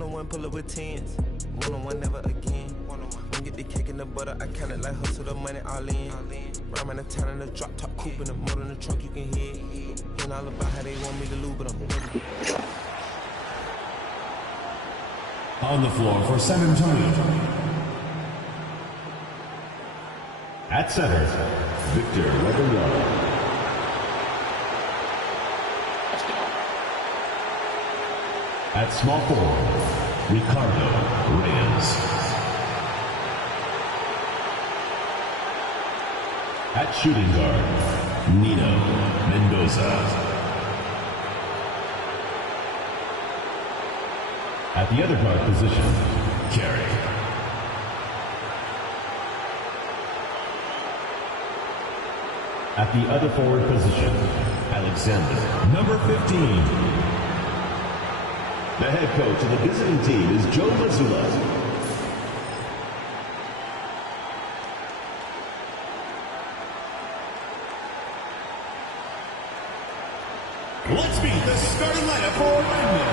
One-on-one pull up with tens. One-on-one never again. One get the cake in the butter. I count it like hustle the money all in. Rhyme in the town in the drop top coupe in the motor in the trunk you can hear. Ain't all about how they want me to lose, but I'm ready. On the floor for San Antonio. At center, Victor Wembanyama. At small forward, Ricardo Reyes. At shooting guard, Nino Mendoza. At the other guard position, Carey. At the other forward position, Alexander. Number 15. The head coach of the visiting team is Joe Mazzulla. Let's meet the starting lineup for Orlando.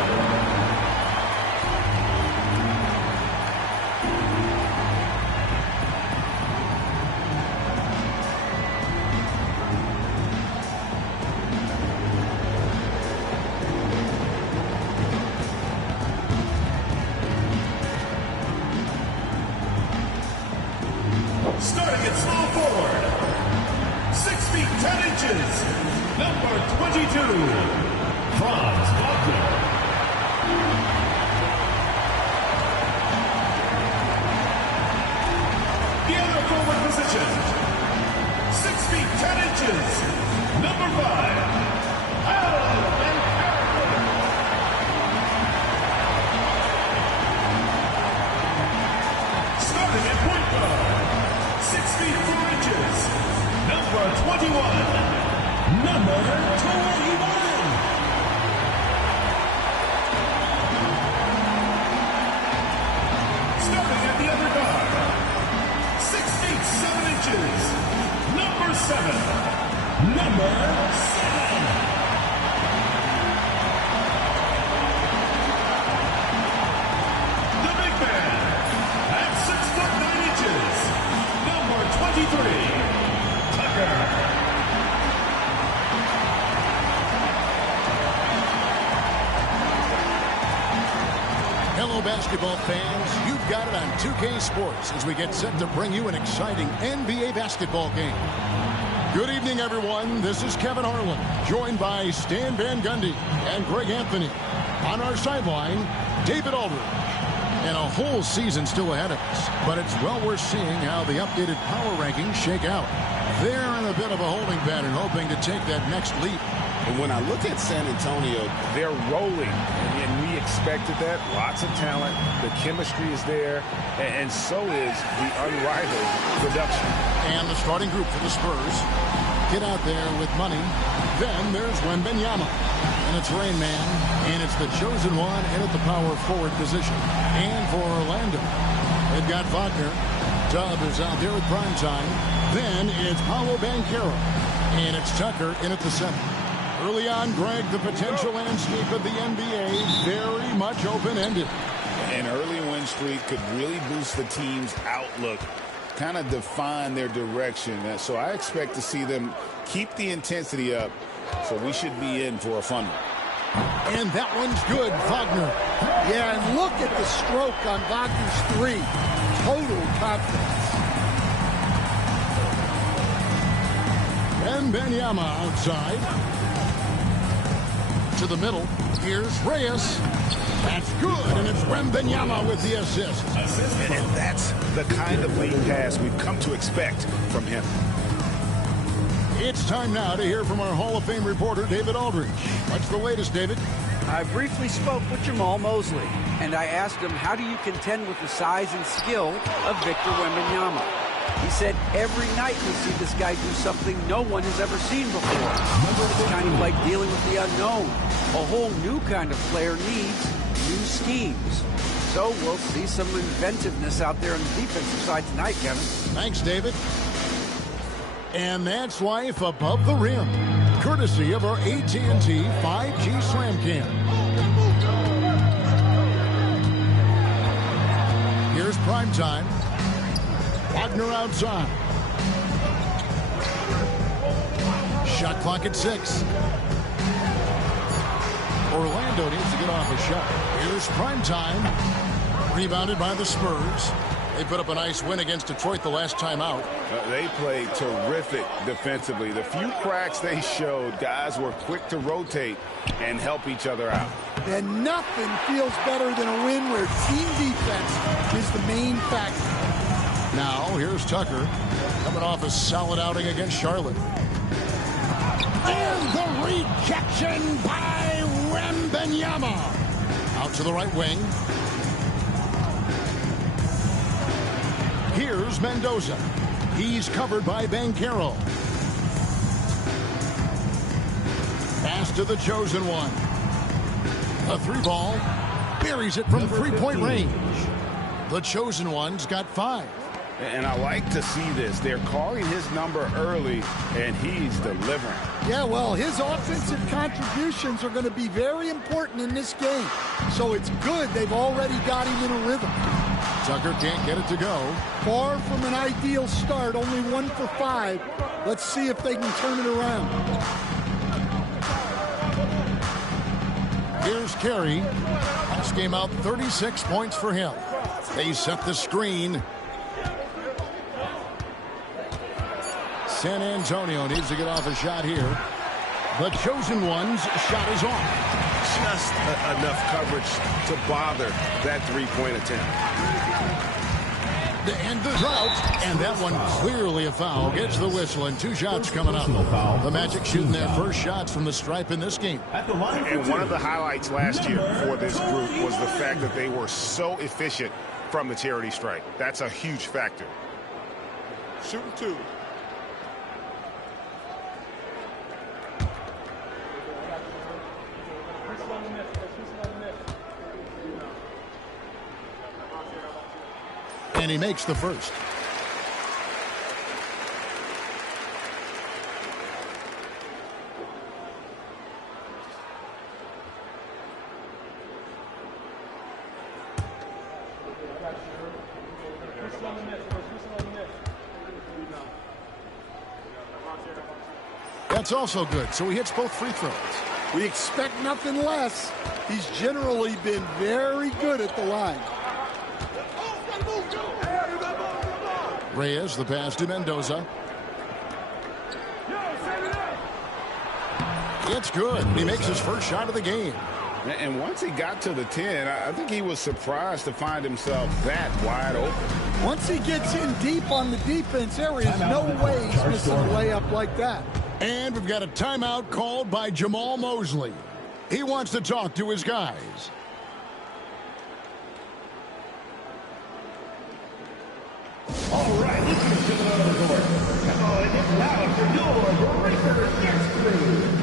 Starting at small forward, 6 feet 10 inches, number 22, Franz Wagner. The other forward position, 6 feet 10 inches, number 5, Alan Mancarrow. Starting at point guard, 6 feet 4 inches, number 21, number 21. Starting at the other guard, 6 feet 7 inches, number 7, number 7. The big man, at 6 foot 9 inches, number 23, Tucker. Hello, basketball fans. You've got it on 2K Sports as we get set to bring you an exciting NBA basketball game. Good evening, everyone. This is Kevin Harlan, joined by Stan Van Gundy and Greg Anthony. On our sideline, David Aldridge. And a whole season still ahead of us, but it's well worth seeing how the updated power rankings shake out. They're in a bit of a holding pattern, hoping to take that next leap. And when I look at San Antonio, they're rolling, and we expected that. Lots of talent. The chemistry is there, and so is the unrivaled production. And the starting group for the Spurs. Get out there with money. Then there's Wembanyama. And it's Rain Man, and it's the chosen one in at the power forward position. And for Orlando, they've got Wagner. Dub is out there at prime time. Then it's Paolo Banchero, and it's Tucker in at the center. Early on, Greg, the potential landscape of the NBA very much open-ended. An early win streak could really boost the team's outlook, kind of define their direction. So I expect to see them keep the intensity up. So we should be in for a fun one. And that one's good, Wagner. Yeah, and look at the stroke on Wagner's three. Total confidence. Wembanyama outside. To the middle. Here's Reyes. That's good, and it's Wembanyama with the assist. And that's the kind of late pass we've come to expect from him. It's time now to hear from our Hall of Fame reporter, David Aldridge. What's the latest, David? I briefly spoke with Jamal Mosley, and I asked him, how do you contend with the size and skill of Victor Wembanyama? He said, every night we see this guy do something no one has ever seen before. It's kind of like dealing with the unknown. A whole new kind of player needs new schemes. So we'll see some inventiveness out there on the defensive side tonight, Kevin. Thanks, David. And that's Life Above the Rim, courtesy of our AT&T 5G Slam Cam. Here's prime time. Wagner outside. Shot clock at 6. Orlando needs to get off a shot. Here's prime time. Rebounded by the Spurs. They put up a nice win against Detroit the last time out. They played terrific defensively. The few cracks they showed, guys were quick to rotate and help each other out. And nothing feels better than a win where team defense is the main factor. Now, here's Tucker coming off a solid outing against Charlotte. And the rejection by Wembanyama. Out to the right wing. Here's Mendoza. He's covered by Banchero. Pass to the chosen one. A 3-ball. Buries it from three-point range. The chosen one's got 5. And I like to see this. They're calling his number early, and he's delivering. Yeah, well, his offensive contributions are going to be very important in this game. So it's good they've already got him in a rhythm. Tucker can't get it to go. Far from an ideal start, only 1 for 5. Let's see if they can turn it around. Here's Carey. Last game out, 36 points for him. They set the screen. San Antonio needs to get off a shot here. The chosen one's shot is off. Just enough coverage to bother that three-point attempt. To end the drought, and that one clearly a foul. Gets the whistle, and 2 shots coming up. The Magic shooting their first shots from the stripe in this game. And one of the highlights last year for this group was the fact that they were so efficient from the charity stripe. That's a huge factor. Shooting 2. And he makes the first. That's also good, so he hits both free throws. We expect nothing less. He's generally been very good at the line. Reyes, the pass to Mendoza. It's good. He makes his first shot of the game. And once he got to the 10, I think he was surprised to find himself that wide open. Once he gets in deep on the defense, there is no way he's missing a layup like that. And we've got a timeout called by Jamal Mosley. He wants to talk to his guys. All right, let's get to the court. Come on, get loud for your Breakers Dance Crew.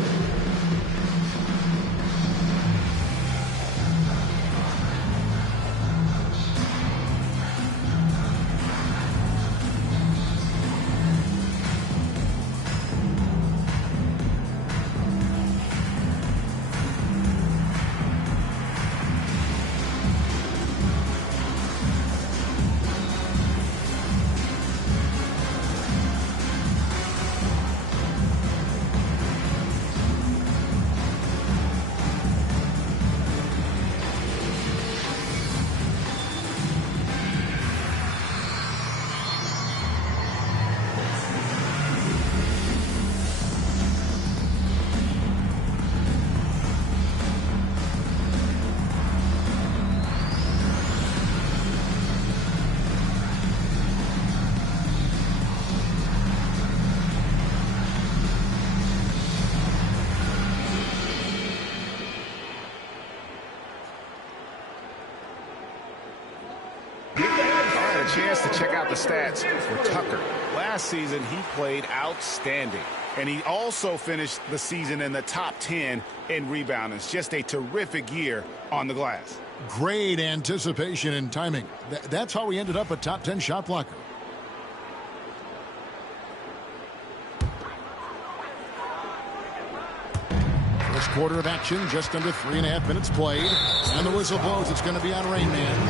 Chance to check out the stats for Tucker. Last season, he played outstanding. And he also finished the season in the top 10 in rebounding. It's just a terrific year on the glass. Great anticipation and timing. That's how he ended up a top 10 shot blocker. First quarter of action, just under 3.5 minutes played. And the whistle blows. It's going to be on Rain Man.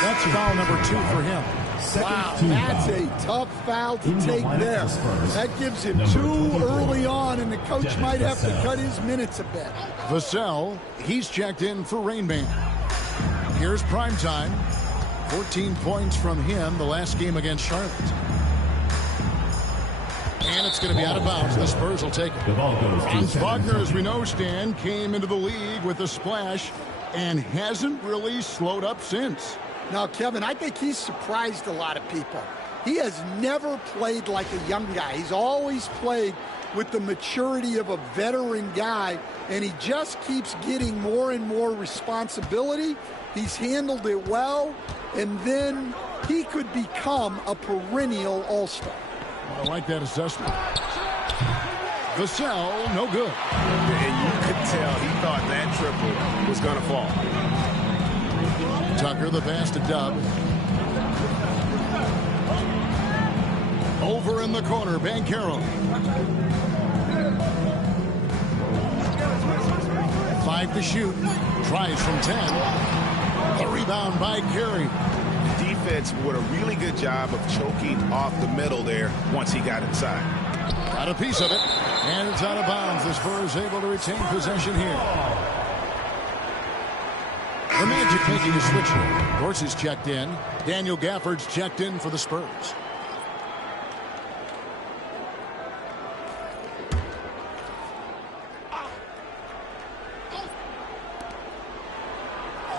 That's foul number 2 for him. Wow, that's a tough foul to take there. That gives him 2 early on, and the coach might have to cut his minutes a bit. Vassell, he's checked in for Rain Man. Here's Primetime. 14 points from him the last game against Charlotte. And it's going to be out of bounds. The Spurs will take it. Franz Wagner, as we know, Stan, came into the league with a splash and hasn't really slowed up since. Now, Kevin, I think he's surprised a lot of people. He has never played like a young guy. He's always played with the maturity of a veteran guy, and he just keeps getting more and more responsibility. He's handled it well, and then he could become a perennial all-star. I like that assessment. Vassell, no good. And you could tell he thought that triple was going to fall. Tucker, the pass to Dub. Over in the corner, Banchero. 5 to shoot. Tries from 10. A rebound by Carey. Defense with a really good job of choking off the middle there once he got inside. Got a piece of it. And it's out of bounds. The Spurs able to retain possession here. The Magic making a switch here. Dorsey's checked in. Daniel Gafford's checked in for the Spurs.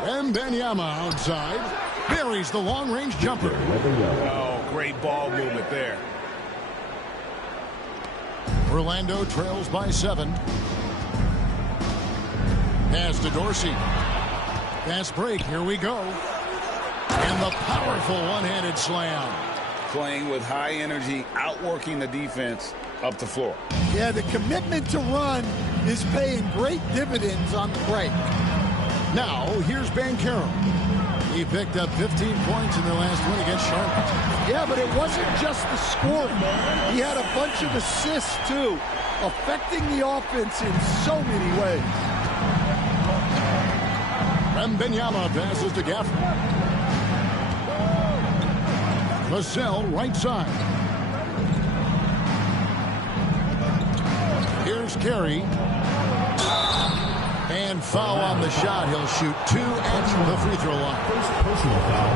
Wembanyama outside. Buries the long-range jumper. Oh, great ball movement there. Orlando trails by 7. Pass to Dorsey. Fast break, here we go. And the powerful one-handed slam. Playing with high energy, outworking the defense up the floor. Yeah, the commitment to run is paying great dividends on the break. Now, here's Banchero. He picked up 15 points in their last win against Charlotte. Yeah, but it wasn't just the scoring. He had a bunch of assists, too, affecting the offense in so many ways. Wembanyama passes to Gafford. Vassell, right side. Here's Carey. And foul on the shot. He'll shoot 2 at the free throw line. Personal foul.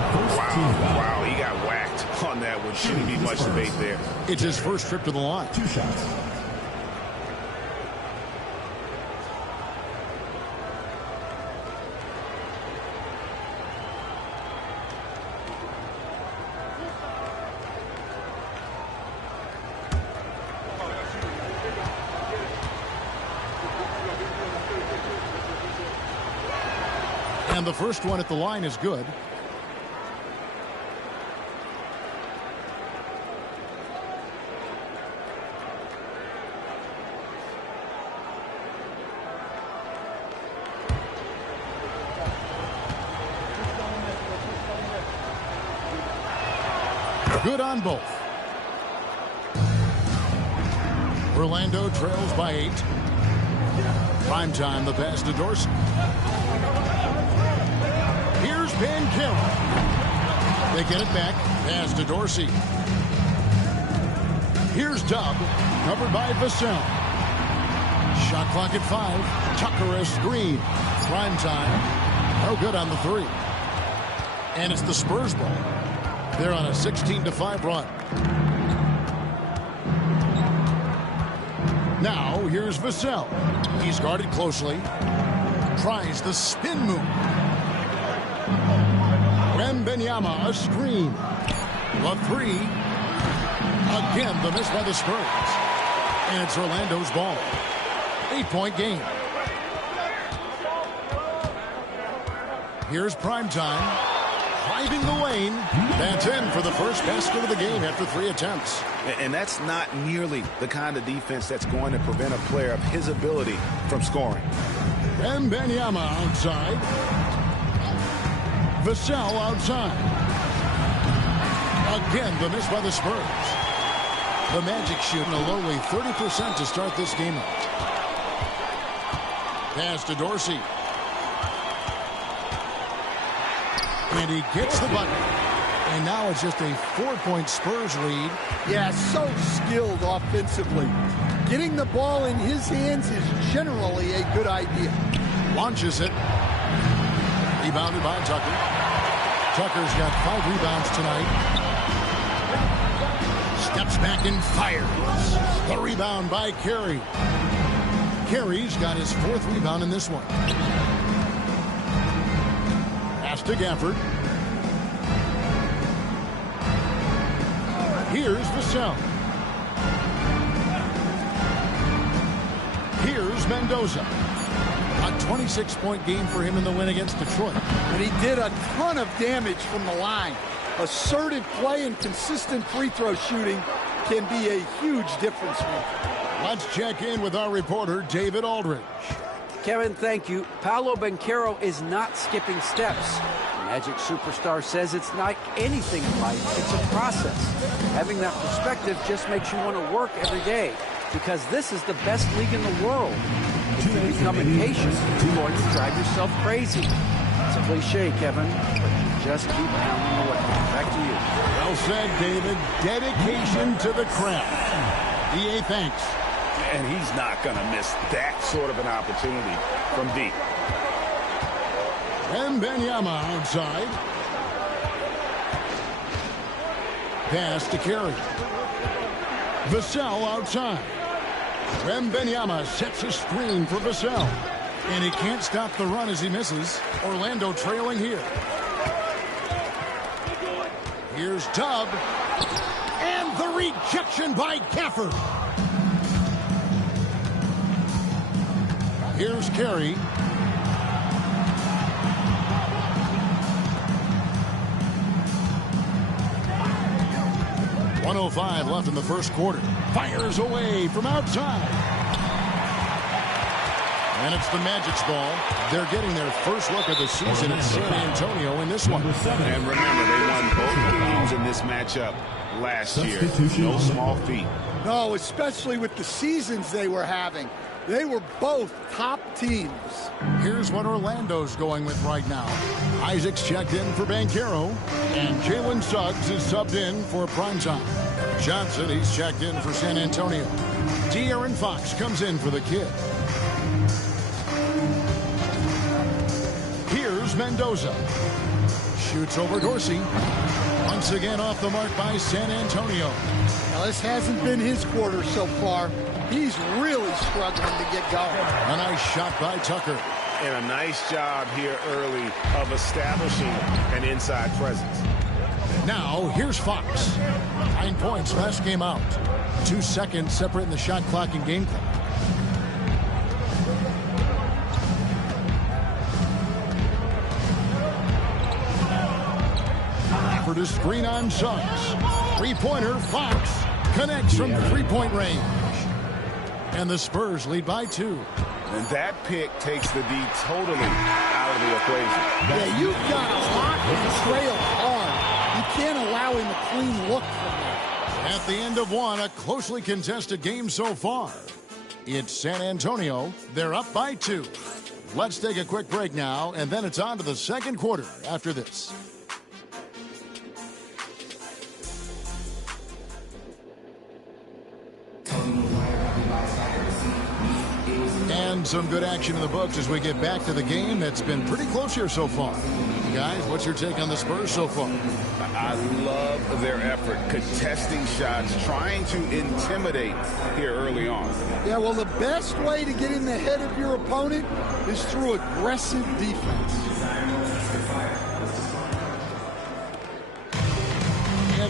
Wow, he got whacked on that one. Shouldn't be much debate there. It's his first trip to the line. 2 shots. And the first one at the line is good. Good on both. Orlando trails by 8. Primetime, the pass to Dorsey. Here's Banchero. They get it back. Pass to Dorsey. Here's Dub. Covered by Vassell. Shot clock at 5. Tucker a screen. Prime time. No good on the 3. And it's the Spurs ball. They're on a 16-5 run. Now here's Vassell. He's guarded closely. Tries the spin move. Wembanyama a screen. The 3. Again, the miss by the Spurs. And it's Orlando's ball. 8-point game. Here's Primetime. Driving the lane. That's in for the first basket of the game after 3 attempts. And that's not nearly the kind of defense that's going to prevent a player of his ability from scoring. Wembanyama outside. Vassell outside. Again, the miss by the Spurs. The Magic shooting a lowly 30% to start this game out. Pass to Dorsey. And he gets the button. And now it's just a 4-point Spurs lead. Yeah, so skilled offensively. Getting the ball in his hands is generally a good idea. Launches it. Rebounded by Tucker. Tucker's got 5 rebounds tonight. Steps back and fires. The rebound by Carey. Carey's got his 4th rebound in this one. Pass to Gafford. Here's Vassell. Here's Mendoza. A 26-point game for him in the win against Detroit. And he did a ton of damage from the line. Assertive play and consistent free throw shooting can be a huge difference maker. Let's check in with our reporter, David Aldridge. Kevin, thank you. Paolo Banchero is not skipping steps. Magic superstar says it's like anything in life. It's a process. Having that perspective just makes you want to work every day because this is the best league in the world. If you become impatient, you're going to drive yourself crazy. It's a cliche, Kevin, but you just keep pounding away. Back to you. Well said, David. Dedication to the craft. EA, thanks. And he's not going to miss that sort of an opportunity from deep. Wembanyama outside. Pass to Carey. Vassell outside. Wembanyama sets a screen for Vassell. And he can't stop the run as he misses. Orlando trailing here. Here's Tubb. And the rejection by Gafford. Here's Carey. .105 left in the first quarter. Fires away from outside. And it's the Magic's ball. They're getting their first look of the season at San Antonio in this one. And remember, they won both games in this matchup last year. No small feat. No, especially with the seasons they were having. They were both top teams. Here's what Orlando's going with right now. Isaac's checked in for Banchero, and Jalen Suggs is subbed in for primetime. Johnson, he's checked in for San Antonio. De'Aaron Fox comes in for the Kid. Here's Mendoza. Shoots over Dorsey. Once again off the mark by San Antonio. Now, this hasn't been his quarter so far. He's really struggling to get going. A nice shot by Tucker. And a nice job here early of establishing an inside presence. Now, here's Fox. 9 points last game out. 2 seconds separating the shot clock and game clock. For the screen on Suggs. 3-pointer, Fox connects from 3-point range. And the Spurs lead by 2. And that pick takes the D totally out of the equation. Yeah, you've got to lock and trail hard. You can't allow him a clean look from there. At the end of one, a closely contested game so far. It's San Antonio. They're up by 2. Let's take a quick break now, and then it's on to the second quarter after this. And some good action in the books as we get back to the game that's been pretty close here so far. Guys, what's your take on the Spurs so far? I love their effort, contesting shots, trying to intimidate here early on. Yeah, well, the best way to get in the head of your opponent is through aggressive defense.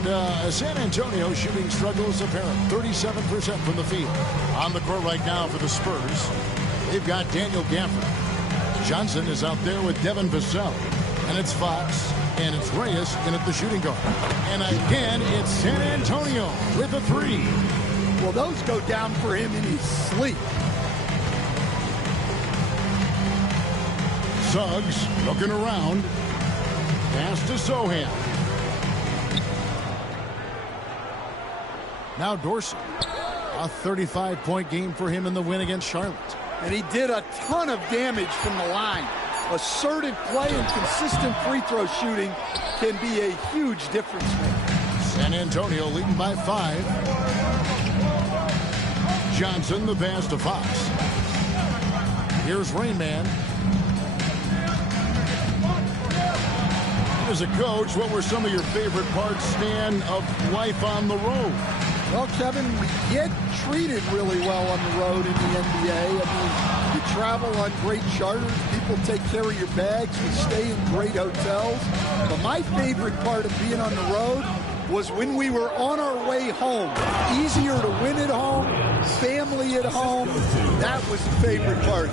And San Antonio shooting struggles apparent. 37% from the field. On the court right now for the Spurs, they've got Daniel Gafford. Johnson is out there with Devin Vassell. And it's Fox, and it's Reyes in at the shooting guard. And again, it's San Antonio with a 3. Well, those go down for him in his sleep. Suggs looking around. Pass to Sohan. Now Dorsey. A 35-point game for him in the win against Charlotte. And he did a ton of damage from the line. Assertive play and consistent free throw shooting can be a huge difference maker. San Antonio leading by 5. Johnson, the pass to Fox. Here's Rain Man. As a coach, what were some of your favorite parts, Stan, of life on the road? Well, Kevin, we get treated really well on the road in the NBA. I mean, you travel on great charters. People take care of your bags. We stay in great hotels. But my favorite part of being on the road was when we were on our way home. Easier to win at home, family at home. That was the favorite part.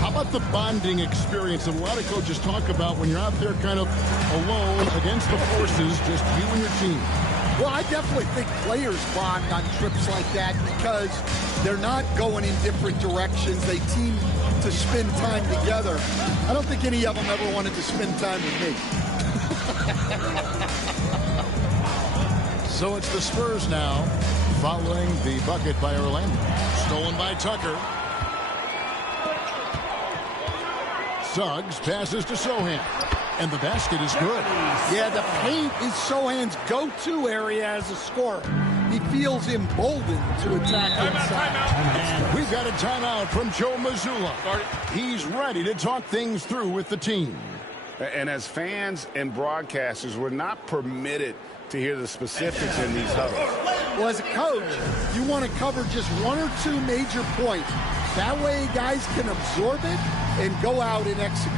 How about the bonding experience that a lot of coaches talk about when you're out there kind of alone against the forces, just you and your team? Well, I definitely think players bond on trips like that because they're not going in different directions. They team to spend time together. I don't think any of them ever wanted to spend time with me. So it's the Spurs now, following the bucket by Orlando. Stolen by Tucker. Suggs passes to Sohan. And the basket is good. Yeah, the paint is Sohan's go-to area as a scorer. He feels emboldened to attack inside. We've got a timeout from Joe Mazzulla. He's ready to talk things through with the team. And as fans and broadcasters, we're not permitted to hear the specifics in these huddles. Well, as a coach, you want to cover just one or two major points. That way guys can absorb it and go out and execute.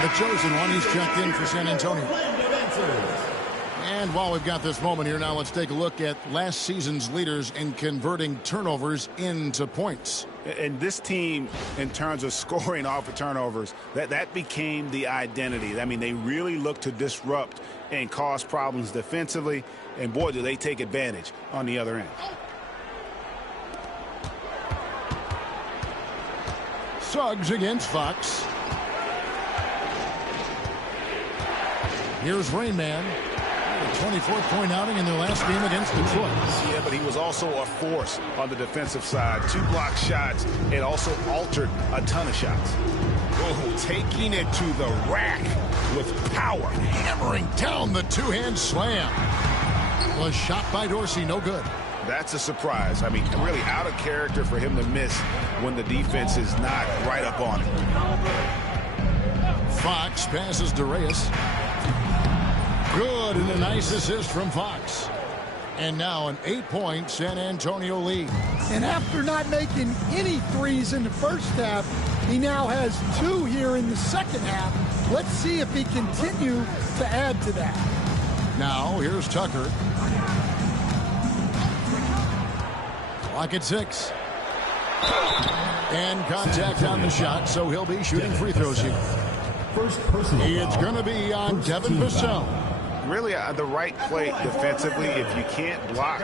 The chosen one, he's checked in for San Antonio. And while we've got this moment here now, let's take a look at last season's leaders in converting turnovers into points. And this team, in terms of scoring off of turnovers, that became the identity. I mean, they really look to disrupt and cause problems defensively. And boy, do they take advantage on the other end. Suggs against Fox. Here's Rain Man. A 24-point outing in their last game against Detroit. Yeah, but he was also a force on the defensive side. 2 block shots and also altered a ton of shots. Oh, taking it to the rack with power. Hammering down the two-hand slam. Was shot by Dorsey, no good. That's a surprise. I mean, really out of character for him to miss when the defense is not right up on him. Fox passes to Reyes. Good, and a nice assist from Fox. And now an 8-point San Antonio lead. And after not making any threes in the first half, he now has 2 here in the second half. Let's see if he continue to add to that. Now here's Tucker. Clock at 6. And contact on the shot, so he'll be shooting free throws here. First personal It's going to be on Devin Vassell. Really the right play defensively. If you can't block,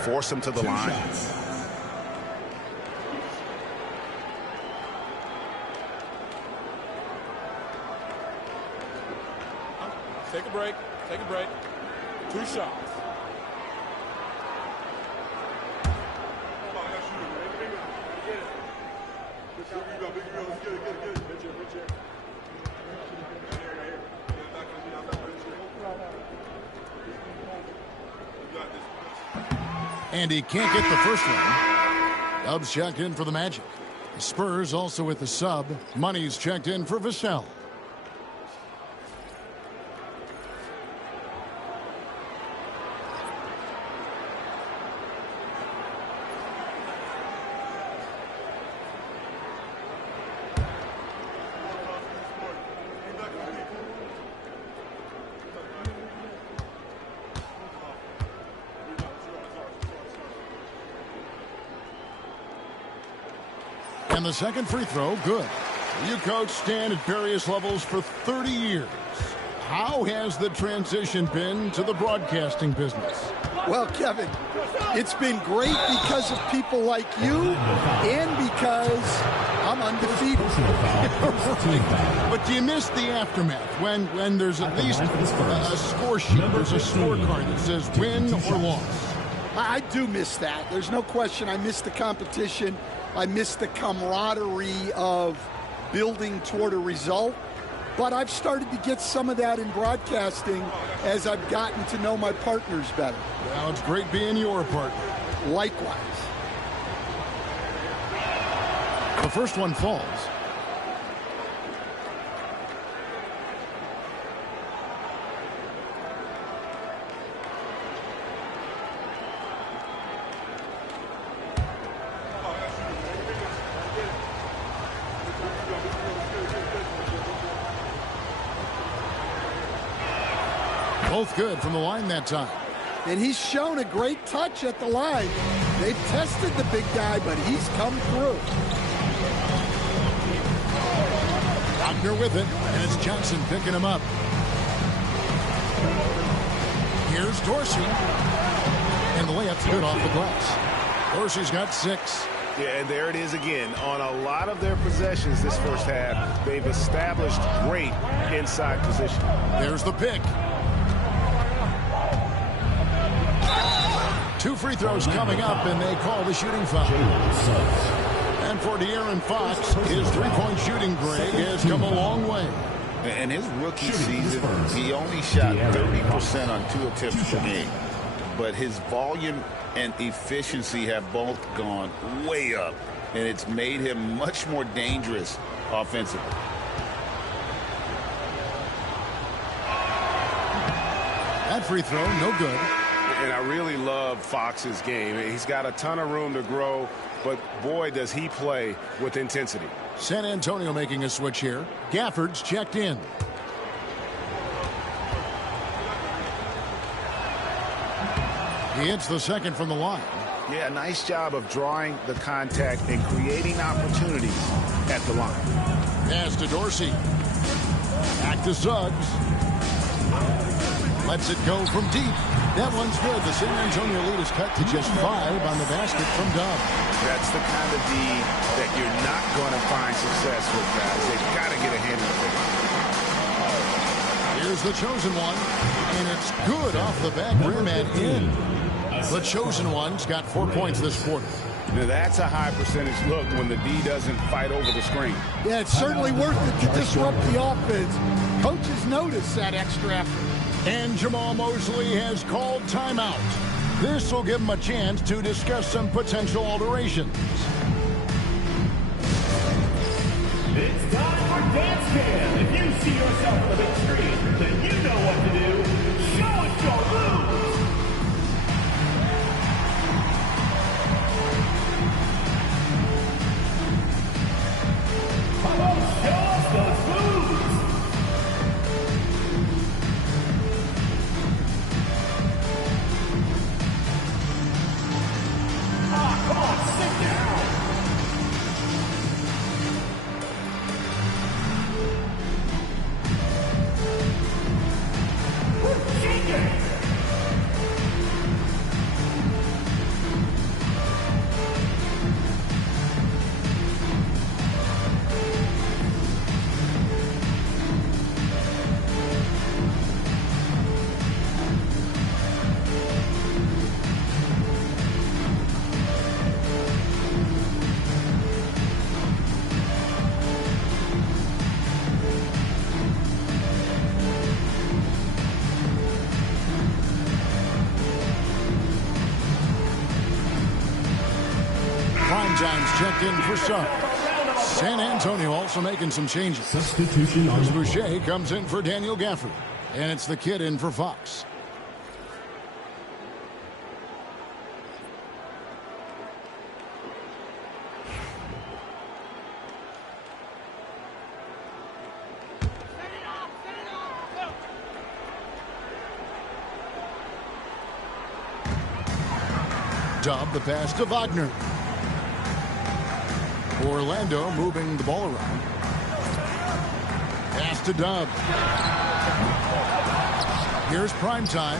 force him to the line. Take a break. Take a break. 2 shots. And he can't get the first one. Dubs checked in for the Magic. The Spurs also with the sub. Money's checked in for Vassell. And the second free throw, good. You coach Stan at various levels for 30 years. How has the transition been to the broadcasting business? Well, Kevin, it's been great because of people like you and because I'm undefeated. But do you miss the aftermath when there's at least a score sheet, there's a scorecard that says win or loss? I do miss that. There's no question I miss the competition. I miss the camaraderie of building toward a result. But I've started to get some of that in broadcasting as I've gotten to know my partners better. Well, it's great being your partner. Likewise. The first one falls. Both good from the line that time. And he's shown a great touch at the line. They've tested the big guy, but he's come through. Wagner with it, and it's Johnson picking him up. Here's Dorsey. And the layup's good off the glass. Dorsey's got 6. Yeah, and there it is again. On a lot of their possessions this first half, they've established great inside position. There's the pick. 2 free throws coming up, and they call the shooting foul. And for De'Aaron Fox, his three-point shooting grade has come a long way. And his rookie season, he only shot 30% on 2 attempts per game. But his volume and efficiency have both gone way up, and it's made him much more dangerous offensively. That free throw, no good. And I really love Fox's game. He's got a ton of room to grow, but boy, does he play with intensity. San Antonio making a switch here. Gafford's checked in. He hits the second from the line. Yeah, nice job of drawing the contact and creating opportunities at the line. Pass to Dorsey. Back to Suggs. Lets it go from deep. That one's good. The San Antonio lead is cut to just 5 on the basket from Dub. That's the kind of D that you're not going to find success with, guys. They've got to get a handle of it. Here's the chosen one, and it's good off the back rim and in. The chosen one's got 4 points this quarter. Now that's a high percentage look when the D doesn't fight over the screen. Yeah, it's certainly worth it to disrupt the offense. Coaches notice that extra effort. And Jamal Mosley has called timeout. This will give him a chance to discuss some potential alterations. It's time for Dance Jam. If you see yourself on the big screen, then you know what to do. Show us your moves. Come on, show us those moves. Come on, sit down. Primetime's checked in for sub. San Antonio also making some changes. Substitution on Boucher comes in for Daniel Gafford. And it's the kid in for Fox. Dub the pass to Wagner. Orlando moving the ball around. Pass to Dub. Here's Primetime.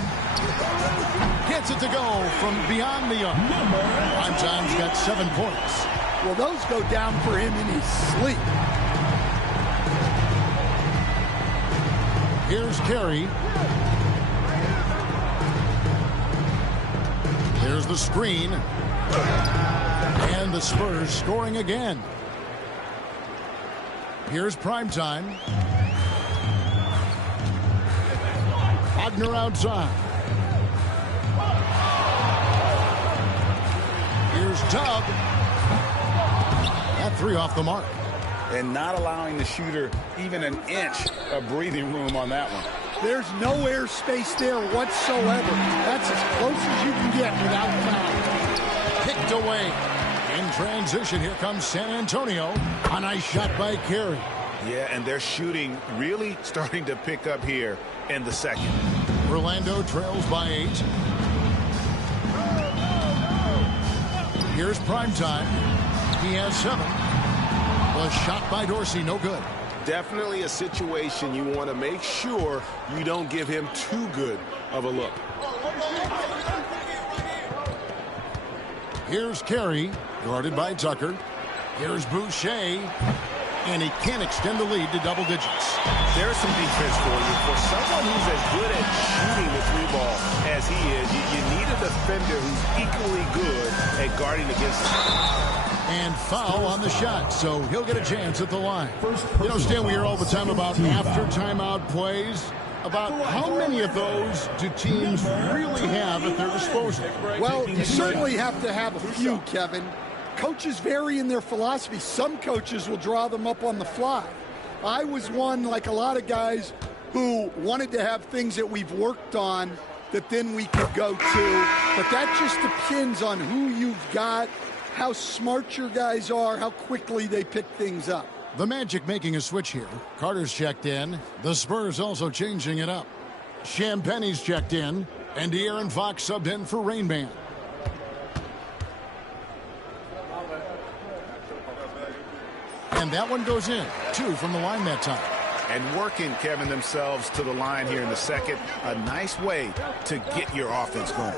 Gets it to go from beyond the arc. Primetime's got 7 points. Well, those go down for him in his sleep. Here's Carey. There's the screen. And the Spurs scoring again. Here's Primetime. Wagner outside. Here's Dub. That 3 off the mark. And not allowing the shooter even an inch of breathing room on that one. There's no airspace there whatsoever. That's as close as you can get without foul. Kicked away. In transition, here comes San Antonio. A nice shot by Carey. Yeah, and their shooting really starting to pick up here in the second. Orlando trails by 8. Here's Primetime. He has 7. The shot by Dorsey, no good. Definitely a situation you want to make sure you don't give him too good of a look. Here's Carey, guarded by Tucker. Here's Boucher, and he can't extend the lead to double digits. There's some defense for you. For someone who's as good at shooting the 3-ball as he is, you need a defender who's equally good at guarding against him. And foul on the shot, so he'll get a chance at the line. You know, Stan, we hear all the time about after timeout plays. About how many of those do teams really have at their disposal? Well, you certainly have to have a few, Kevin. Coaches vary in their philosophy. Some coaches will draw them up on the fly. I was one, like a lot of guys, who wanted to have things that we've worked on that then we could go to. But that just depends on who you've got, how smart your guys are, how quickly they pick things up. The Magic making a switch here. Carter's checked in. The Spurs also changing it up. Champagne's checked in. And De'Aaron Fox subbed in for Rain Man. And that one goes in. 2 from the line that time. And working, Kevin, themselves to the line here in the second. A nice way to get your offense going.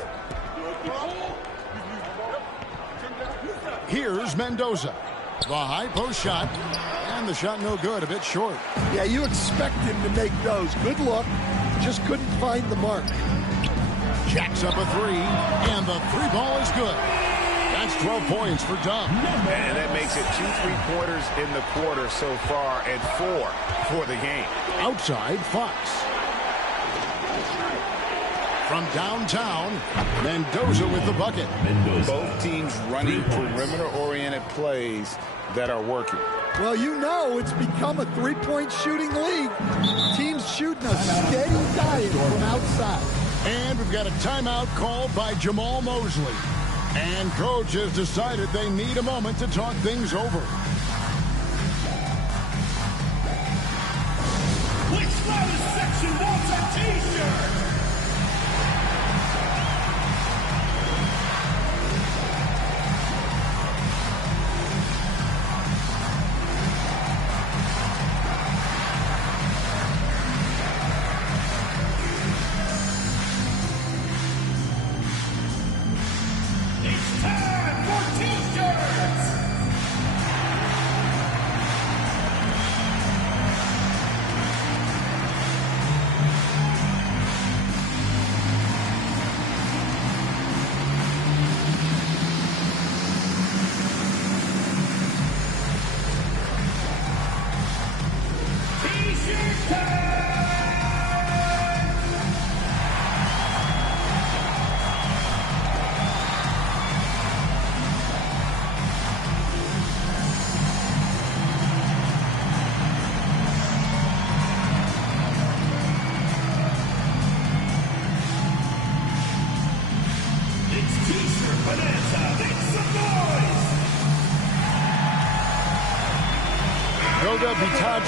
Here's Mendoza. The high post shot. And the shot no good, a bit short. Yeah, you expect him to make those. Good look. Just couldn't find the mark. Jacks up a 3. And the 3-ball is good. That's 12 points for Dub. And that makes it 2 3-pointers in the quarter so far and 4 for the game. Outside, Fox. From downtown, Mendoza with the bucket. Both teams running perimeter-oriented plays that are working. Well, you know it's become a 3-point shooting league. Teams shooting a steady diet from outside. And we've got a timeout called by Jamal Mosley. And coach has decided they need a moment to talk things over. Which loudest section wants a t-shirt?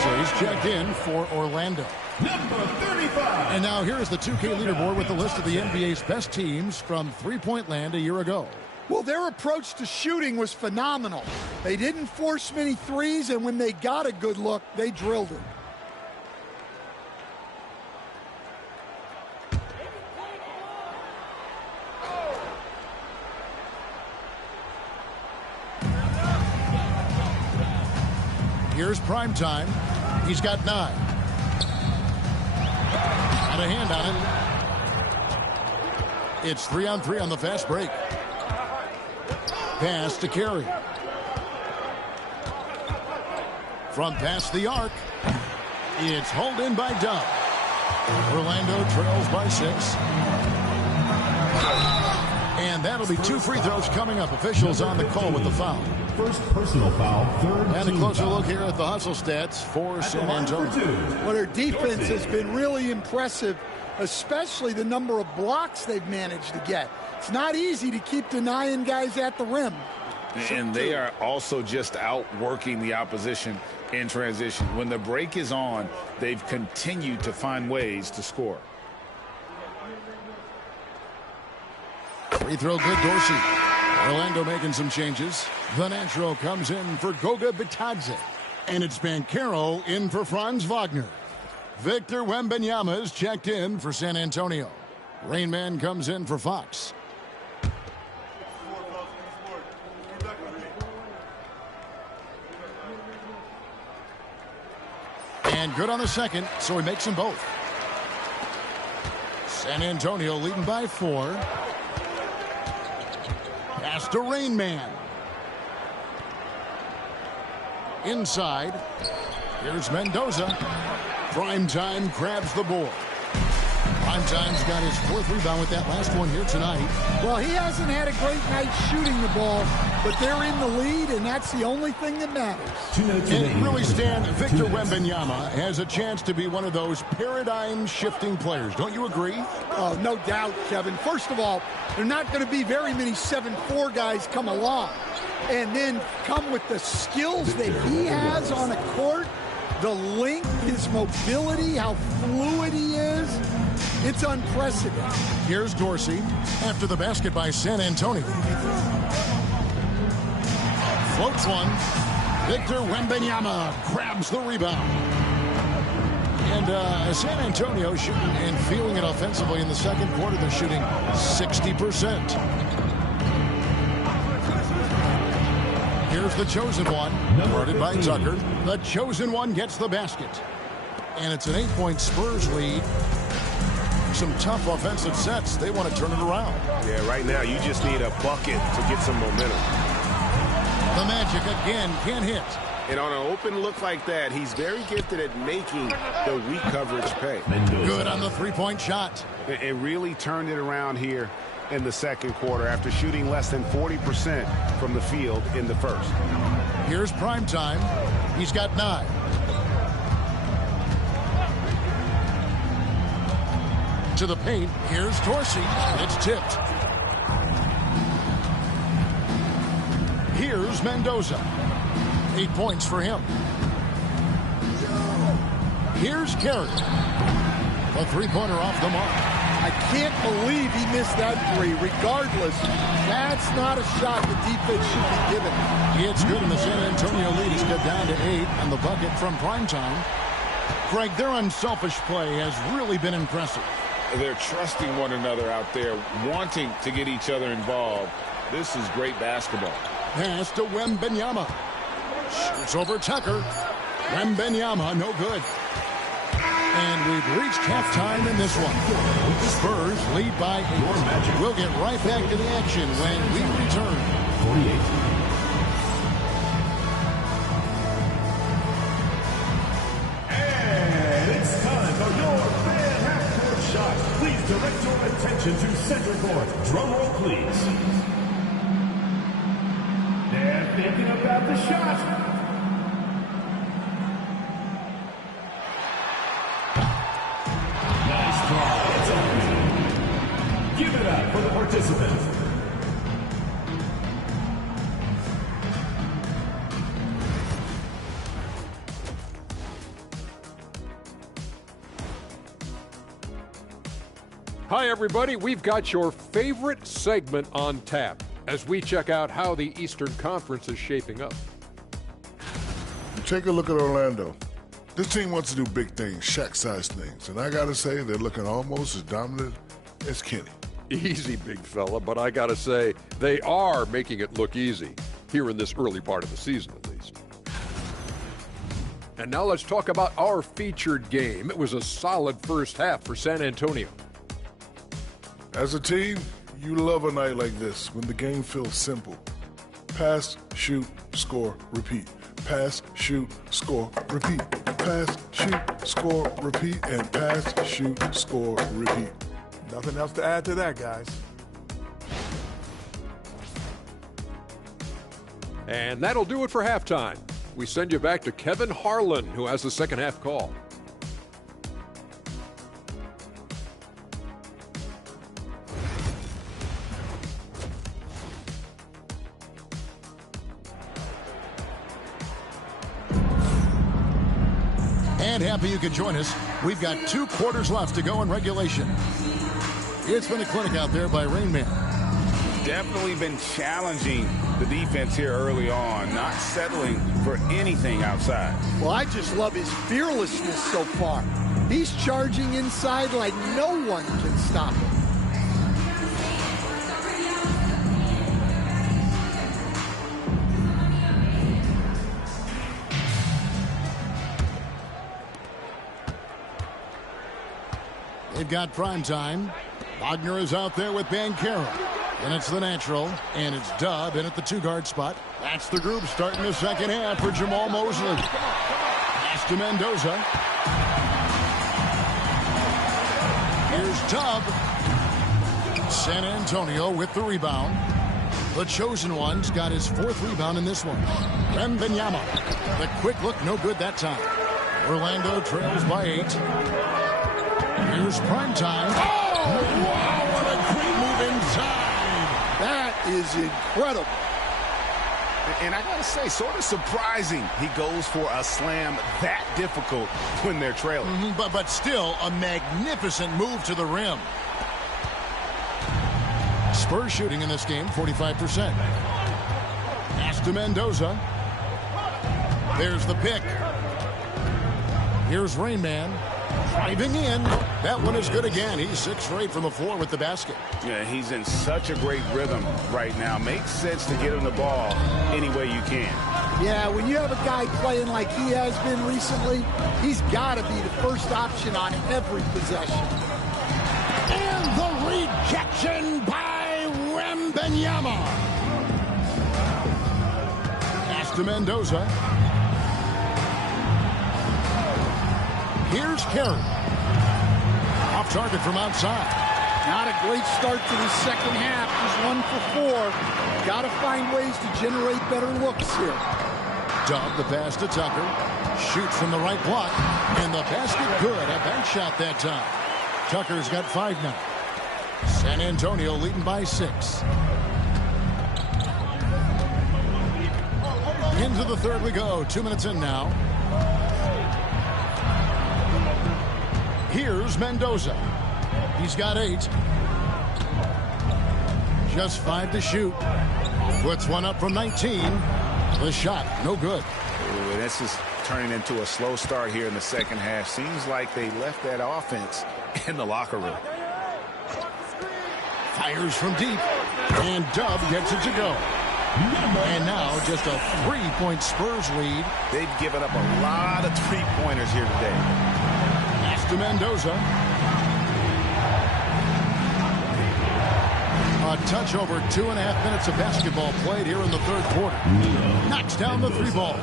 Bitadze is checked in for Orlando. Number 35. And now here's the 2K leaderboard with the list of the NBA's best teams from three-point land a year ago. Well, their approach to shooting was phenomenal. They didn't force many threes, and when they got a good look, they drilled it. Here's Primetime. He's got 9. Got a hand on it. It's 3-on-3 on the fast break. Pass to Carey. From past the arc. It's hauled in by Dub. Orlando trails by 6. And that'll be 2 free throws coming up. Officials on the call with the foul. First personal foul, third And a team closer foul. look here at the hustle stats for San Antonio. Well, their defense has been really impressive, especially the number of blocks they've managed to get. It's not easy to keep denying guys at the rim. And they are also just outworking the opposition in transition. When the break is on, they've continued to find ways to score. Free throw good, Dorsey. Orlando making some changes. The natural comes in for Goga Bitadze. And it's Banchero in for Franz Wagner. Victor Wembanyama is checked in for San Antonio. Rainman comes in for Fox. And good on the second, so he makes them both. San Antonio leading by 4. Pass to Rainman. Inside. Here's Mendoza. Primetime grabs the board. Primetime's got his 4th rebound with that last one here tonight. Well, he hasn't had a great night shooting the ball, but they're in the lead, and that's the only thing that matters. And really, Stan, Victor Wembanyama has a chance to be one of those paradigm-shifting players. Don't you agree? Oh, no doubt, Kevin. First of all, there are not going to be very many 7'4" guys come along. And then come with the skills that he has on a court, the length, his mobility, how fluid he is. It's unprecedented. Here's Dorsey after the basket by San Antonio. Floats one. Victor Wembanyama grabs the rebound. And San Antonio shooting and feeling it offensively in the second quarter. They're shooting 60%. Here's the chosen one, guarded by Tucker. The chosen one gets the basket. And it's an 8-point Spurs lead. Some tough offensive sets. They want to turn it around. Yeah, right now you just need a bucket to get some momentum. The Magic again can't hit. And on an open look like that, he's very gifted at making the weak coverage pay. Good on the 3-point shot. It really turned it around here in the second quarter after shooting less than 40% from the field in the first. Here's Primetime. He's got 9. To the paint. Here's Dorsey. It's tipped. Here's Mendoza. 8 points for him. Here's Carey. A 3-pointer off the mark. I can't believe he missed that 3. Regardless, that's not a shot the defense should be given. It's good, and the San Antonio lead is cut down to 8 on the bucket from Primetime. Greg, their unselfish play has really been impressive. They're trusting one another out there, wanting to get each other involved. This is great basketball. Pass to Wembanyama. Shoots over Tucker. Wembanyama, no good. And we've reached halftime in this one. Spurs lead by 8. We'll get right back to the action when we return. 48. Please direct your attention to center court. Drum roll, please. They're thinking about the shot. Nice try. It's open. Give it up for the participant. Hi, everybody. We've got your favorite segment on tap as we check out how the Eastern Conference is shaping up. Take a look at Orlando. This team wants to do big things, Shaq-sized things, and I got to say they're looking almost as dominant as Kenny. Easy, big fella, but I got to say they are making it look easy here in this early part of the season, at least. And now let's talk about our featured game. It was a solid first half for San Antonio. As a team, you love a night like this when the game feels simple. Pass, shoot, score, repeat. Pass, shoot, score, repeat. Pass, shoot, score, repeat, and pass, shoot, score, repeat. Nothing else to add to that, guys. And that'll do it for halftime. We send you back to Kevin Harlan, who has the second half call. And happy you could join us. We've got 2 quarters left to go in regulation. It's been a clinic out there by Rain Man. Definitely been challenging the defense here early on, not settling for anything outside. Well, I just love his fearlessness so far. He's charging inside like no one can stop him. They've got prime time. Wagner is out there with Banchero. And it's the natural. And it's Dub in at the 2-guard spot. That's the group starting the second half for Jamal Mosley. Pass to Mendoza. Here's Dub. San Antonio with the rebound. The chosen one's got his 4th rebound in this one. Wembanyama. The quick look, no good that time. Orlando trails by 8. Here's prime time. Oh, wow, what a great move inside. That is incredible. And I got to say, sort of surprising he goes for a slam that difficult when they're trailing. But still a magnificent move to the rim. Spurs shooting in this game, 45%. Pass to Mendoza. There's the pick. Here's Rain Man. Driving in. That one is good again. He's 6 for 8 from the floor with the basket. Yeah, he's in such a great rhythm right now. Makes sense to get him the ball any way you can. Yeah, when you have a guy playing like he has been recently, he's got to be the first option on every possession. And the rejection by Wembanyama. Pass to Mendoza. Here's Carey. Off target from outside. Not a great start to the second half. Just 1 for 4. Got to find ways to generate better looks here. Dub the pass to Tucker. Shoots from the right block. And the basket good. A bank shot that time. Tucker's got 5 now. San Antonio leading by 6. Into the third we go. 2 minutes in now. Here's Mendoza. He's got 8. Just 5 to shoot. Puts one up from 19. The shot, no good. Ooh, this is turning into a slow start here in the second half. Seems like they left that offense in the locker room. Fires from deep. And Dub gets it to go. And now just a 3-point Spurs lead. They've given up a lot of 3-pointers here today. To Mendoza. A touch over 2.5 minutes of basketball played here in the third quarter. Knocks down the 3-ball.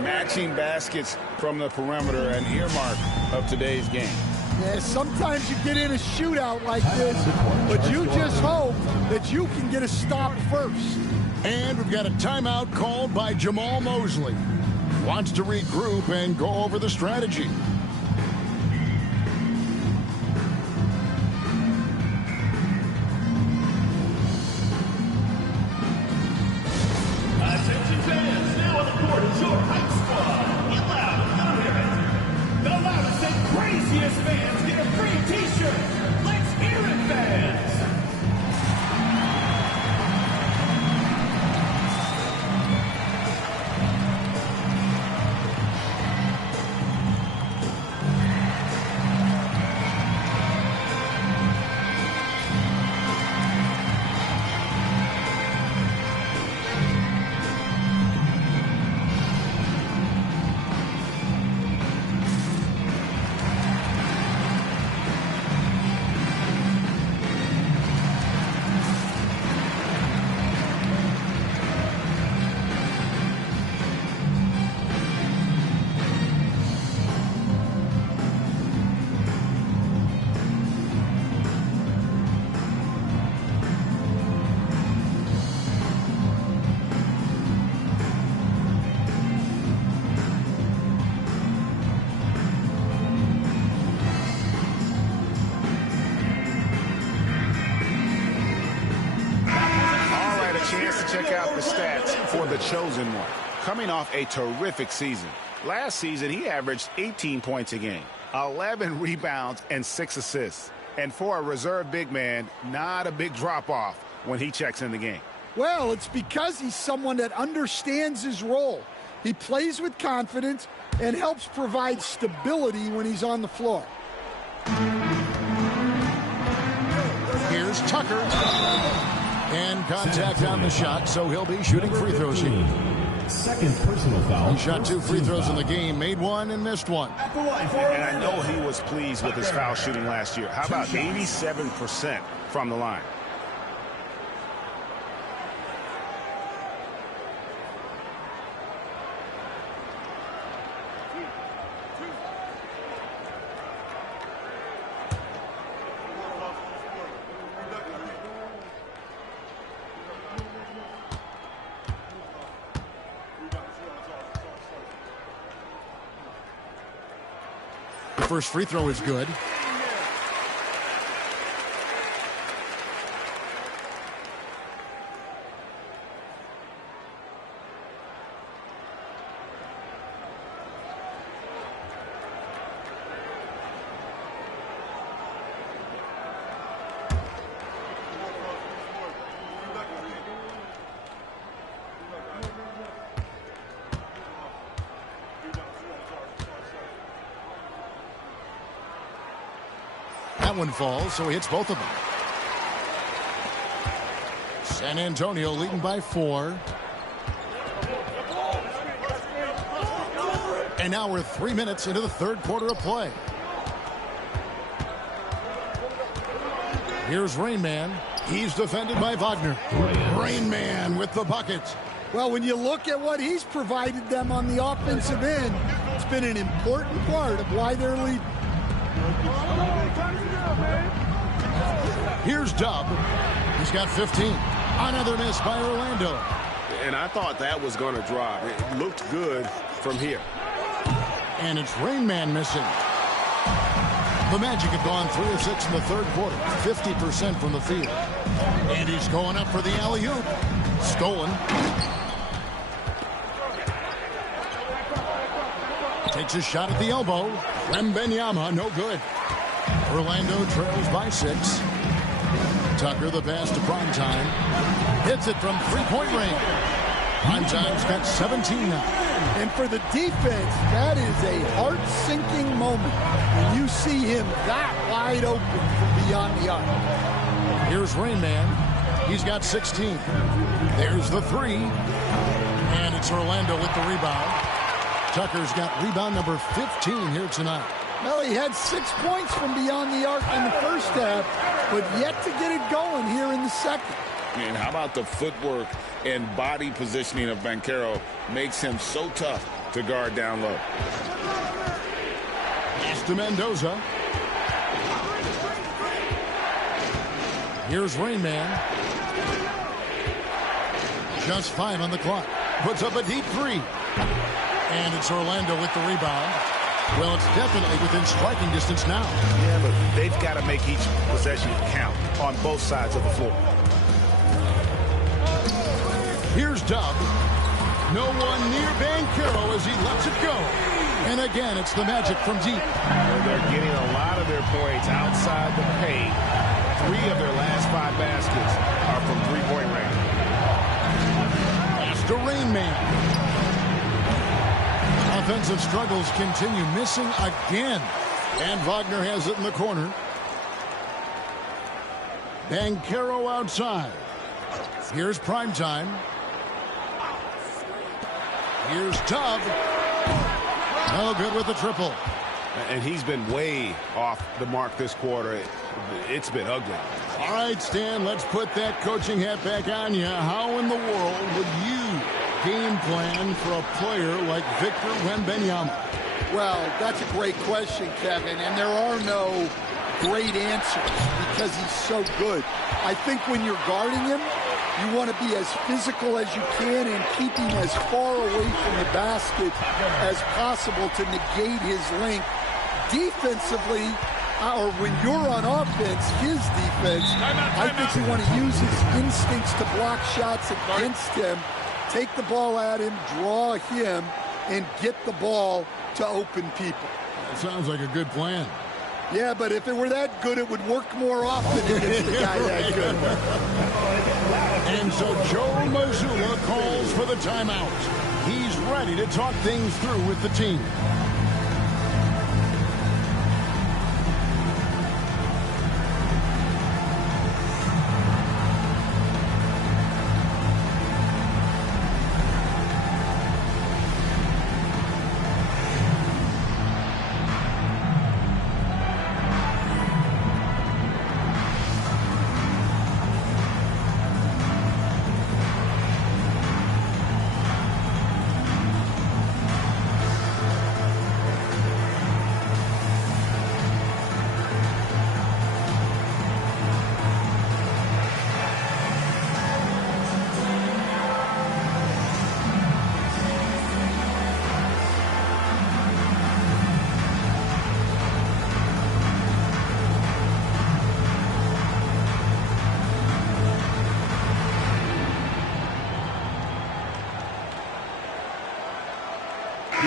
Matching baskets from the perimeter, an earmark of today's game. Yeah, sometimes you get in a shootout like this, but you just hope that you can get a stop first. And we've got a timeout called by Jamal Mosley. Wants to regroup and go over the strategy. Fans get a free t-shirt. Let's hear it. check out the stats for the chosen one. Coming off a terrific season. Last season, he averaged 18 points a game, 11 rebounds, and 6 assists. And for a reserve big man, not a big drop-off when he checks in the game. Well, it's because he's someone that understands his role. He plays with confidence and helps provide stability when he's on the floor. Here's Tucker. And contact on the shot, so he'll be shooting free throws here. Second personal foul. He shot 2 free throws in the game, made 1 and missed 1. And I know he was pleased with his foul shooting last year. How about 87% from the line? First free throw is good. That one falls, so he hits both of them. San Antonio leading by 4. And now we're 3 minutes into the third quarter of play. Here's Rain Man. He's defended by Wagner. Rain Man with the bucket. Well, when you look at what he's provided them on the offensive end, it's been an important part of why they're leading. Here's Dub. He's got 15. Another miss by Orlando. And I thought that was going to drop. It looked good from here. And it's Rain Man missing. The Magic have gone 3 of 6 in the third quarter. 50% from the field. And he's going up for the alley-oop. Stolen. Takes a shot at the elbow. Wembanyama, no good. Orlando trails by 6. Tucker, the pass to Primetime. Hits it from three-point range. Primetime's got 17 now. And for the defense, that is a heart-sinking moment when you see him that wide open from beyond the arc. Here's Rain Man. He's got 16. There's the 3. And it's Orlando with the rebound. Tucker's got rebound number 15 here tonight. Well, he had 6 points from beyond the arc in the first half, but yet to get it going here in the second. And how about the footwork and body positioning of Banchero makes him so tough to guard down low. It's to Mendoza. Here's Rain Man. Just 5 on the clock. Puts up a deep 3. And it's Orlando with the rebound. Well, it's definitely within striking distance now. Yeah, but they've got to make each possession count on both sides of the floor. Here's Dub. No one near Banchero as he lets it go. And again, it's the Magic from deep. Well, they're getting a lot of their points outside the paint. 3 of their last 5 baskets are from three-point range. That's the Rain Man. Offensive struggles continue, missing again. And Wagner has it in the corner. Banchero outside. Here's Primetime. Here's Tubb. No good with the triple. And he's been way off the mark this quarter. It's been ugly. All right, Stan, let's put that coaching hat back on you. How in the world would you game plan for a player like Victor Wembanyama? Well, that's a great question, Kevin, and there are no great answers because he's so good. I think when you're guarding him, you want to be as physical as you can and keep him as far away from the basket as possible to negate his length. Defensively, or when you're on offense, his defense, I think you want to use his instincts to block shots against him, take the ball at him, draw him, and get the ball to open people. That sounds like a good plan. Yeah, but if it were that good, it would work more often against the guy that good. And so Joe Mazzulla calls for the timeout. He's ready to talk things through with the team.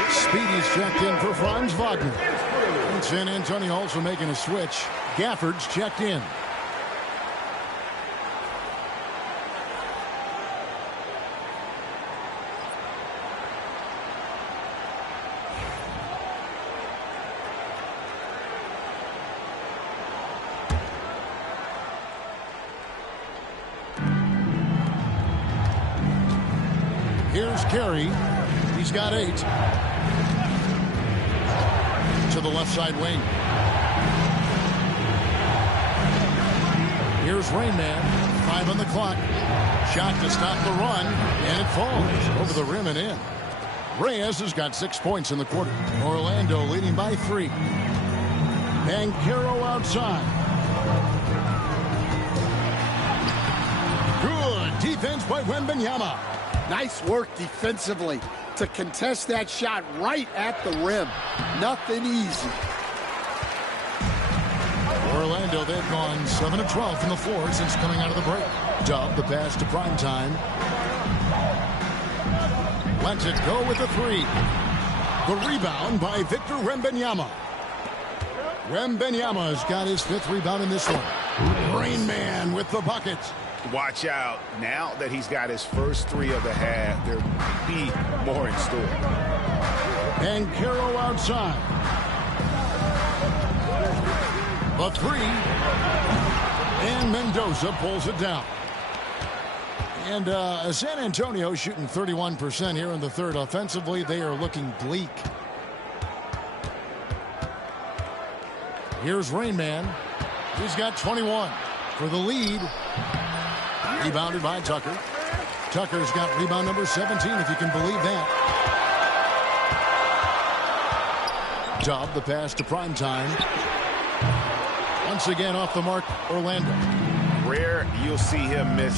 Speedy's checked in for Franz Wagner. And San Antonio also making a switch. Gafford's checked in. Here's Carey. He's got 8. To the left side wing. Here's Rain Man. 5 on the clock. Shot to stop the run, and it falls over the rim and in. Reyes has got 6 points in the quarter. Orlando leading by 3. Banchero outside. Good defense by Wembanyama. Nice work defensively to contest that shot right at the rim. Nothing easy. Orlando, they've gone 7 of 12 from the floor since coming out of the break. Dub the pass to Primetime. Lets it go with the 3. The rebound by Victor Wembanyama. Wembanyama's got his 5th rebound in this one. Rain Man with the bucket. Watch out. Now that he's got his first 3 of the half, there will be more in store. Banchero outside. The 3. And Mendoza pulls it down. And San Antonio shooting 31% here in the third. Offensively, they are looking bleak. Here's Rain Man. He's got 21 for the lead. Rebounded by Tucker. Tucker's got rebound number 17, if you can believe that. Dub the pass to Primetime. Once again off the mark, Orlando. Rare you'll see him miss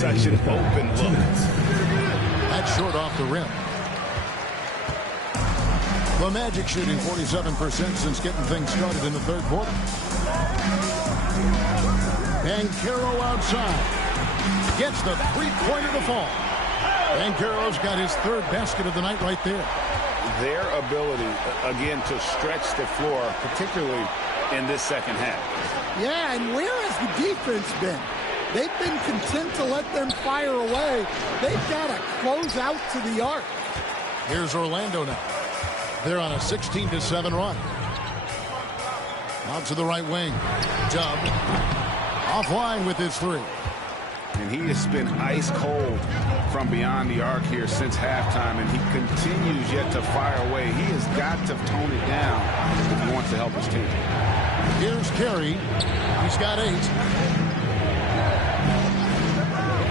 such an open look. That's short off the rim. The Magic shooting 47% since getting things started in the third quarter. Banchero outside. Gets the three-pointer to fall. Banchero's got his 3rd basket of the night right there. Their ability, again, to stretch the floor, particularly in this second half. Yeah, and where has the defense been? They've been content to let them fire away. They've got to close out to the arc. Here's Orlando now. They're on a 16-7 run. Out to the right wing. Dub. Offline with his 3. And he has been ice cold from beyond the arc here since halftime, and he continues yet to fire away. He has got to tone it down if he wants to help his team. Here's Carey. He's got 8.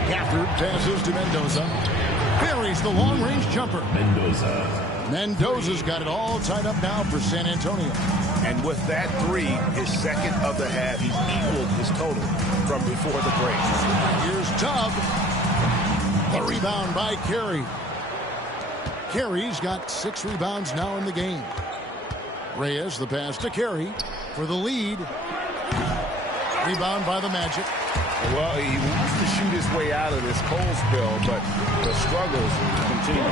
Gafford passes to Mendoza. Buries the long-range jumper. Mendoza's got it all tied up now for San Antonio. And with that 3, his 2nd of the half, he's equaled his total from before the break. Here's Dub. The rebound by Carey. Carey's got 6 rebounds now in the game. Reyes, the pass to Carey for the lead. Rebound by the Magic. Well, he wants to shoot his way out of this cold spell, but the struggles continue.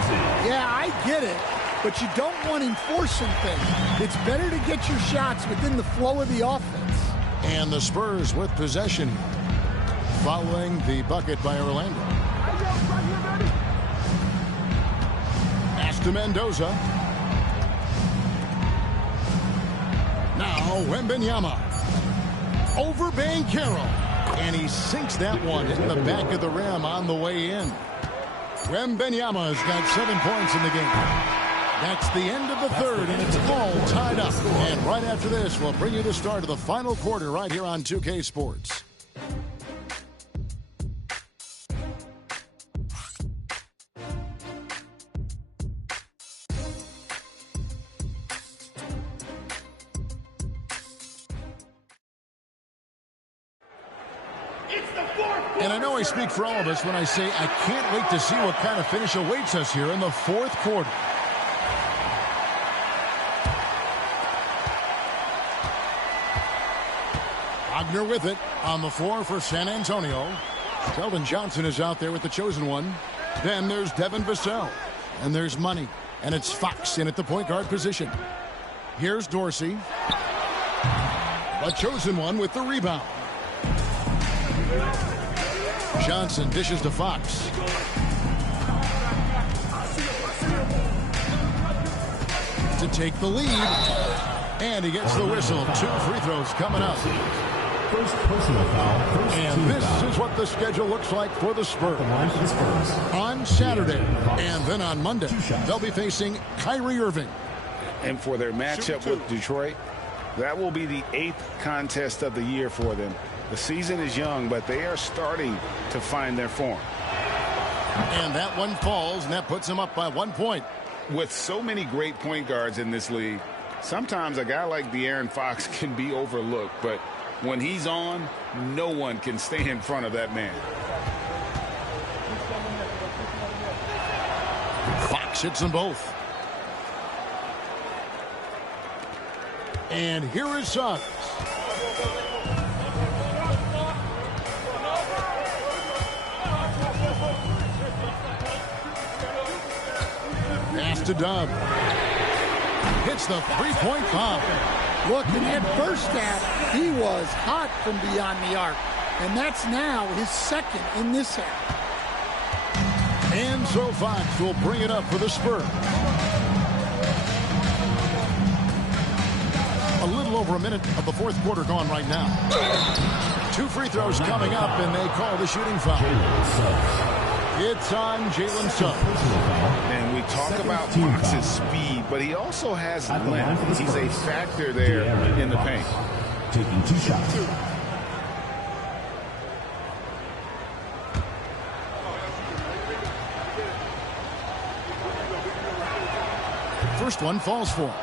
Yeah, I get it, but you don't want him forcing things. It's better to get your shots within the flow of the offense. And the Spurs with possession following the bucket by Orlando. Pass to Mendoza. Now Wembanyama. Over Banchero. And he sinks that one in the back of the rim on the way in. Wembanyama has got 7 points in the game. That's the end of the third, and it's all tied up. And right after this, we'll bring you the start of the final quarter right here on 2K Sports. And I know I speak for all of us when I say I can't wait to see what kind of finish awaits us here in the fourth quarter. Wagner with it on the floor for San Antonio. Keldon Johnson is out there with the chosen one. Then there's Devin Vassell. And there's Money. And it's Fox in at the point guard position. Here's Dorsey. The chosen one with the rebound. Johnson dishes to Fox. To take the lead. And he gets the whistle. 2 free throws coming up. First personal foul. And this is what the schedule looks like for the Spurs. On Saturday and then on Monday, they'll be facing Kyrie Irving. And for their matchup with Detroit, that will be the 8th contest of the year for them. The season is young, but they are starting to find their form. And that one falls, and that puts them up by 1 point. With so many great point guards in this league, sometimes a guy like De'Aaron Fox can be overlooked, but when he's on, no one can stay in front of that man. Fox hits them both. And here is Suggs. Pass to Dub. Hits the three-point bomb. Look, in that first half, he was hot from beyond the arc. And that's now his second in this half. And so Fox will bring it up for the Spurs. A little over a minute of the fourth quarter gone right now. 2 free throws coming up, and they call the shooting foul. It's on Jalen Suggs. And we talk about Fox's speed, but he also has length. He's a factor there in the paint. Taking 2 shots. First one falls for him.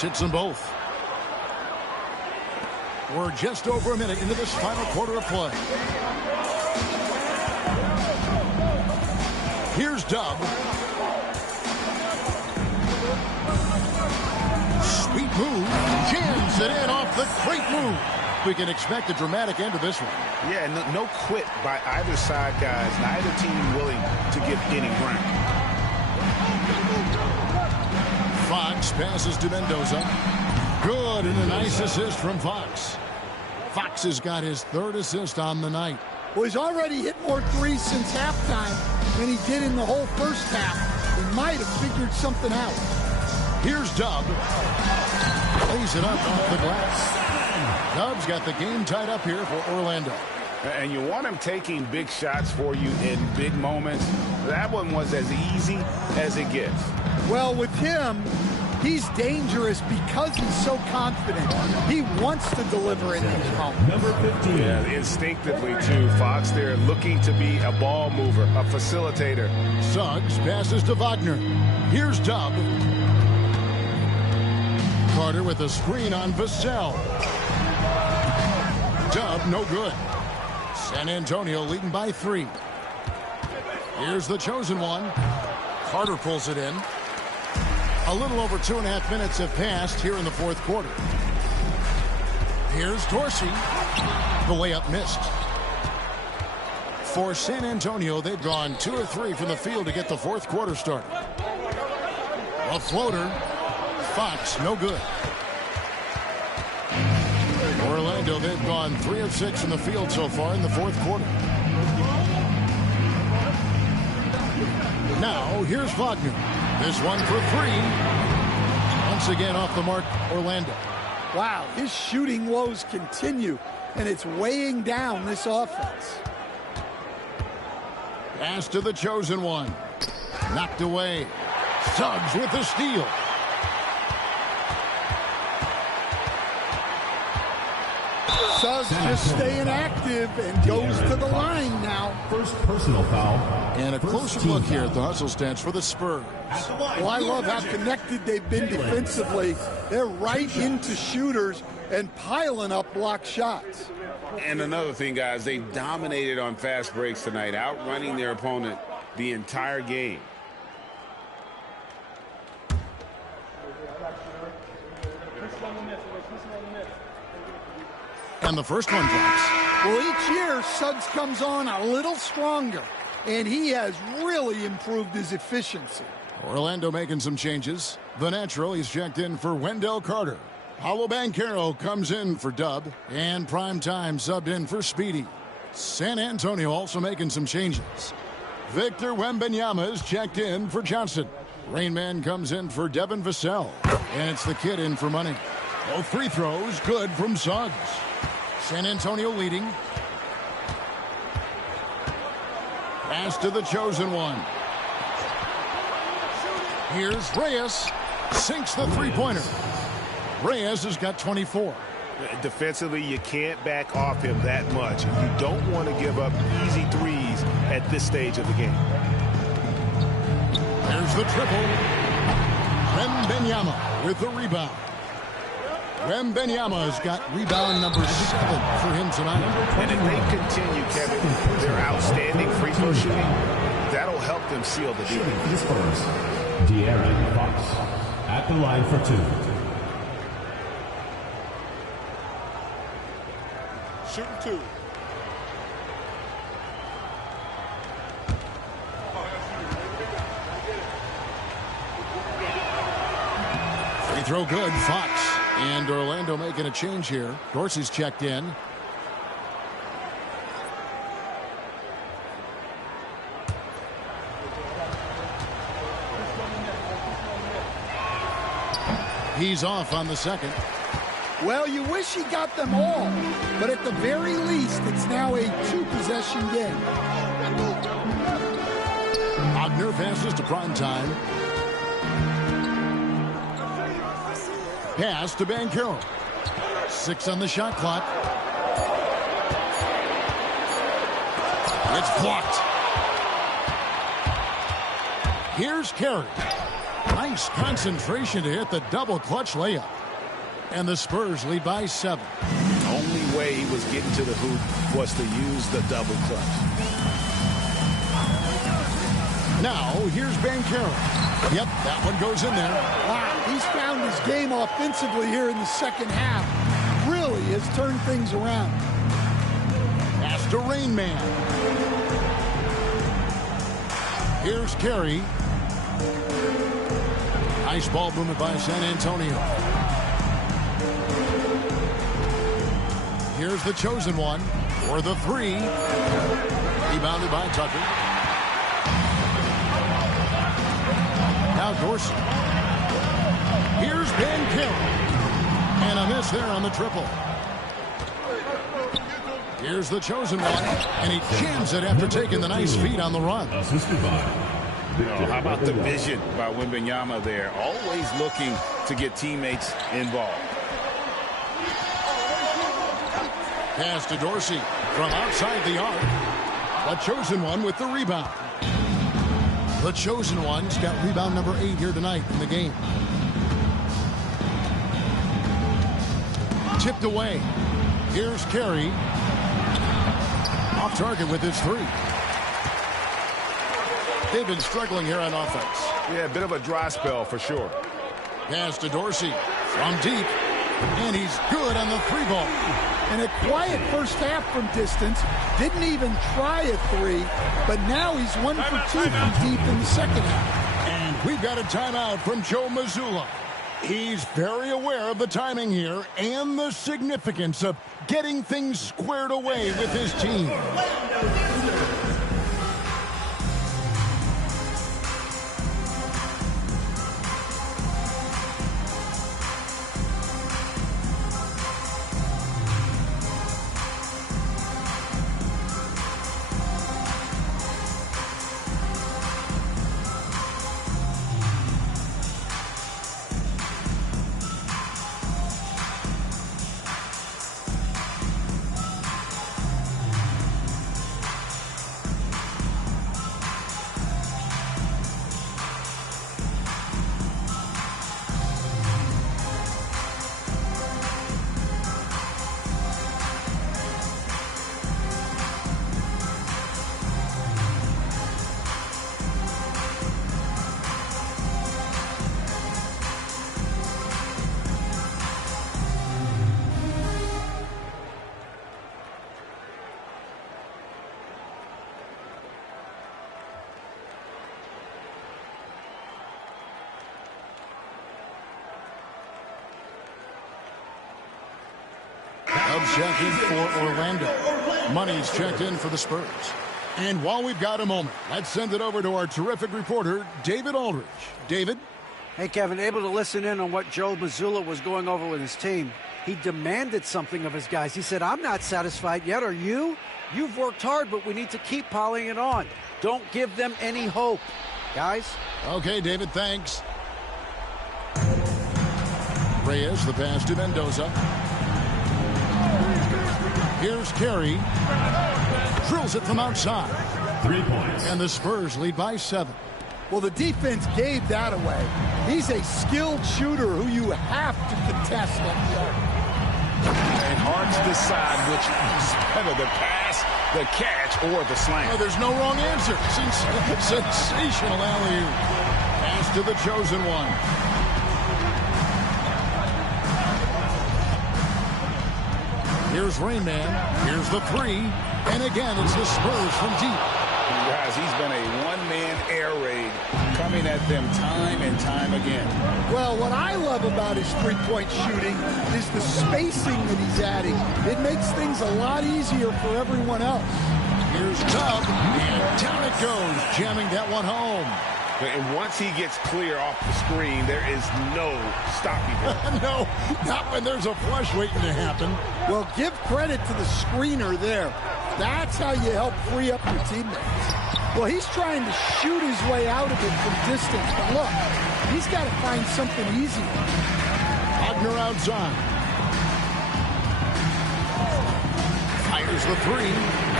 Hits them both. We're just over a minute into this final quarter of play. Here's Dub. Sweet move. Jams it in off the great move. We can expect a dramatic end to this one. Yeah, no quit by either side, guys. Neither team willing to give any ground. Fox passes to Mendoza. Good, and a nice assist from Fox. Fox has got his 3rd assist on the night. Well, he's already hit more threes since halftime than he did in the whole first half. He might have figured something out. Here's Dub. Lays it up off the glass. Dub's got the game tied up here for Orlando. And you want him taking big shots for you in big moments. That one was as easy as it gets. Well, with him, he's dangerous because he's so confident. He wants to deliver in these moments. Number 15. Yeah, instinctively, too. Fox there looking to be a ball mover, a facilitator. Suggs passes to Wagner. Here's Dub. Carter with a screen on Vassell. Dub, no good. San Antonio leading by 3. Here's the chosen one. Carter pulls it in. A little over 2.5 minutes have passed here in the fourth quarter. Here's Dorsey. The layup missed. For San Antonio, they've gone 2 of 3 from the field to get the fourth quarter started. A floater. Fox, no good. Orlando, they've gone 3 of 6 from the field so far in the fourth quarter. Now, here's Wagner. This one for 3. Once again off the mark, Orlando. Wow, his shooting woes continue, and it's weighing down this offense. Pass to the chosen one. Knocked away. Suggs with the steal. Suggs just staying active and goes to the line now. First personal foul. And a closer look here at the hustle stats for the Spurs. Well, I love how connected they've been defensively. They're right into shooters and piling up block shots. And another thing, guys, they dominated on fast breaks tonight, outrunning their opponent the entire game. And the first one drops. Well, each year, Suggs comes on a little stronger, and he has really improved his efficiency. Orlando making some changes. The natural, he's checked in for Wendell Carter. Paolo Banchero comes in for Dub, and Primetime subbed in for Speedy. San Antonio also making some changes. Victor Wembanyama is checked in for Johnson. Rainman comes in for Devin Vassell, and it's the kid in for Money. Both free throws good from Suggs. San Antonio leading. Pass to the chosen one. Here's Reyes. Sinks the three-pointer. Reyes has got 24. Defensively, you can't back off him that much. You don't want to give up easy threes at this stage of the game. There's the triple. Wembanyama with the rebound. Wembanyama has got rebound number 7 for him tonight. And if they continue, Kevin, their outstanding free throw shooting, that'll help them seal the deal. De'Aaron Fox at the line for 2. Shooting 2. Free throw good, Fox. And Orlando making a change here. Dorsey's checked in. He's off on the second. Well, you wish he got them all, but at the very least, it's now a 2-possession game. Wagner passes to Primetime. Pass to Banchero. 6 on the shot clock. It's blocked. Here's Carey. Nice concentration to hit the double clutch layup. And the Spurs lead by 7. The only way he was getting to the hoop was to use the double clutch. Now, here's Banchero. Yep, that one goes in there. Wow, he's found his game offensively here in the second half. Really has turned things around. Pass to Rainman. Here's Carey. Nice ball movement by San Antonio. Here's the chosen one for the 3. Rebounded by Tucker. Now Dorsey. Here's Banchero. And a miss there on the triple. Here's the chosen one. And he jams it after taking the nice feed on the run. Assisted by. How about the vision by Wembanyama there? Always looking to get teammates involved. Pass to Dorsey from outside the arc. The chosen one with the rebound. The chosen one's got rebound number 8 here tonight in the game. Tipped away. Here's Carey. Off target with his 3. They've been struggling here on offense. Yeah, a bit of a dry spell for sure. Pass to Dorsey from deep. And he's good on the 3-ball. And a quiet first half from distance. Didn't even try a 3. But now he's 1 for 2 from deep in the second half. And we've got a timeout from Joe Mazzulla. He's very aware of the timing here and the significance of getting things squared away with his team. Dubs check in for Orlando. Money's checked in for the Spurs. And while we've got a moment, let's send it over to our terrific reporter, David Aldridge. David? Hey, Kevin, able to listen in on what Joe Mazzulla was going over with his team. He demanded something of his guys. He said, I'm not satisfied yet. Are you? You've worked hard, but we need to keep piling it on. Don't give them any hope. Guys? Okay, David, thanks. Reyes, the pass to Mendoza. Here's Carey. Drills it from outside. 3 points. And the Spurs lead by 7. Well, the defense gave that away. He's a skilled shooter who you have to contest him. And hard to decide which is better, the pass, the catch, or the slam. Oh, there's no wrong answer. Sensational alley-oop. Pass to the chosen one. Here's Rain Man. Here's the 3. And again, it's the Spurs from deep. Guys, he's been a one-man air raid coming at them time and time again. Well, what I love about his three-point shooting is the spacing that he's adding. It makes things a lot easier for everyone else. Here's Dub, and down it goes, jamming that one home. And once he gets clear off the screen, there is no stopping him. No, not when there's a flush waiting to happen. Well, give credit to the screener there. That's how you help free up your teammates. Well, he's trying to shoot his way out of it from distance, but look, he's got to find something easier. Wagner outside. Fires the 3.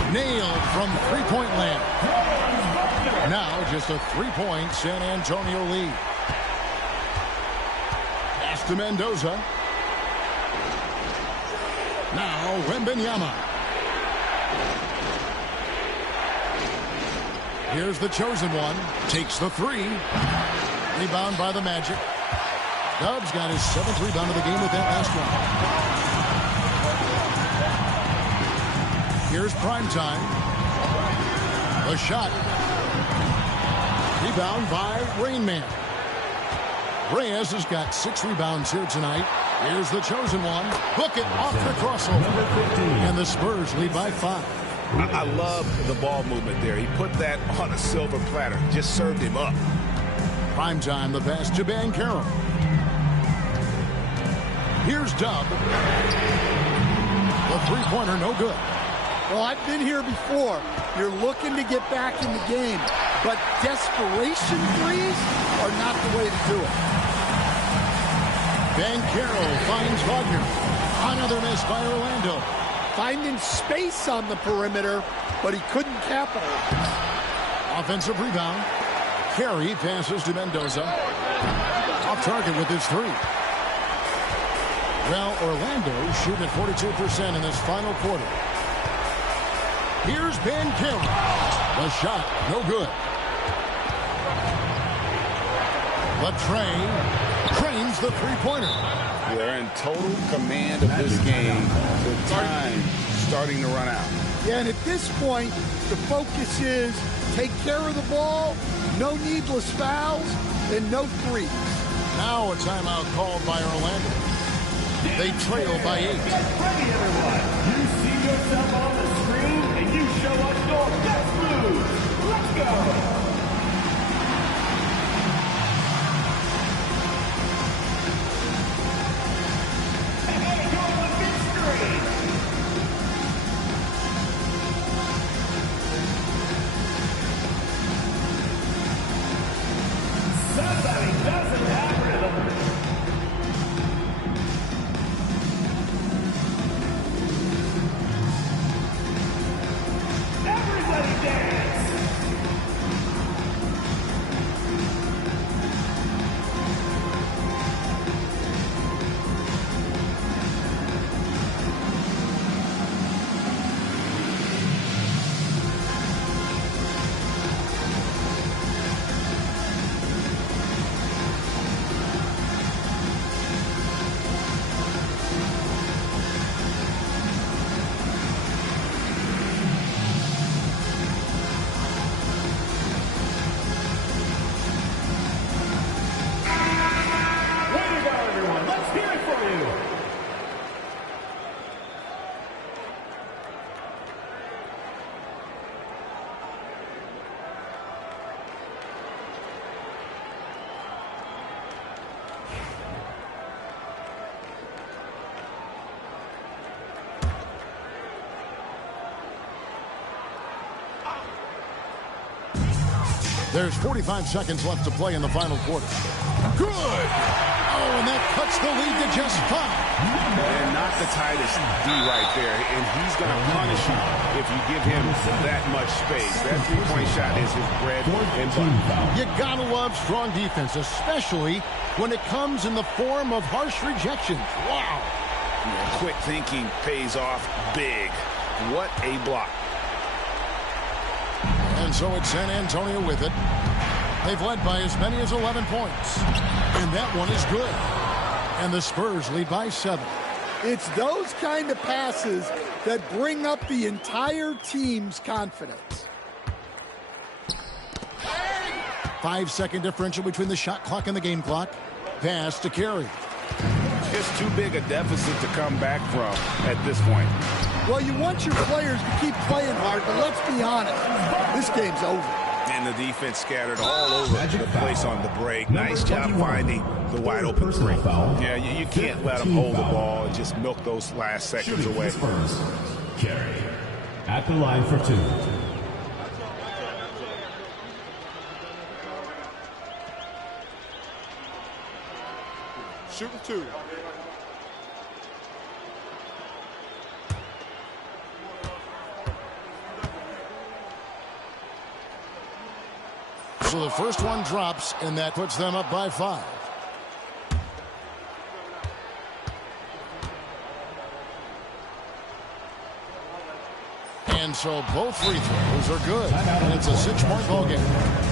Nailed from three-point land. Now just a 3-point San Antonio lead. Pass to Mendoza. Now Wembanyama. Here's the chosen one. Takes the 3. Rebound by the Magic. Dubs got his 7th rebound of the game with that last one. Here's Primetime. A shot. Rebound by Rain Man. Reyes has got 6 rebounds here tonight. Here's the chosen one. Book it off the crossover. And the Spurs lead by 5. I love the ball movement there. He put that on a silver platter. Just served him up. Primetime, the pass to Banchero. Here's Dub. The three-pointer, no good. Well, I've been here before. You're looking to get back in the game, but desperation threes are not the way to do it. Banchero finds Wagner. Another miss by Orlando. Finding space on the perimeter, but he couldn't capitalize. Offensive rebound. Carey passes to Mendoza. Off target with his 3. Well, Orlando shooting at 42% in this final quarter. Here's Ben Kim. The shot, no good. Latrey trains the three-pointer. They're in total command of this game with time starting to run out. Yeah, and at this point, the focus is take care of the ball, no needless fouls, and no threes. Now a timeout called by Orlando. They trail by 8. Get ready, everyone. You see yourself on the screen, and you show us your best moves. Let's go. There's 45 seconds left to play in the final quarter. Good! Oh, and that cuts the lead to just 5. And not the tightest D right there. And he's going to punish you if you give him that much space. That three-point shot is his bread and butter. You gotta love strong defense, especially when it comes in the form of harsh rejections. Wow! Yeah, quick thinking pays off big. What a block. And so it's San Antonio with it. They've led by as many as 11 points. And that one is good. And the Spurs lead by 7. It's those kind of passes that bring up the entire team's confidence. 5-second differential between the shot clock and the game clock. Pass to Carey. Just too big a deficit to come back from at this point. Well, you want your players to keep playing hard, but let's be honest, this game's over. And the defense scattered all over the place on the break. Nice job finding the wide open three. Yeah, you can't let them hold the ball and just milk those last seconds away. Carey at the line for 2. Shooting 2. So the first one drops, and that puts them up by 5. And so both free throws are good, and it's a 6-point ball game.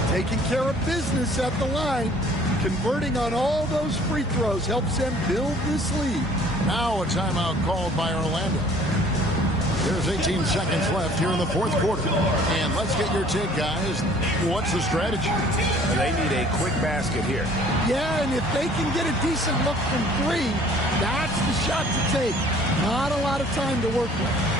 Taking care of business at the line, converting on all those free throws helps them build this lead. Now a timeout called by Orlando. There's 18 seconds left here in the fourth quarter. And let's get your take, guys. What's the strategy? They need a quick basket here. Yeah, and if they can get a decent look from 3, that's the shot to take. Not a lot of time to work with.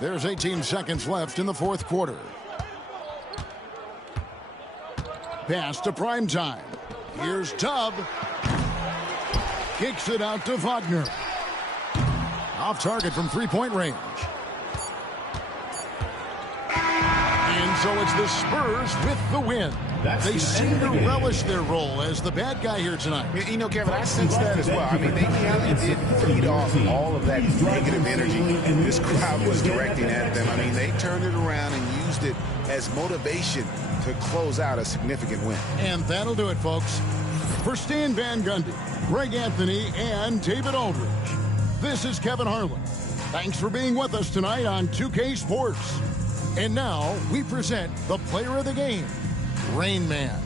There's 18 seconds left in the fourth quarter. Pass to Primetime. Here's Tubb. Kicks it out to Wagner. Off target from three-point range. And so it's the Spurs with the win. They seem to relish their role as the bad guy here tonight. You know, Kevin, I sense that as well. I mean, they kind of did feed off all of that negative energy this crowd was directing at them. I mean, they turned it around and used it as motivation to close out a significant win. And that'll do it, folks. For Stan Van Gundy, Greg Anthony, and David Aldridge, this is Kevin Harlan. Thanks for being with us tonight on 2K Sports. And now we present the player of the game, Rain Man.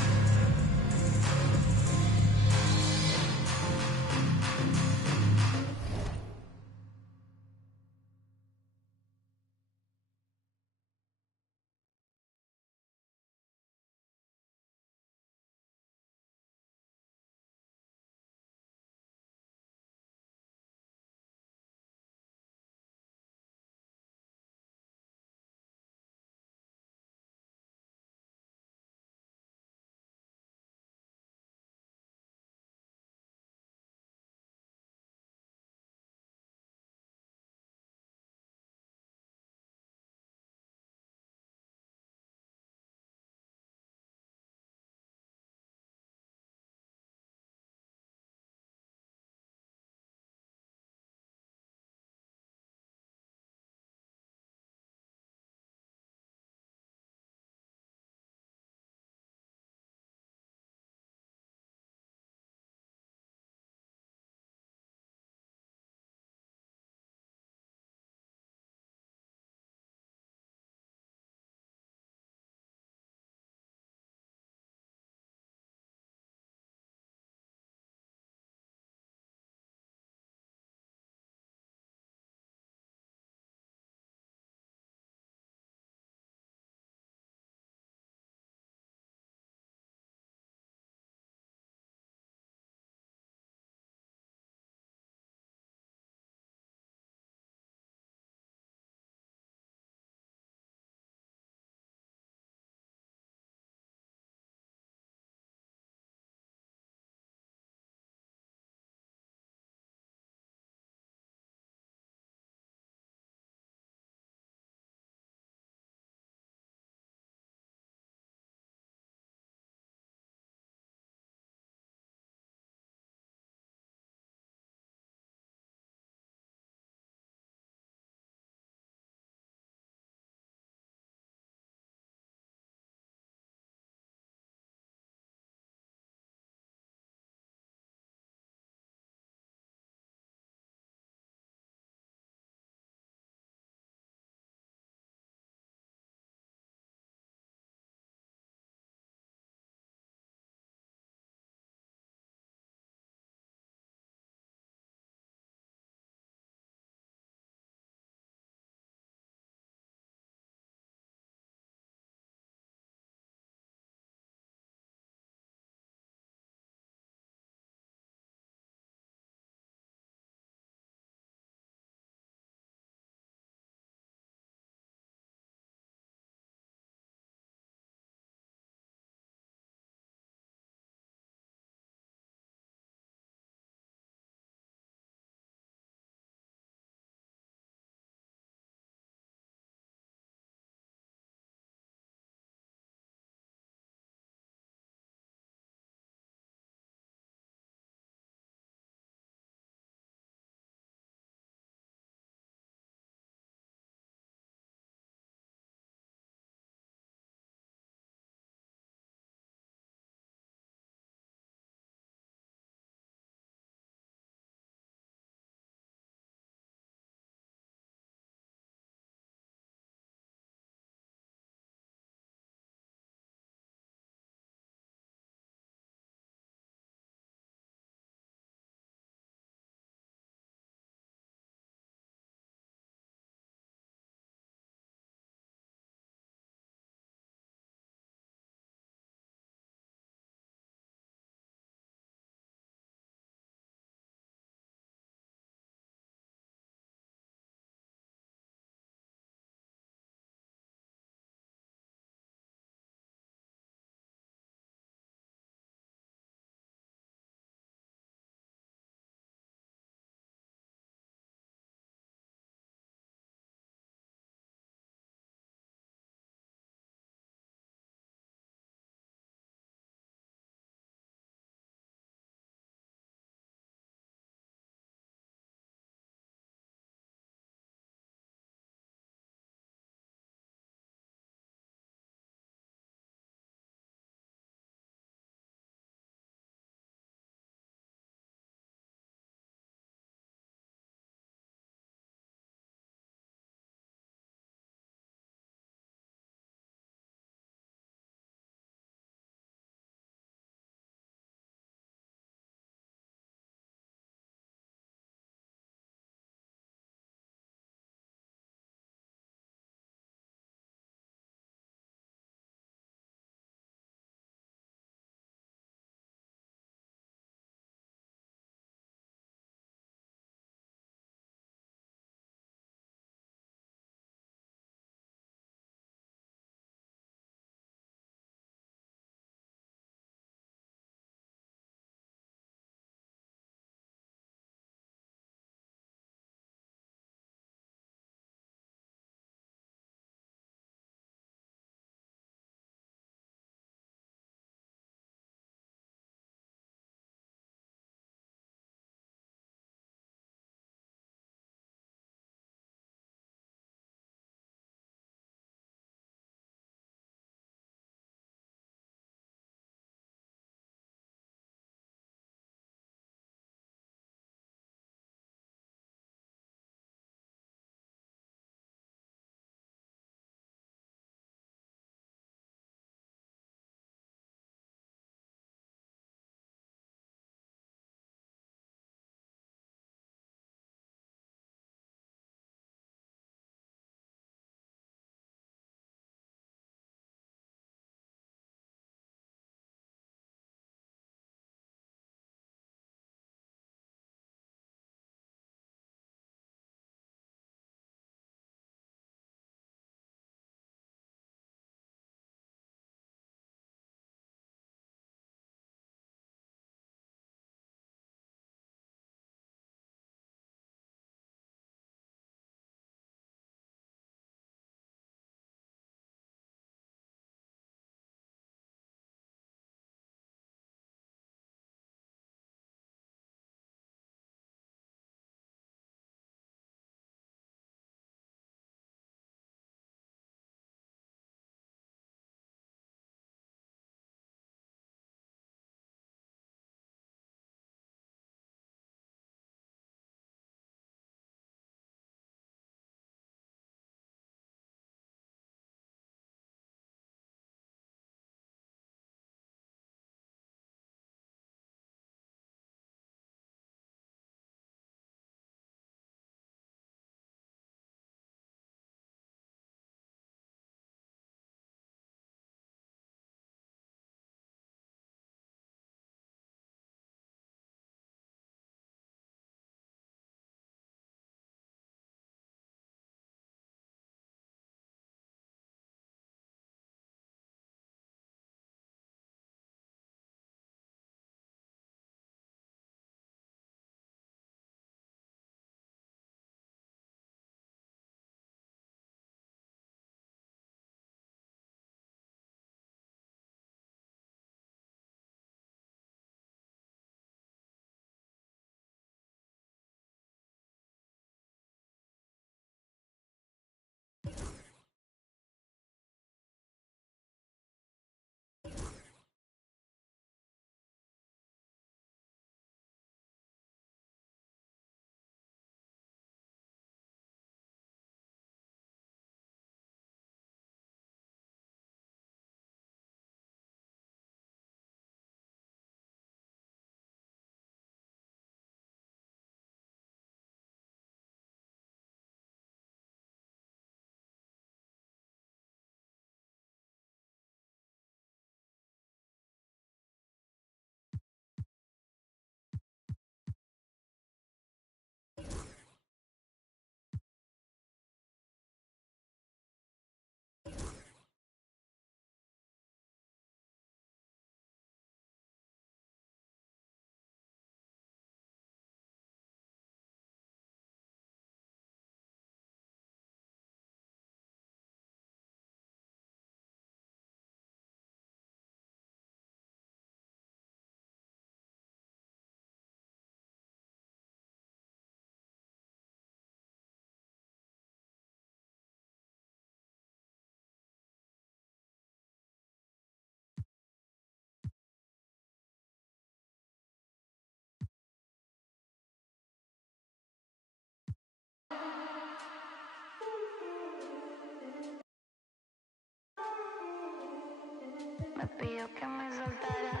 Me pidió que me soltara.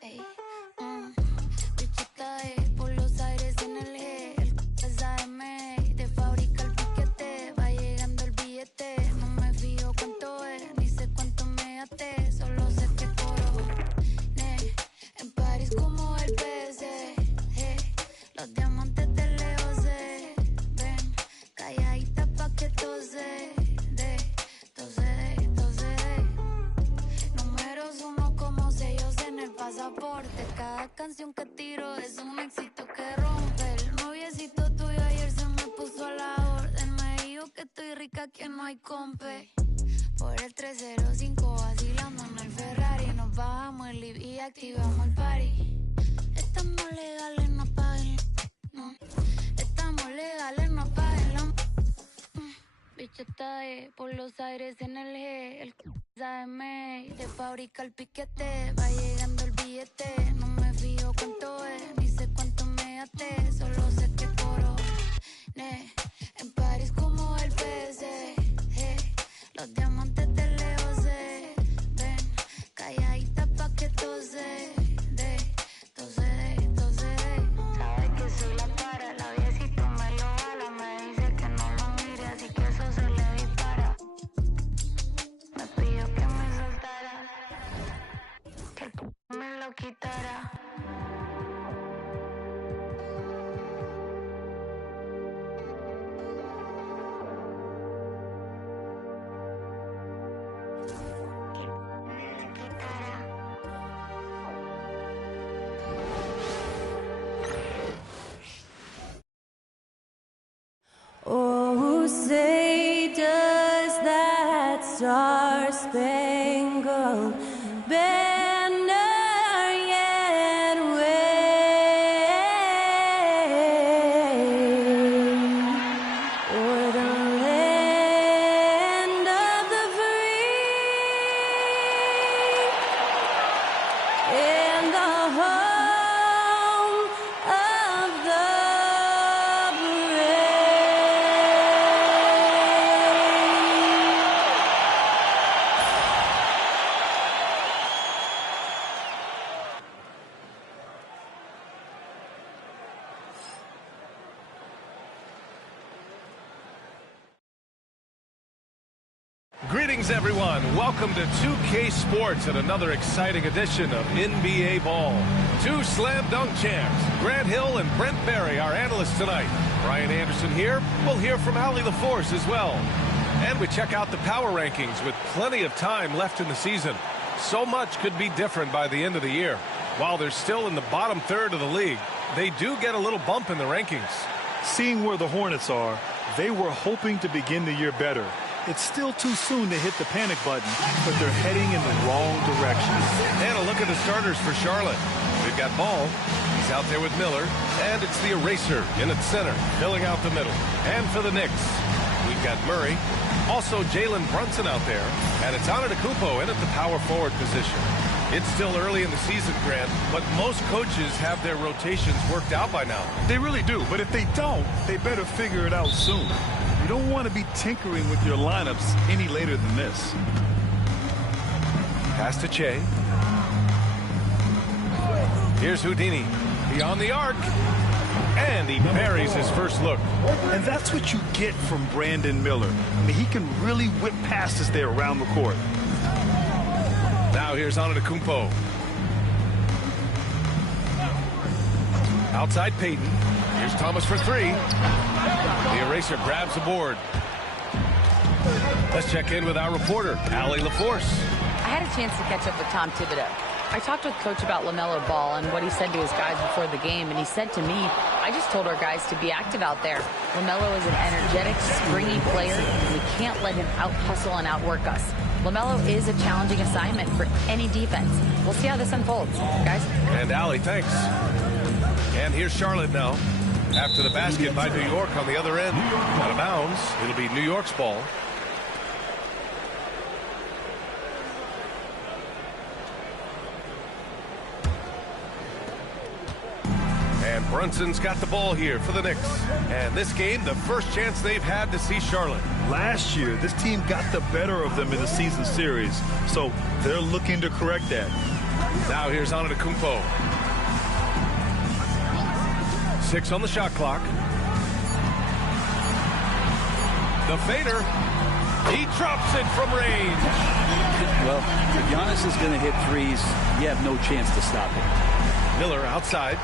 Ey, bichita por los aires en el G. El SAM de fábrica el piquete. Va llegando el billete. No me fijo cuánto es, ni sé cuánto me até. Solo sé que coro. En París como el PC. Los diamantes de lejos se ven. Calladita pa' que tose. Pasaporte, cada canción que tiro es un éxito que rompe. El noviecito tuyo ayer se me puso a la orden. Me dijo que estoy rica, que no hay compe. Por el 305 vacilando en el Ferrari. Nos bajamos el live y activamos el party. Estamos legales, no paguen. No. Estamos legales, no paguen la... Bicheta por los aires en el G. El SAM de fábrica el piquete. Va llegando el billete. No me fijo cuánto es, ni sé cuánto me até. Solo sé que coro. En París como el PC. Los diamantes de lejos se ven. Calladita pa' que tose. Sabe que soy la para. La viejito me lo jala. Me dice que no lo mire, así que eso se le dispara. Me pidió que me soltara, que el me lo quitara. Oh, say does that star-spangled banner yet wave o'er the land of the free and the home of the Greetings, everyone. Welcome to 2K Sports and another exciting edition of NBA Ball. Two slam dunk champs, Grant Hill and Brent Barry, our analysts tonight. Brian Anderson here. We'll hear from Allie LaForce as well. And we check out the power rankings with plenty of time left in the season. So much could be different by the end of the year. While they're still in the bottom third of the league, they do get a little bump in the rankings. Seeing where the Hornets are, they were hoping to begin the year better. It's still too soon to hit the panic button, but they're heading in the wrong direction. And a look at the starters for Charlotte. We've got Ball. He's out there with Miller. And it's the eraser in at center, filling out the middle. And for the Knicks, we've got Murray. Also Jalen Brunson out there. And it's Antetokounmpo in at the power forward position. It's still early in the season, Grant, but most coaches have their rotations worked out by now. They really do, but if they don't, they better figure it out soon. You don't want to be tinkering with your lineups any later than this. Pass to Che. Here's Houdini. Beyond the arc. And he buries his first look. And that's what you get from Brandon Miller. I mean, he can really whip passes there around the court. Now here's Antetokounmpo. Outside Payton. Here's Thomas for three. The eraser grabs the board. Let's check in with our reporter, Allie LaForce. I had a chance to catch up with Tom Thibodeau. I talked with Coach about LaMelo Ball and what he said to his guys before the game, and he said to me, I just told our guys to be active out there. LaMelo is an energetic, springy player, and we can't let him out-hustle and outwork us. LaMelo is a challenging assignment for any defense. We'll see how this unfolds, guys. And Allie, thanks. And here's Charlotte now. After the basket by New York on the other end. Out of bounds. It'll be New York's ball. And Brunson's got the ball here for the Knicks. And this game, the first chance they've had to see Charlotte. Last year, this team got the better of them in the season series, so they're looking to correct that. Now here's Antetokounmpo. 6 on the shot clock. The fader. He drops it from range. Well, if Giannis is going to hit threes, you have no chance to stop it. Miller outside.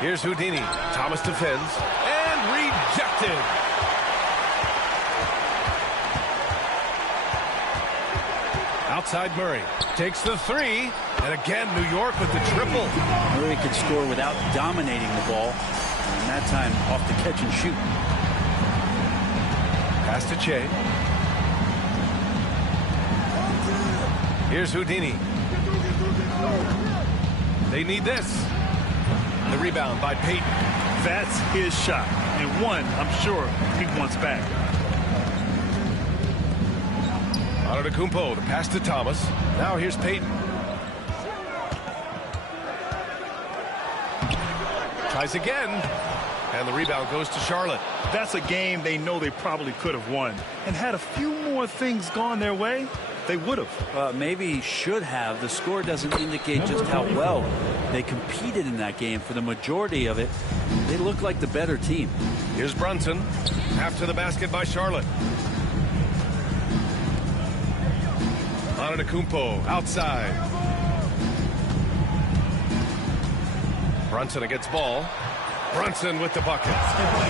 Here's Houdini. Thomas defends. And rejected. Outside Murray. Takes the three. And again, New York with the triple. Murray could score without dominating the ball. And that time, off the catch and shoot. Pass to Che. Here's Houdini. They need this. The rebound by Payton. That's his shot. And one, I'm sure, he wants back. Antetokounmpo, the pass to Thomas. Now here's Payton. Tries again. And the rebound goes to Charlotte. That's a game they know they probably could have won. And had a few more things gone their way, they would have. Maybe should have. The score doesn't indicate just how well they competed in that game. For the majority of it, they look like the better team. Here's Brunson. After the basket by Charlotte. Antetokounmpo outside. Brunson against ball. Brunson with the bucket.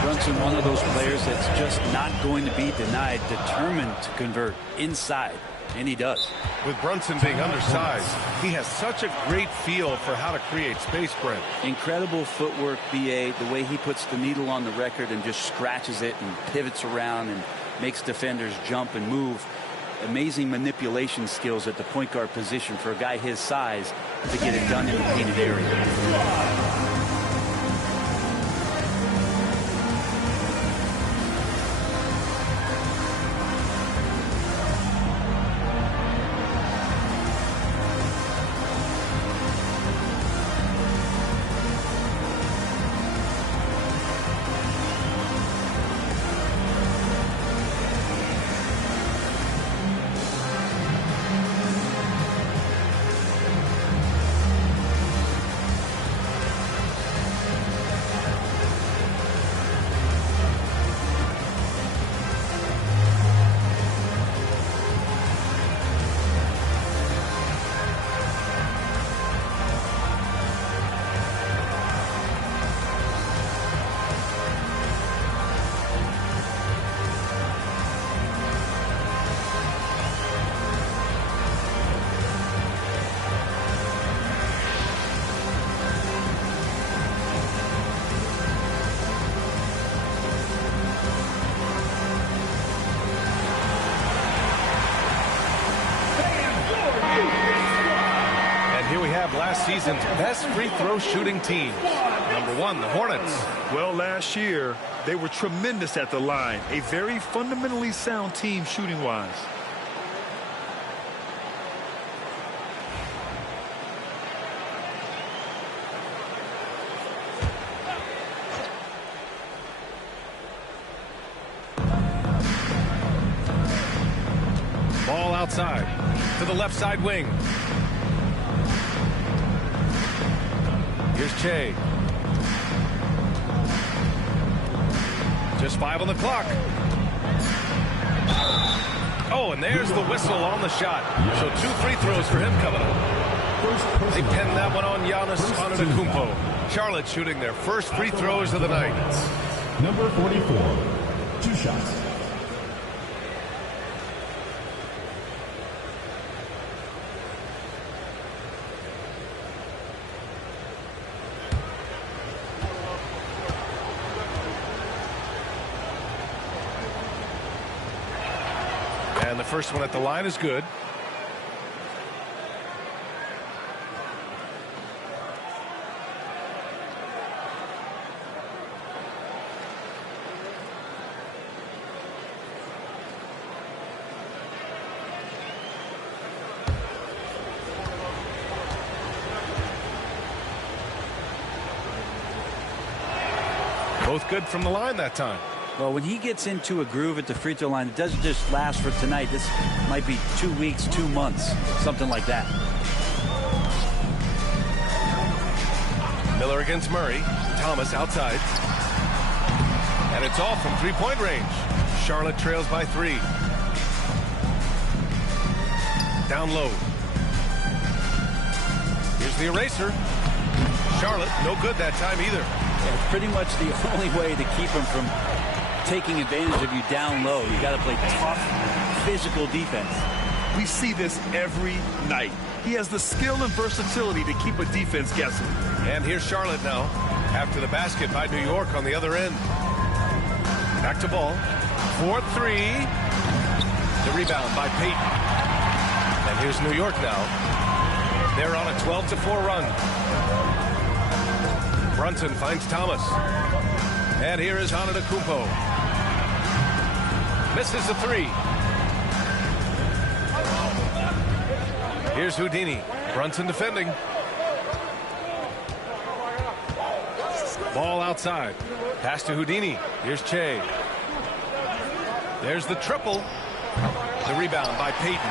Brunson, one of those players that's just not going to be denied, determined to convert inside, and he does. With Brunson being undersized, he has such a great feel for how to create space, Brent. Incredible footwork, B.A., the way he puts the needle on the record and just scratches it and pivots around and makes defenders jump and move. Amazing manipulation skills at the point guard position for a guy his size to get it done in the painted area. Last season's best free throw shooting team. Number 1, the Hornets. Well, last year, they were tremendous at the line. A very fundamentally sound team shooting-wise. Ball outside to the left side wing. Here's Che. Just 5 on the clock. Oh, and there's the whistle on the shot. So 2 free throws for him coming up. They pinned that one on Giannis Antetokounmpo. Charlotte shooting their first free throws of the night. Number 44, 2 shots. And the first one at the line is good. Both good from the line that time. Well, when he gets into a groove at the free throw line, it doesn't just last for tonight. This might be 2 weeks, 2 months, something like that. Miller against Murray. Thomas outside. And it's off from three-point range. Charlotte trails by 3. Down low. Here's the eraser. Charlotte, no good that time either. Yeah, it's pretty much the only way to keep him from taking advantage of you down low. You got to play tough, physical defense. We see this every night. He has the skill and versatility to keep a defense guessing. And here's Charlotte now, after the basket by New York on the other end. Back to Ball. 4-3. The rebound by Payton. And here's New York now. They're on a 12-4 run. Brunson finds Thomas. And here is Antetokounmpo. Misses the 3. Here's Houdini. Brunson defending. Ball outside. Pass to Houdini. Here's Che. There's the triple. The rebound by Payton.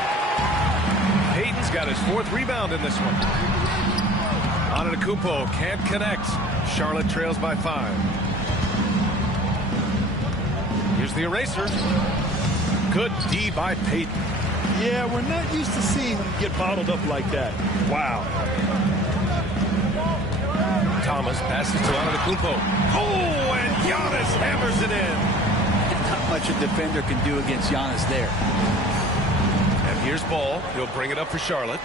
Payton's got his 4th rebound in this one. Antetokounmpo can't connect. Charlotte trails by 5. Here's the eraser. Good D by Payton. Yeah, we're not used to seeing him get bottled up like that. Wow. Thomas passes to Antetokounmpo. Oh, and Giannis hammers it in. Not much a defender can do against Giannis there. And here's Ball. He'll bring it up for Charlotte.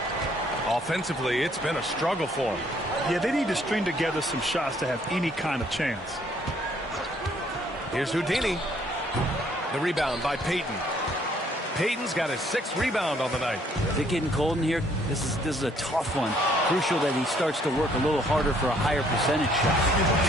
Offensively, it's been a struggle for him. Yeah, they need to string together some shots to have any kind of chance. Here's Houdini. The rebound by Payton. Payton's got his 6th rebound on the night. Is it getting cold in here? This is a tough one. Crucial that he starts to work a little harder for a higher percentage shot.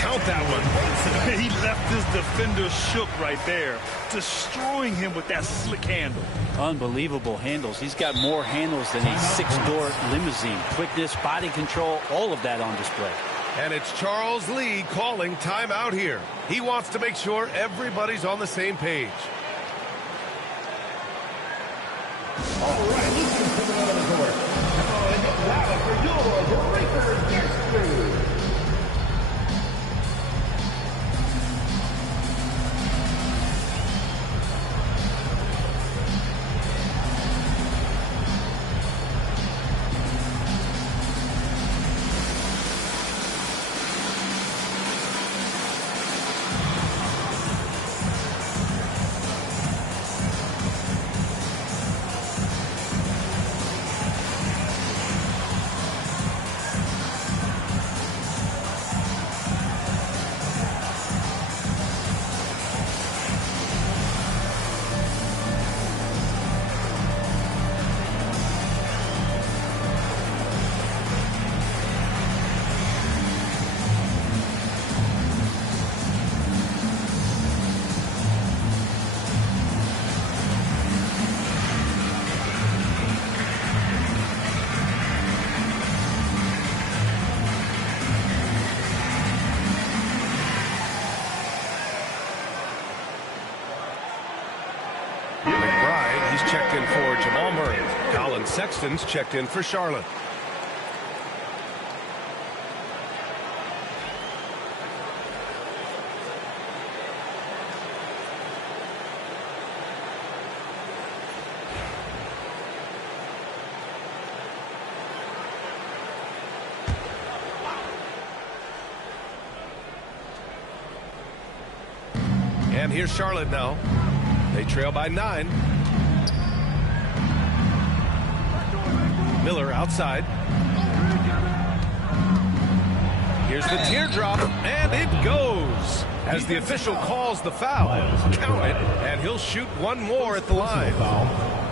Count that one. He left his defender shook right there, destroying him with that slick handle. Unbelievable handles. He's got more handles than a 6-door limousine. Quickness, body control, all of that on display. And it's Charles Lee calling timeout here. He wants to make sure everybody's on the same page. All right, listen to the middle of the court. And now for your Breakers next crew. Checked in for Jamal Murray. Colin Sexton's checked in for Charlotte. And here's Charlotte now. They trail by 9. Miller outside. Here's the teardrop, and it goes. As the official calls the foul, count it, and he'll shoot one more at the line.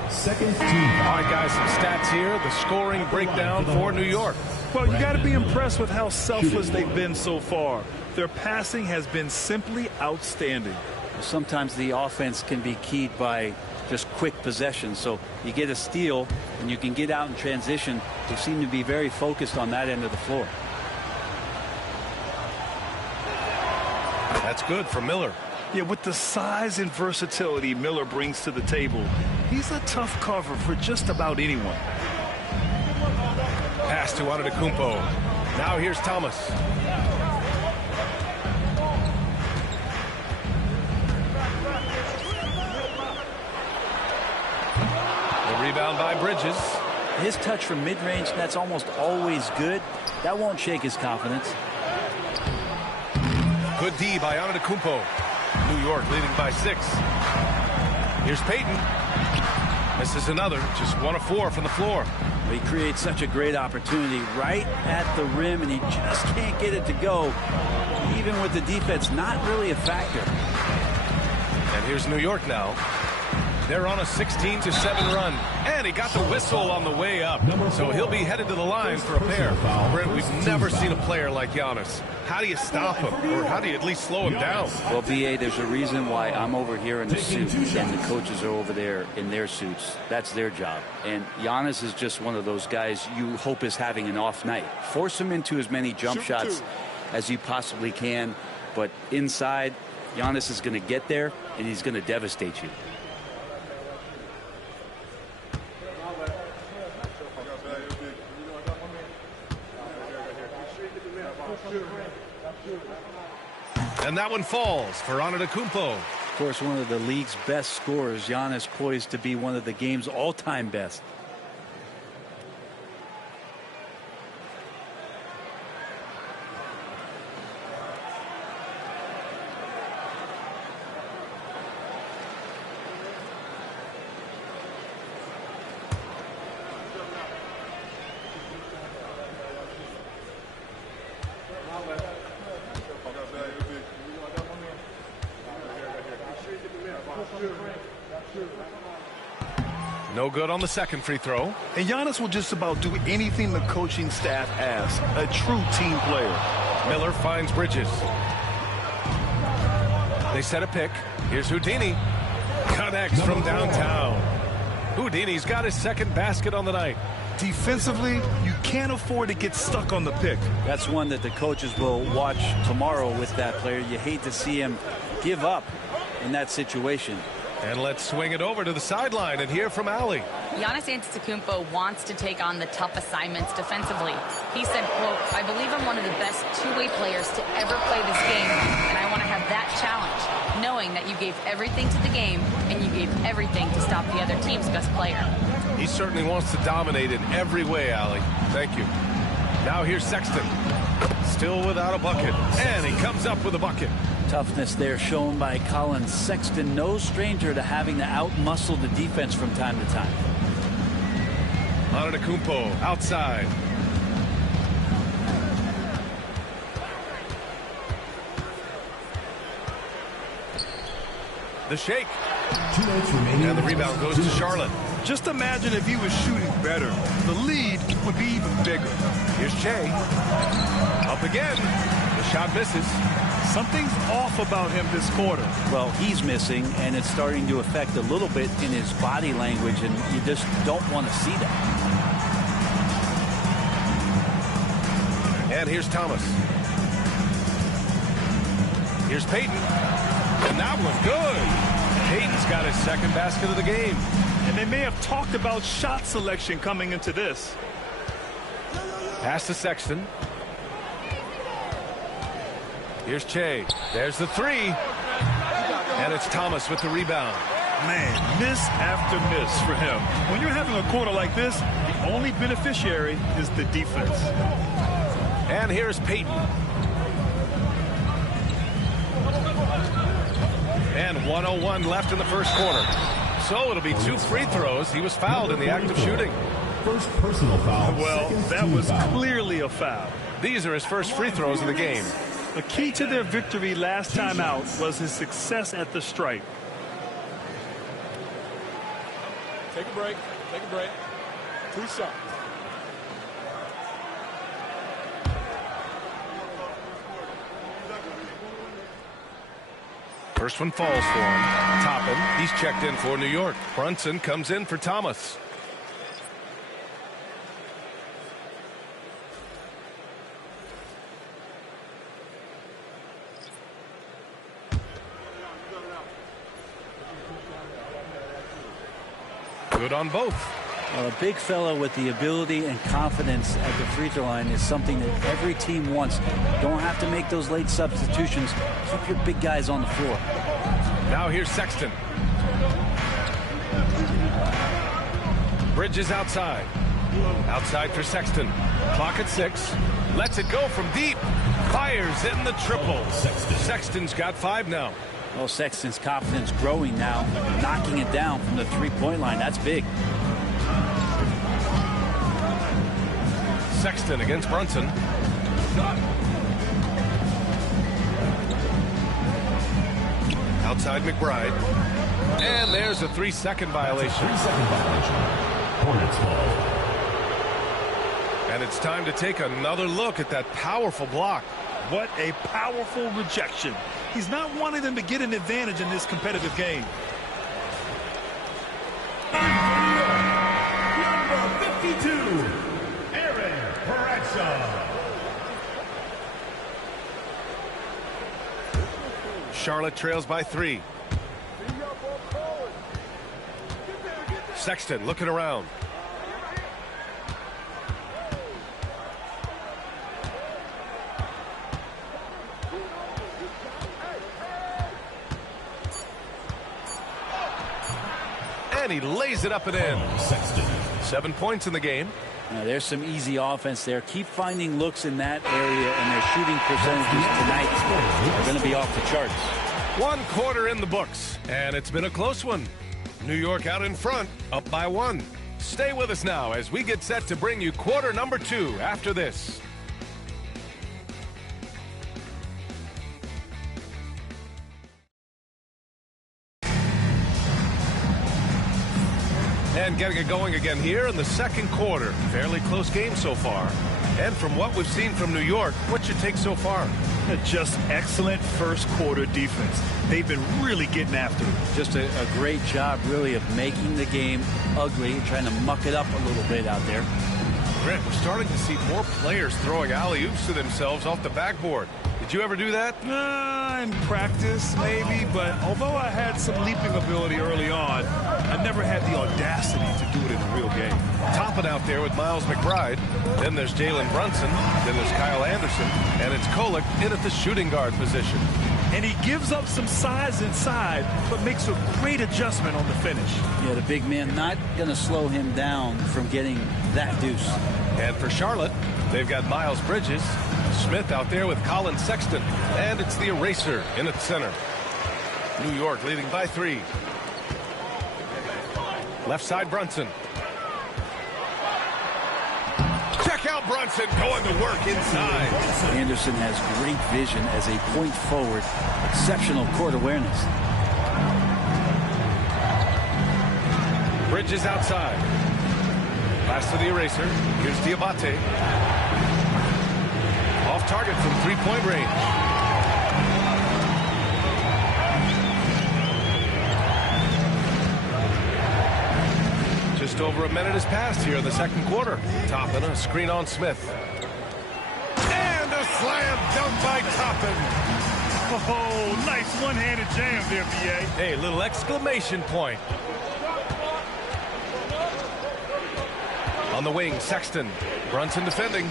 Second team. All right, guys, some stats here. The scoring breakdown for New York. Well, you got to be impressed with how selfless they've been so far. Their passing has been simply outstanding. Sometimes the offense can be keyed by just quick possession. So you get a steal and you can get out in transition. They seem to be very focused on that end of the floor. That's good for Miller. Yeah, with the size and versatility Miller brings to the table, he's a tough cover for just about anyone. Pass to Antetokounmpo. Now here's Thomas. The rebound by Bridges. His touch from mid-range, that's almost always good. That won't shake his confidence. Good D by Antetokounmpo. New York leading by 6. Here's Payton. This is another, just 1 of 4 from the floor. He creates such a great opportunity right at the rim, and he just can't get it to go. Even with the defense, not really a factor. And here's New York now. They're on a 16-7 run. And he got the whistle on the way up. So he'll be headed to the line for a pair. Brent, we've never seen a player like Giannis. How do you stop him? Or how do you at least slow him down? Well, B.A., there's a reason why I'm over here in the suit and the coaches are over there in their suits. That's their job. And Giannis is just one of those guys you hope is having an off night. Force him into as many jump shots as you possibly can. But inside, Giannis is going to get there, and he's going to devastate you. And that one falls for Antetokounmpo. Of course, one of the league's best scorers. Giannis poised to be one of the game's all-time best. No good on the second free throw. And Giannis will just about do anything the coaching staff asks. A true team player. Miller finds Bridges. They set a pick. Here's Houdini. Connects from downtown. Houdini's got his second basket on the night. Defensively, you can't afford to get stuck on the pick. That's one that the coaches will watch tomorrow with that player. You hate to see him give up in that situation. And let's swing it over to the sideline and hear from Allie. Giannis Antetokounmpo wants to take on the tough assignments defensively. He said, quote, "I believe I'm one of the best two-way players to ever play this game, and I want to have that challenge, knowing that you gave everything to the game and you gave everything to stop the other team's best player." He certainly wants to dominate in every way, Allie. Thank you. Now here's Sexton. Still without a bucket. And he comes up with a bucket. Toughness there shown by Colin Sexton. No stranger to having to outmuscle the defense from time to time. Antetokounmpo outside. The shake. And the rebound goes to Charlotte. Just imagine if he was shooting better. The lead would be even bigger. Here's Shea. Up again. The shot misses. Something's off about him this quarter. Well, he's missing, and it's starting to affect a little bit in his body language, and you just don't want to see that. And here's Thomas. Here's Payton. And that one good. Payton's got his second basket of the game. And they may have talked about shot selection coming into this. Pass to Sexton. Here's Che. There's the three. And it's Thomas with the rebound. Man, miss after miss for him. When you're having a quarter like this, the only beneficiary is the defense. And here's Payton. And 1:01 left in the first quarter. So it'll be 2 free throws. He was fouled in the act of shooting. First personal foul. Well, that was clearly a foul. These are his first free throws of the game. The key to their victory last time out was his success at the stripe. Take a break. Take a break. 2 shots. First one falls for him. Toppin, he's checked in for New York. Brunson comes in for Thomas. Good on both. A big fellow with the ability and confidence at the free throw line is something that every team wants. Don't have to make those late substitutions. Keep your big guys on the floor. Now here's Sexton. Bridges outside. Outside for Sexton. Clock at 6. Lets it go from deep. Fires in the triple. Sexton's got 5 now. Well, Sexton's confidence growing now. Knocking it down from the three-point line. That's big. Sexton against Brunson. Outside McBride. And there's a 3-second violation. 3-second violation. Hornets ball. And it's time to take another look at that powerful block. What a powerful rejection. He's not wanting them to get an advantage in this competitive game. Number 52, Aaron Bradshaw. Charlotte trails by 3. Sexton looking around. And he lays it up and in. 7 points in the game. There's some easy offense there. Keep finding looks in that area, and their shooting percentages tonight are going to be off the charts. 1 quarter in the books, and it's been a close one. New York out in front, up by 1. Stay with us now as we get set to bring you quarter number 2 after this. And getting it going again here in the second quarter. Fairly close game so far. And from what we've seen from New York, what's your take so far? Just excellent first quarter defense. They've been really getting after it. Just a great job, really, of making the game ugly, trying to muck it up a little bit out there. Grant, we're starting to see more players throwing alley-oops to themselves off the backboard. Did you ever do that? In practice, maybe, but although I had some leaping ability early on, I never had the audacity to do it in a real game. Topping out there with Miles McBride. Then there's Jalen Brunson. Then there's Kyle Anderson. And it's Kolek in at the shooting guard position. And he gives up some size inside, but makes a great adjustment on the finish. Yeah, the big man not going to slow him down from getting that deuce. And for Charlotte, they've got Miles Bridges. Smith out there with Colin Sexton. And it's the eraser in at center. New York leading by 3. Left side Brunson. Check out Brunson going to work inside. Anderson has great vision as a point forward. Exceptional court awareness. Bridges outside. Pass to the eraser. Here's Diabate. Off target from 3-point range. Just over a minute has passed here in the second quarter. Toppin, a screen on Smith. And a slam dunk by Toppin. Oh, nice one-handed jam there, B.A. Hey, little exclamation point. On the wing, Sexton. Brunson defending.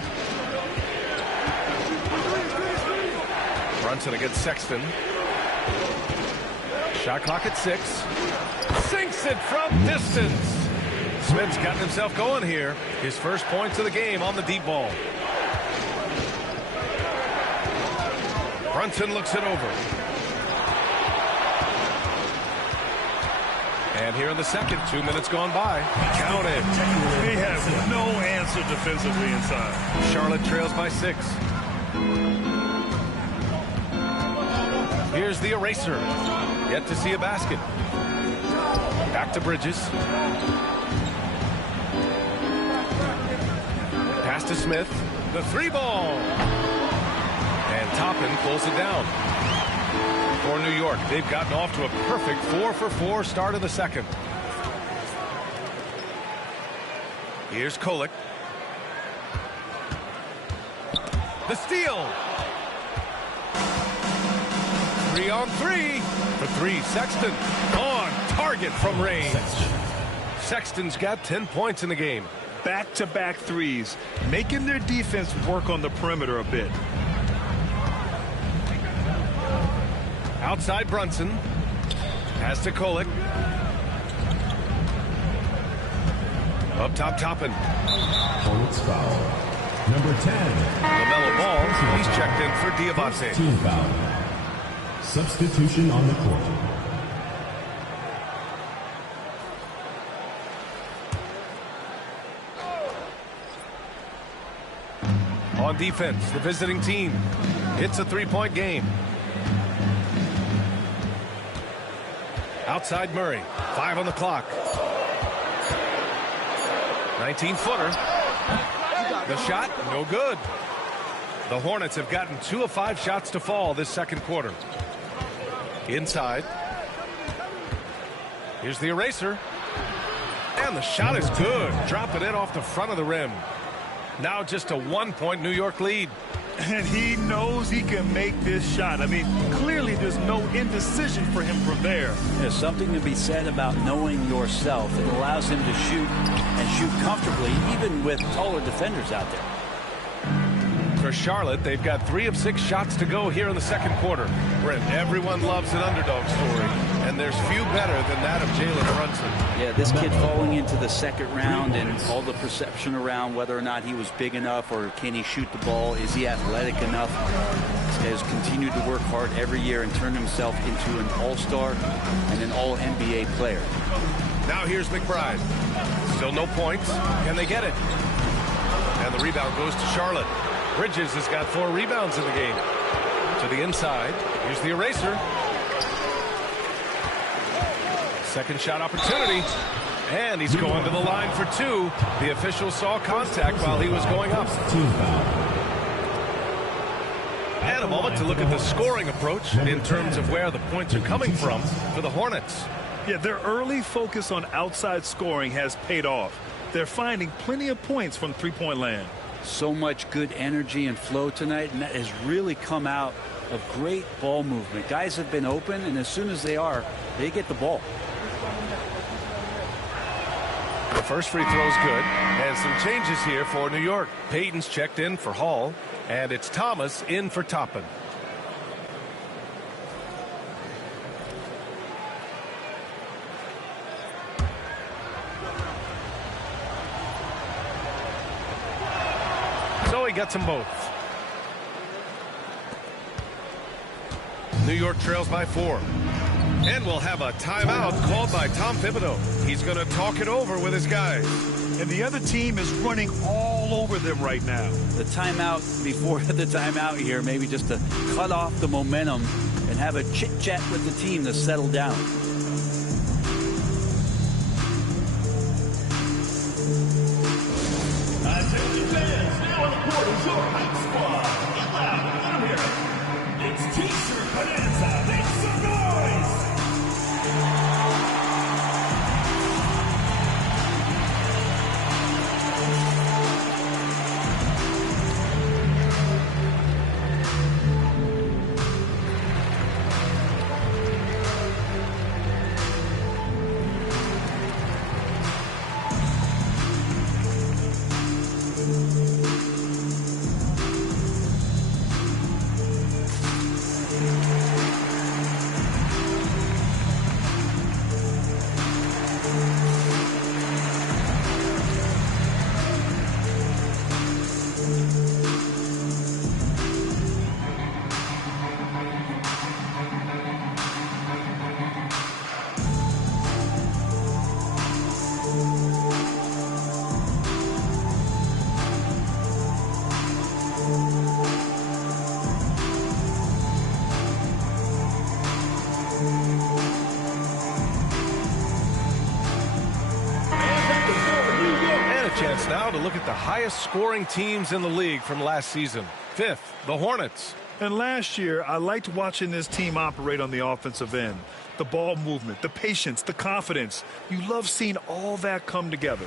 Brunson against Sexton. Shot clock at 6. Sinks it from distance. Smith's gotten himself going here. His first points of the game on the deep ball. Brunson looks it over. And here in the second, 2 minutes gone by. Count it. They have no answer defensively inside. Charlotte trails by 6. Here's the eraser. Yet to see a basket. Back to Bridges. Pass to Smith. The 3-ball. And Toppin pulls it down. For New York, they've gotten off to a perfect 4-for-4 start of the second. Here's Kolek. The steal. 3-on-3 for three. Sexton on target from range. Sexton's got 10 points in the game. Back-to-back threes, making their defense work on the perimeter a bit. Outside Brunson. Has to Kolek. Up top, Toppin. Hornets foul. Number 10. LaMelo Ball. He's checked in for Diabate. Team foul. Substitution on the court. On defense, the visiting team. It's a three-point game. Outside Murray. 5 on the clock. 19-footer. The shot, no good. The Hornets have gotten 2 of 5 shots to fall this second quarter. Inside. Here's the eraser. And the shot is good. Drop it in off the front of the rim. Now just a 1-point New York lead. And he knows he can make this shot. I mean, clearly there's no indecision for him from there. There's something to be said about knowing yourself. It allows him to shoot and shoot comfortably, even with taller defenders out there. For Charlotte, they've got 3 of 6 shots to go here in the second quarter. Brent, everyone loves an underdog story, and there's few better than that of Jalen Brunson. Yeah, this kid falling into the second round and all the perception around whether or not he was big enough or can he shoot the ball, is he athletic enough? This guy has continued to work hard every year and turned himself into an all-star and an all-NBA player. Now here's McBride. Still no points. Can they get it? And the rebound goes to Charlotte. Bridges has got 4 rebounds in the game. To the inside. Here's the eraser. Second shot opportunity. And he's going to the line for 2. The official saw contact while he was going up. And a moment to look at the scoring approach in terms of where the points are coming from for the Hornets. Yeah, their early focus on outside scoring has paid off. They're finding plenty of points from three-point land. So much good energy and flow tonight, and that has really come out of great ball movement. Guys have been open, and as soon as they are, they get the ball. The first free throw is good, and some changes here for New York. Payton's checked in for Hall, and it's Thomas in for Toppin. So he gets them both. New York trails by 4. And we'll have a timeout called by Tom Thibodeau. He's going to talk it over with his guys. And the other team is running all over them right now. The timeout before the timeout here, maybe just to cut off the momentum and have a chit-chat with the team to settle down. Attention fans, now on the court is your hype squad. Get loud, let 'em hear it. It's T-shirt Bonanza. Make some noise. Chance now to look at the highest scoring teams in the league from last season. 5th, the Hornets. And last year, I liked watching this team operate on the offensive end. The ball movement, the patience, the confidence. You love seeing all that come together.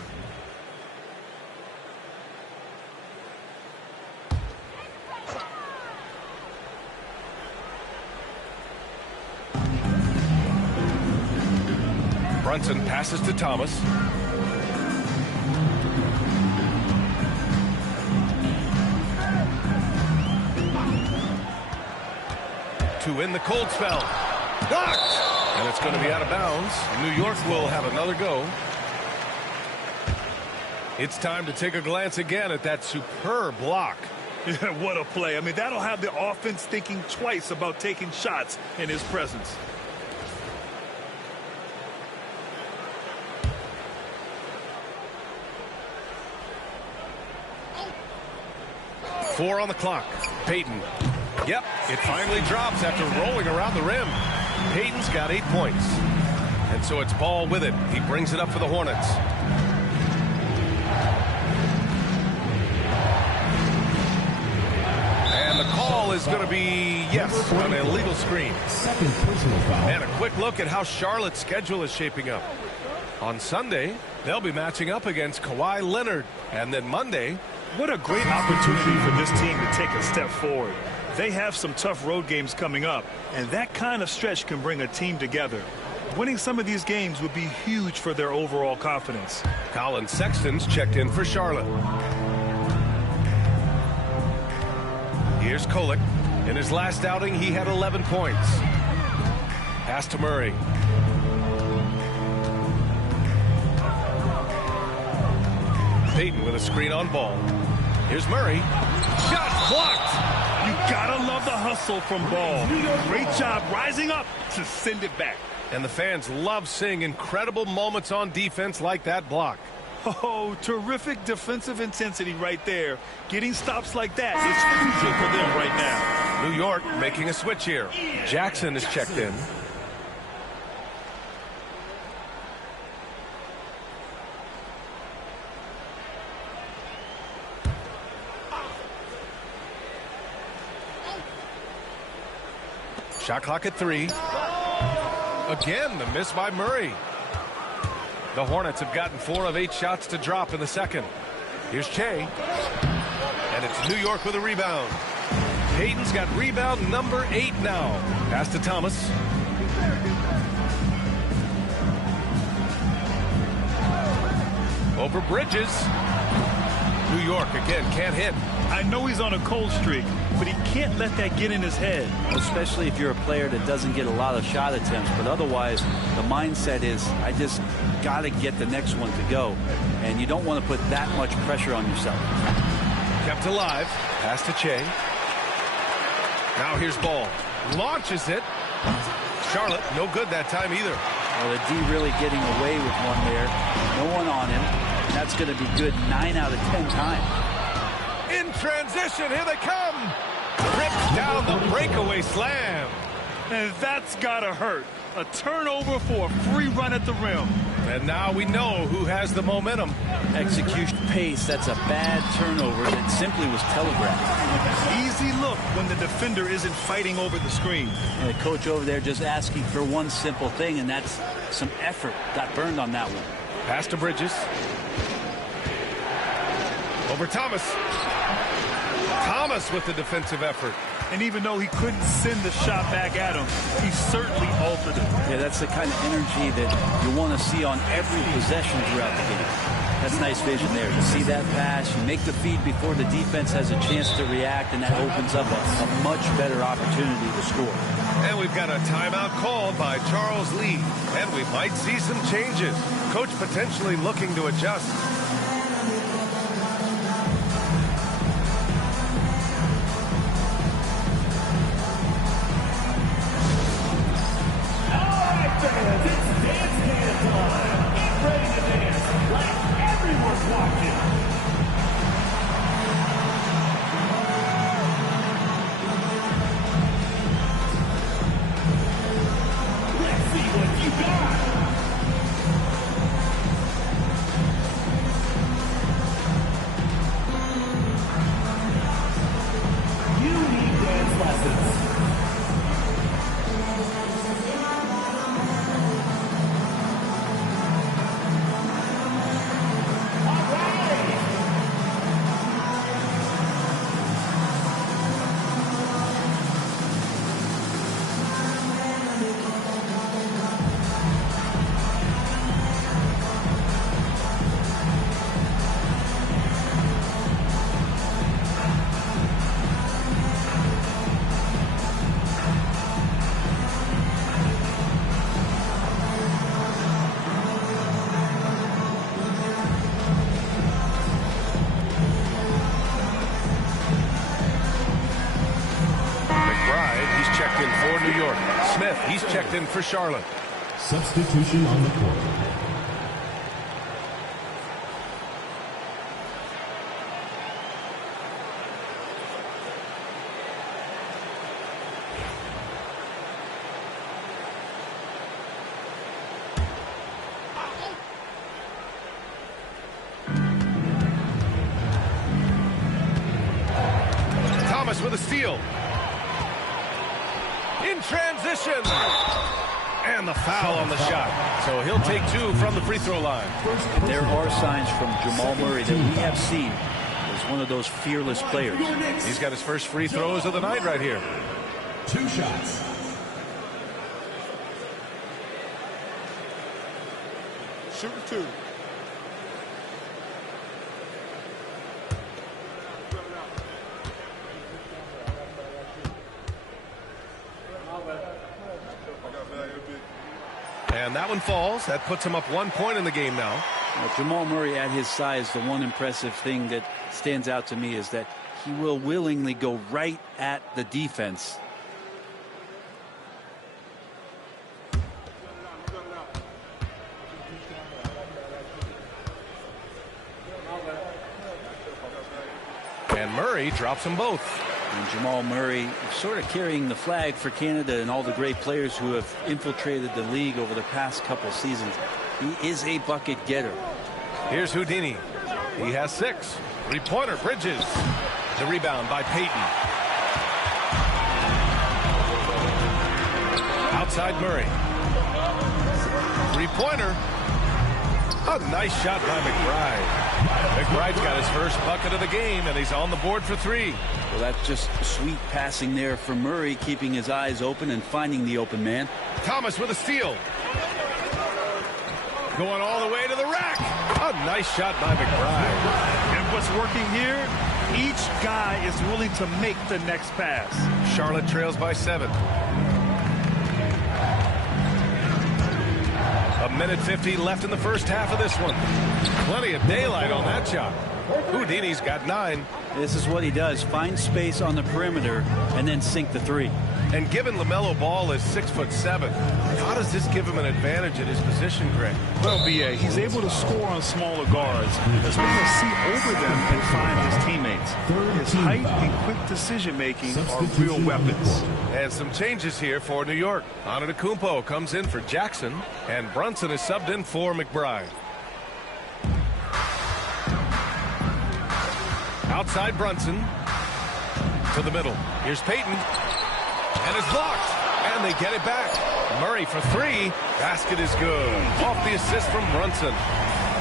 Brunson passes to Thomas. To win the cold spell. Blocked! And it's going to be out of bounds. New York will have another go. It's time to take a glance again at that superb block. Yeah, what a play. I mean, that'll have the offense thinking twice about taking shots in his presence. Four on the clock. Payton. Yep, it finally drops after rolling around the rim. Payton's got 8 points. And so it's Ball with it. He brings it up for the Hornets. And the call is going to be, yes, an illegal screen. Second personal foul. And a quick look at how Charlotte's schedule is shaping up. On Sunday, they'll be matching up against Kawhi Leonard. And then Monday. What a great opportunity for this team to take a step forward. They have some tough road games coming up, and that kind of stretch can bring a team together. Winning some of these games would be huge for their overall confidence. Colin Sexton's checked in for Charlotte. Here's Kolek. In his last outing, he had 11 points. Pass to Murray. Payton with a screen on Ball. Here's Murray. Shot blocked. You gotta love the hustle from Ball. Great job rising up to send it back. And the fans love seeing incredible moments on defense like that block. Oh, terrific defensive intensity right there. Getting stops like that is crucial for them right now. New York making a switch here. Jackson is checked in. Shot clock at 3. Again, the miss by Murray. The Hornets have gotten 4 of 8 shots to drop in the second. Here's Che. And it's New York with a rebound. Payton's got rebound number 8 now. Pass to Thomas. Over Bridges. New York again can't hit. I know he's on a cold streak, but he can't let that get in his head. Especially if you're a player that doesn't get a lot of shot attempts, but otherwise the mindset is I just got to get the next one to go, and you don't want to put that much pressure on yourself. Kept alive. Pass to Che. Now here's Ball. Launches it. Charlotte no good that time either. Well, the D really getting away with one there. No one on him. And that's going to be good 9 out of 10 times. In transition, here they come. Ripped down the breakaway slam. And that's gotta hurt. A turnover for a free run at the rim. And now we know who has the momentum. Execution pace, that's a bad turnover that simply was telegraphed. Easy look when the defender isn't fighting over the screen. And the coach over there just asking for one simple thing, and that's some effort. Got burned on that one. Pass to Bridges. Over Thomas. Thomas with the defensive effort. And even though he couldn't send the shot back at him, he certainly altered it. Yeah, that's the kind of energy that you want to see on every possession throughout the game. That's nice vision there. To see that pass, you make the feed before the defense has a chance to react, and that opens up a much better opportunity to score. And we've got a timeout called by Charles Lee. And we might see some changes. Coach potentially looking to adjust. in for Charlotte. Substitution on the court. Thomas with a steal. In transition. And the foul on the shot. So he'll take 2 from the free throw line. And there are signs from Jamal Murray that we have seen as one of those fearless players. He's got his first free throws of the night right here. 2 shots. Shooting 2. And that one falls. That puts him up 1 point in the game now. Jamal Murray at his size, the one impressive thing that stands out to me is that he will willingly go right at the defense. And Murray drops them both. And Jamal Murray sort of carrying the flag for Canada and all the great players who have infiltrated the league over the past couple seasons. He is a bucket getter. Here's Houdini. He has 6. Three-pointer, Bridges. The rebound by Payton. Outside Murray. Three-pointer. A nice shot by McBride. McBride's got his first bucket of the game, and he's on the board for 3. Well, that's just sweet passing there from Murray, keeping his eyes open and finding the open man. Thomas with a steal. Going all the way to the rack. A nice shot by McBride. And what's working here, each guy is willing to make the next pass. Charlotte trails by 7. A minute 50 left in the first half of this one. Plenty of daylight on that shot. Houdini's got 9. This is what he does. Find space on the perimeter and then sink the 3. And given LaMelo Ball is 6'7", how does this give him an advantage at his position, Greg? Well, B.A., he's able to score on smaller guards as well as see over them and find his teammates. His height and quick decision-making are real weapons. And some changes here for New York. Antetokounmpo comes in for Jackson, and Brunson is subbed in for McBride. Outside Brunson to the middle. Here's Payton. And it's blocked. And they get it back. Murray for 3. Basket is good. Off the assist from Brunson.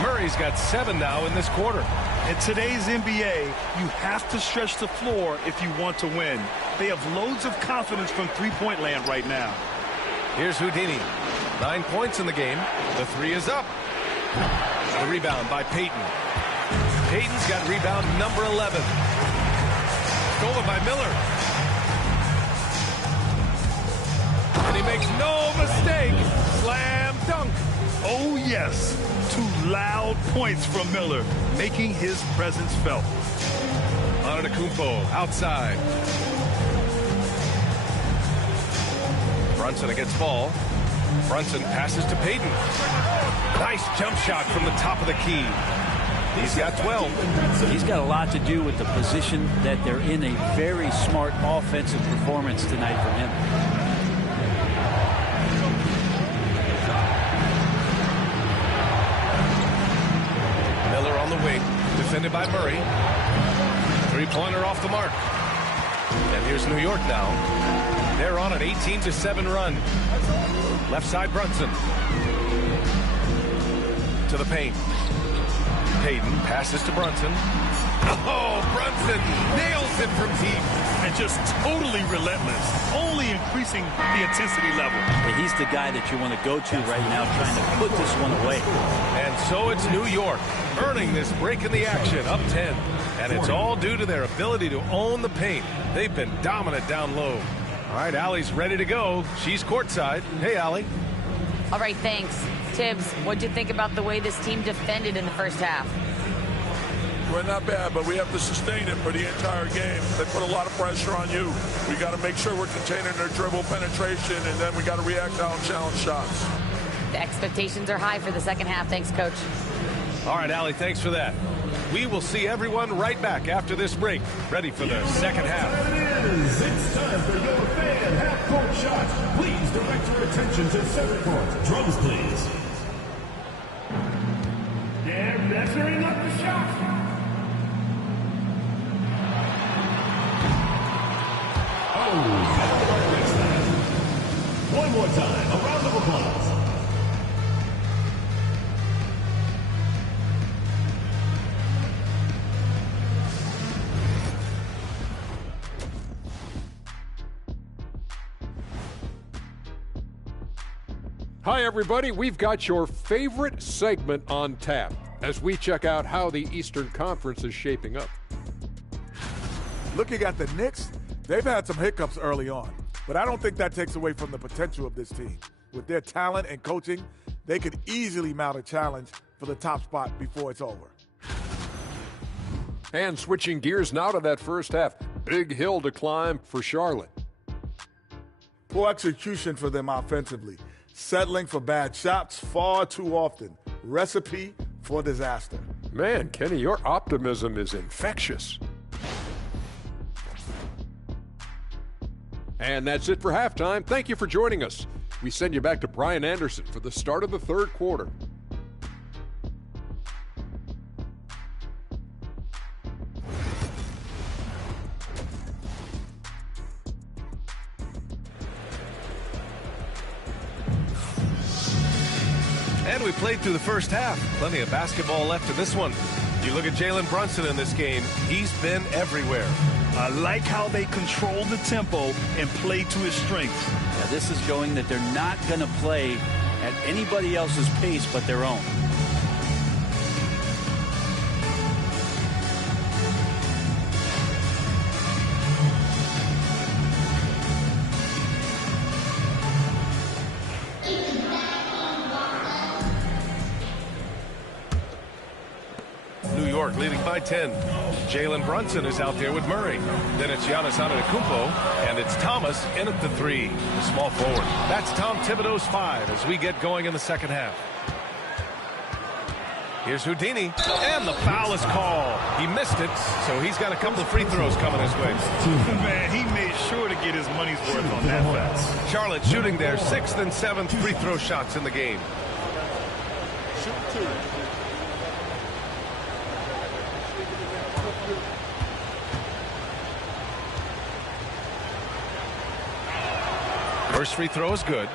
Murray's got 7 now in this quarter. In today's NBA, you have to stretch the floor if you want to win. They have loads of confidence from three-point land right now. Here's Houdini. 9 points in the game. The 3 is up. The rebound by Payton. Payton's got rebound number 11. Stolen by Miller. And he makes no mistake. Slam dunk. Oh, yes. 2 loud points from Miller, making his presence felt. Antetokounmpo outside. Brunson against ball. Brunson passes to Payton. Nice jump shot from the top of the key. He's got 12. He's got a lot to do with the position that they're in. A very smart offensive performance tonight from him. Miller on the wing, defended by Murray. Three-pointer off the mark. And here's New York now. They're on an 18-7 run. Left side Brunson. To the paint. Payton passes to Brunson. Oh, Brunson nails it from deep. And just totally relentless, only increasing the intensity level. But he's the guy that you want to go to right now, trying to put this one away. And so it's New York earning this break in the action, up 10. And it's all due to their ability to own the paint. They've been dominant down low. All right, Allie's ready to go. She's courtside. Hey, Allie. All right, thanks. Tibbs, what'd you think about the way this team defended in the first half? We're not bad, but we have to sustain it for the entire game. They put a lot of pressure on you. We got to make sure we're containing their dribble penetration, and then we got to react on challenge shots. The expectations are high for the second half. Thanks, Coach. All right, Allie, thanks for that. We will see everyone right back after this break, ready for the second half. It's time for your fan half-court shot. Please direct your attention to center court. Drums, please. They're measuring up the shot. One more time, a round of applause. Hi, everybody. We've got your favorite segment on tap as we check out how the Eastern Conference is shaping up. Looking at the Knicks, they've had some hiccups early on, but I don't think that takes away from the potential of this team. With their talent and coaching, they could easily mount a challenge for the top spot before it's over. And switching gears now to that first half. Big hill to climb for Charlotte. Poor execution for them offensively. Settling for bad shots far too often. Recipe for disaster. Man, Kenny, your optimism is infectious. And that's it for halftime. Thank you for joining us. We send you back to Brian Anderson for the start of the third quarter. And we played through the first half. Plenty of basketball left in this one. You look at Jalen Brunson in this game. He's been everywhere. I like how they control the tempo and play to his strengths. Yeah, this is showing that they're not going to play at anybody else's pace but their own. Leading by 10. Jalen Brunson is out there with Murray. Then it's Giannis Antetokounmpo, and it's Thomas in at the 3, the small forward. That's Tom Thibodeau's 5 as we get going in the second half. Here's Houdini, and the foul is called. He missed it, so he's got a couple of free throws coming his way. Man, he made sure to get his money's worth on that pass. Charlotte shooting their 6th and 7th free throw shots in the game. Shoot 2. First free throw is good.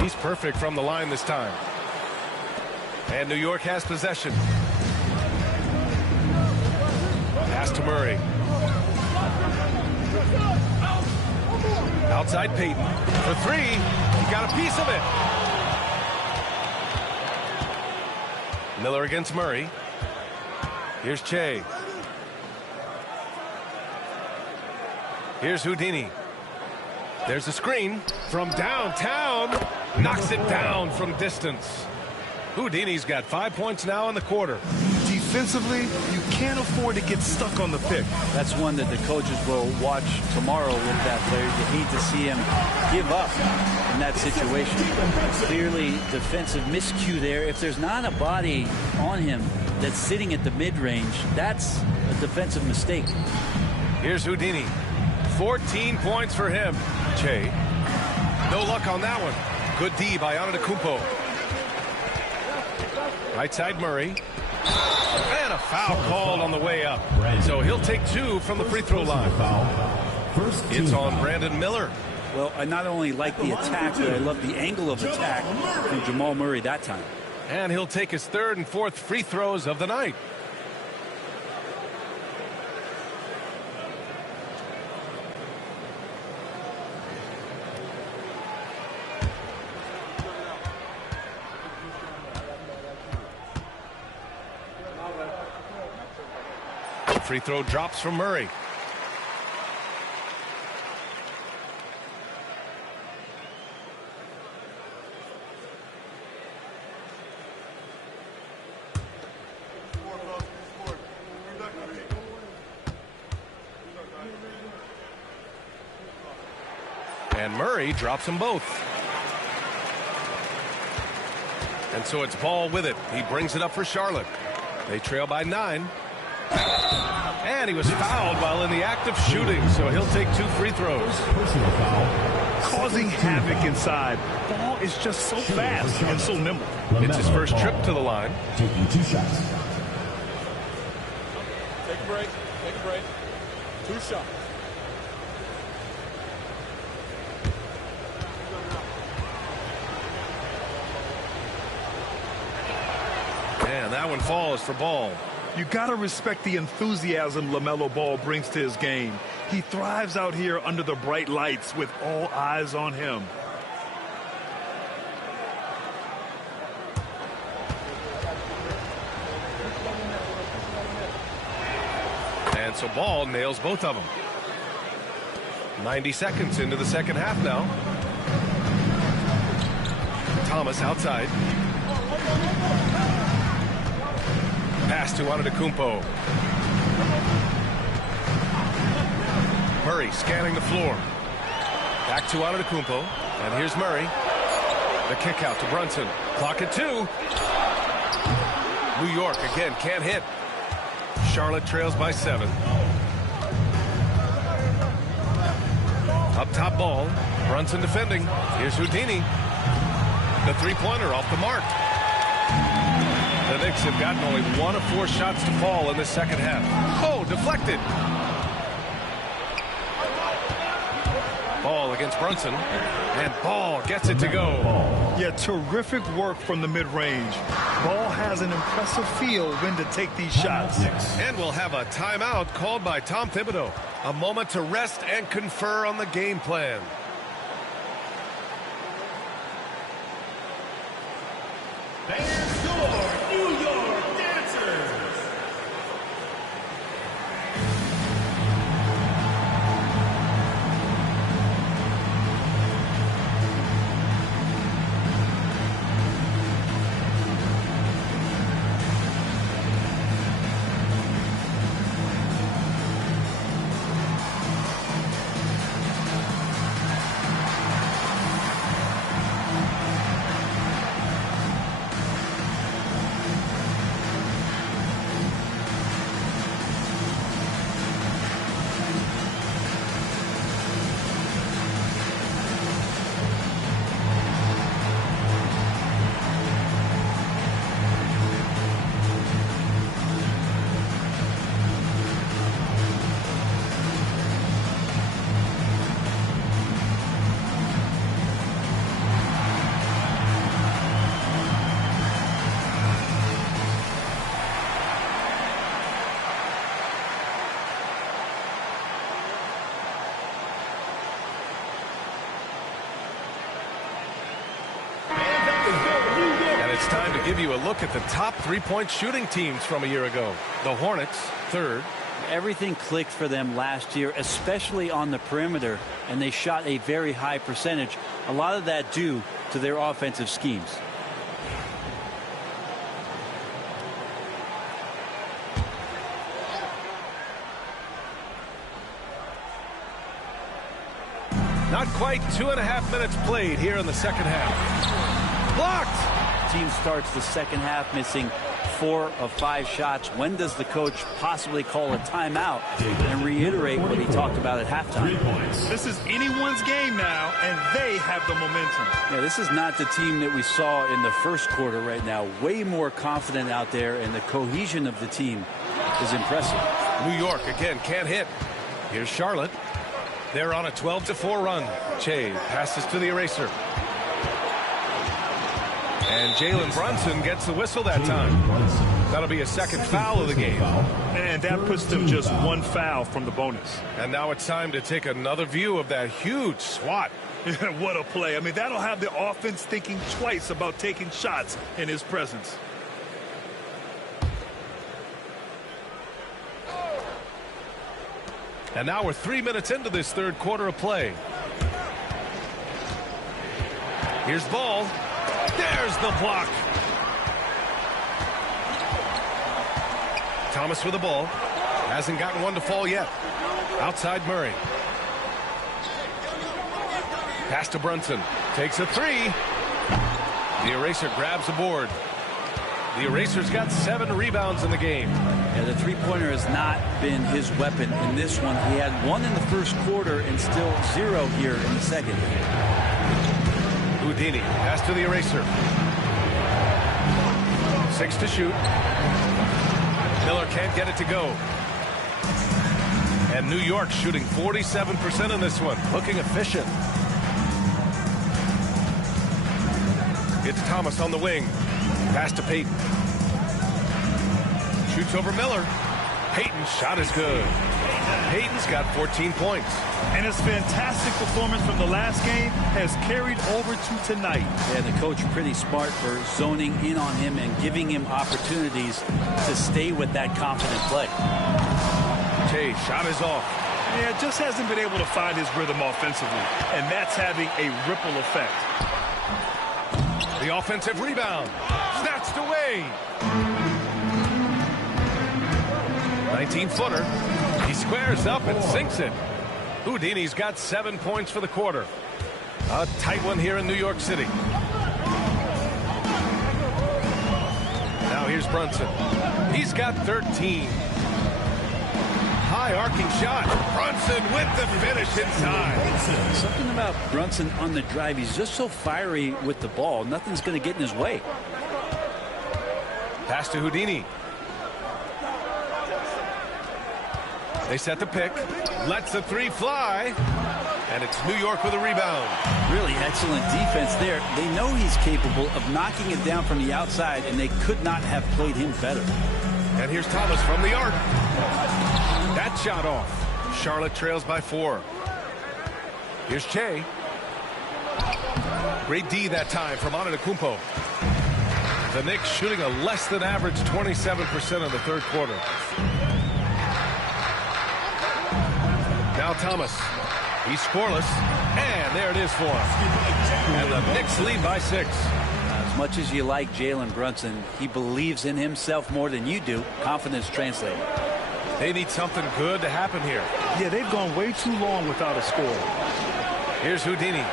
He's perfect from the line this time. And New York has possession. Pass to Murray. Outside Payton for 3. He got a piece of it. Miller against Murray. Here's Che. Here's Houdini. There's a screen from downtown. Knocks it down from distance. Houdini's got 5 points now in the quarter. Defensively, you can't afford to get stuck on the pick. That's one that the coaches will watch tomorrow with that player. You hate to see him give up in that situation. Clearly, defensive miscue there. If there's not a body on him that's sitting at the mid-range, that's a defensive mistake. Here's Houdini. 14 points for him. Che. No luck on that one. Good D by Antetokounmpo. Right side Murray. And a foul called on the way up. So he'll take 2 from the free throw line. It's on Brandon Miller. Well, I not only like the attack, but I love the angle of attack from Jamal Murray that time. And he'll take his 3rd and 4th free throws of the night. free throw drops from Murray. And Murray drops them both. And so it's Ball with it. He brings it up for Charlotte. They trail by 9. And he was fouled while in the act of shooting, so he'll take 2 free throws. Personal foul. Causing havoc inside. Ball is just so fast and so nimble. It's his first trip to the line. Taking 2 shots. Take a break. Take a break. 2 shots. And that one falls for Ball. You got to respect the enthusiasm LaMelo Ball brings to his game. He thrives out here under the bright lights with all eyes on him. And so Ball nails both of them. 90 seconds into the second half now. Thomas outside. Pass to Antetokounmpo. Murray scanning the floor. Back to Antetokounmpo. And here's Murray. The kick out to Brunson. Clock at 2. New York again can't hit. Charlotte trails by 7. Up top Ball. Brunson defending. Here's Houdini. The three-pointer off the mark. The Knicks have gotten only 1 of 4 shots to fall in the second half. Oh, deflected. Ball against Brunson. And Ball gets it to go. Yeah, terrific work from the mid-range. Ball has an impressive feel when to take these shots. And we'll have a timeout called by Tom Thibodeau. A moment to rest and confer on the game plan. Fans your New York Dancers. It's time to give you a look at the top three-point shooting teams from a year ago. The Hornets, 3rd. Everything clicked for them last year, especially on the perimeter, and they shot a very high percentage. A lot of that due to their offensive schemes. Not quite 2.5 minutes played here in the second half. Blocked! Team starts the second half missing 4 of 5 shots. When does the coach possibly call a timeout and reiterate what he talked about at halftime? This is anyone's game now, and they have the momentum. Yeah, this is not the team that we saw in the first quarter right now. Way more confident out there, and the cohesion of the team is impressive. New York again can't hit. Here's Charlotte. They're on a 12-4 run. Che passes to the eraser. And Jalen Brunson gets the whistle that time. That'll be a second foul of the game. And that puts them just 1 foul from the bonus. And now it's time to take another view of that huge swat. What a play. I mean, that'll have the offense thinking twice about taking shots in his presence. And now we're 3 minutes into this third quarter of play. Here's ball. There's the block. Thomas with the ball. Hasn't gotten one to fall yet. Outside Murray. Pass to Brunson. Takes a three. The Eraser grabs the board. The Eraser's got 7 rebounds in the game. Yeah, the three-pointer has not been his weapon in this one. He had 1 in the first quarter and still 0 here in the second. Houdini. Pass to the Eraser. 6 to shoot. Miller can't get it to go. And New York shooting 47% in this one. Looking efficient. It's Thomas on the wing. Pass to Payton. Shoots over Miller. Payton's shot is good. Payton's got 14 points. And his fantastic performance from the last game has carried over to tonight. Yeah, the coach pretty smart for zoning in on him and giving him opportunities to stay with that confident play. Jay, shot is off. Yeah, just hasn't been able to find his rhythm offensively, and that's having a ripple effect. The offensive rebound. Snatched away. 19-footer. He squares up and sinks it. Houdini's got 7 points for the quarter. A tight one here in New York City. Now here's Brunson. He's got 13. High arcing shot. Brunson with the finish inside. Something about Brunson on the drive. He's just so fiery with the ball. Nothing's going to get in his way. Pass to Houdini. They set the pick. Lets the three fly. And it's New York with a rebound. Really excellent defense there. They know he's capable of knocking it down from the outside, and they could not have played him better. And here's Thomas from the arc. That shot off. Charlotte trails by 4. Here's Che. Great D that time from Antetokounmpo. The Knicks shooting a less than average 27% in the third quarter. Now Thomas. He's scoreless. And there it is for him. And the Knicks lead by 6. As much as you like Jalen Brunson, he believes in himself more than you do. Confidence translated. They need something good to happen here. Yeah, they've gone way too long without a score. Here's Houdini.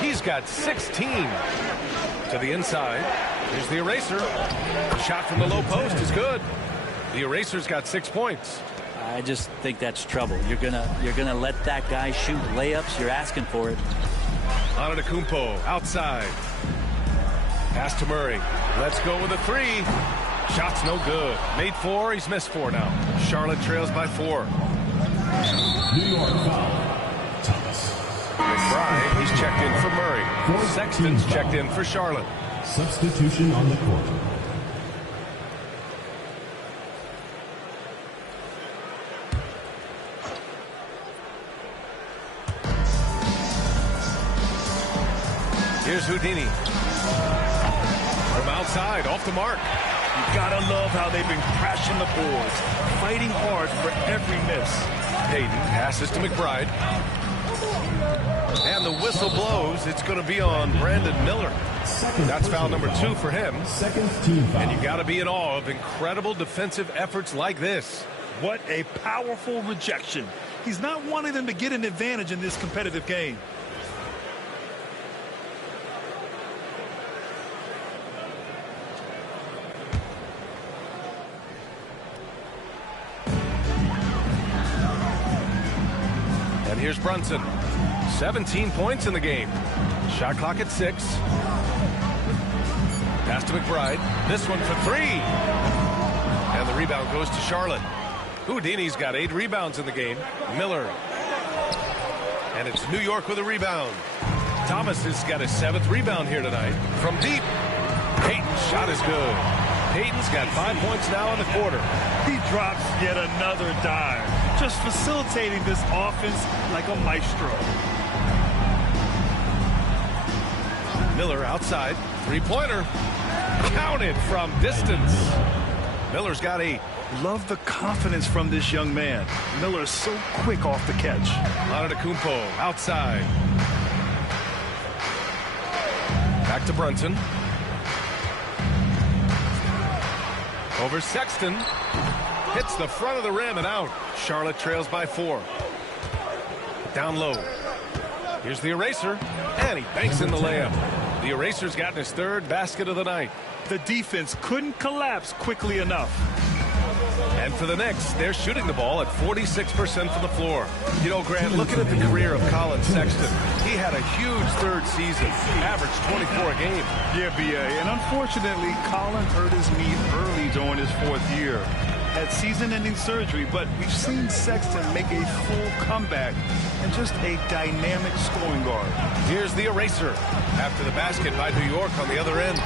He's got 16. To the inside. Here's the Eraser. The shot from the low post is good. The Eraser's got 6 points. I just think that's trouble. You're gonna let that guy shoot layups. You're asking for it. Antetokounmpo outside. Pass to Murray. Let's go with a 3. Shot's no good. Made 4. He's missed 4 now. Charlotte trails by 4. New York foul. Thomas. McBride, he's checked in for Murray. Sexton's checked in for Charlotte. Substitution on the court. Here's Houdini. From outside, off the mark. You gotta love how they've been crashing the boards, fighting hard for every miss. Payton passes to McBride. And the whistle blows. It's going to be on Brandon Miller. That's foul number 2 for him. Second team foul. And you got to be in awe of incredible defensive efforts like this. What a powerful rejection. He's not wanting them to get an advantage in this competitive game. And here's Brunson. 17 points in the game. Shot clock at 6. Pass to McBride. This one for 3. And the rebound goes to Charlotte. Houdini's got 8 rebounds in the game. Miller. And it's New York with a rebound. Thomas has got his 7th rebound here tonight. From deep. Payton's shot is good. Payton's got 5 points now in the quarter. He drops yet another dive. Just facilitating this offense like a maestro. Miller outside. 3-pointer. Counted from distance. Miller's got 8. Love the confidence from this young man. Miller is so quick off the catch. Antetokounmpo outside. Back to Brunson. Over Sexton. Hits the front of the rim and out. Charlotte trails by 4. Down low. Here's the eraser. And he banks in the layup. The eraser's gotten his 3rd basket of the night. The defense couldn't collapse quickly enough. And for the Knicks, they're shooting the ball at 46% from the floor. You know, Grant, looking at the career of Colin Sexton, he had a huge 3rd season, averaged 24 a game. Yeah, B.A. And unfortunately, Colin hurt his knee early during his 4th year. Had season-ending surgery, but we've seen Sexton make a full comeback and just a dynamic scoring guard. Here's the eraser after the basket by New York on the other end.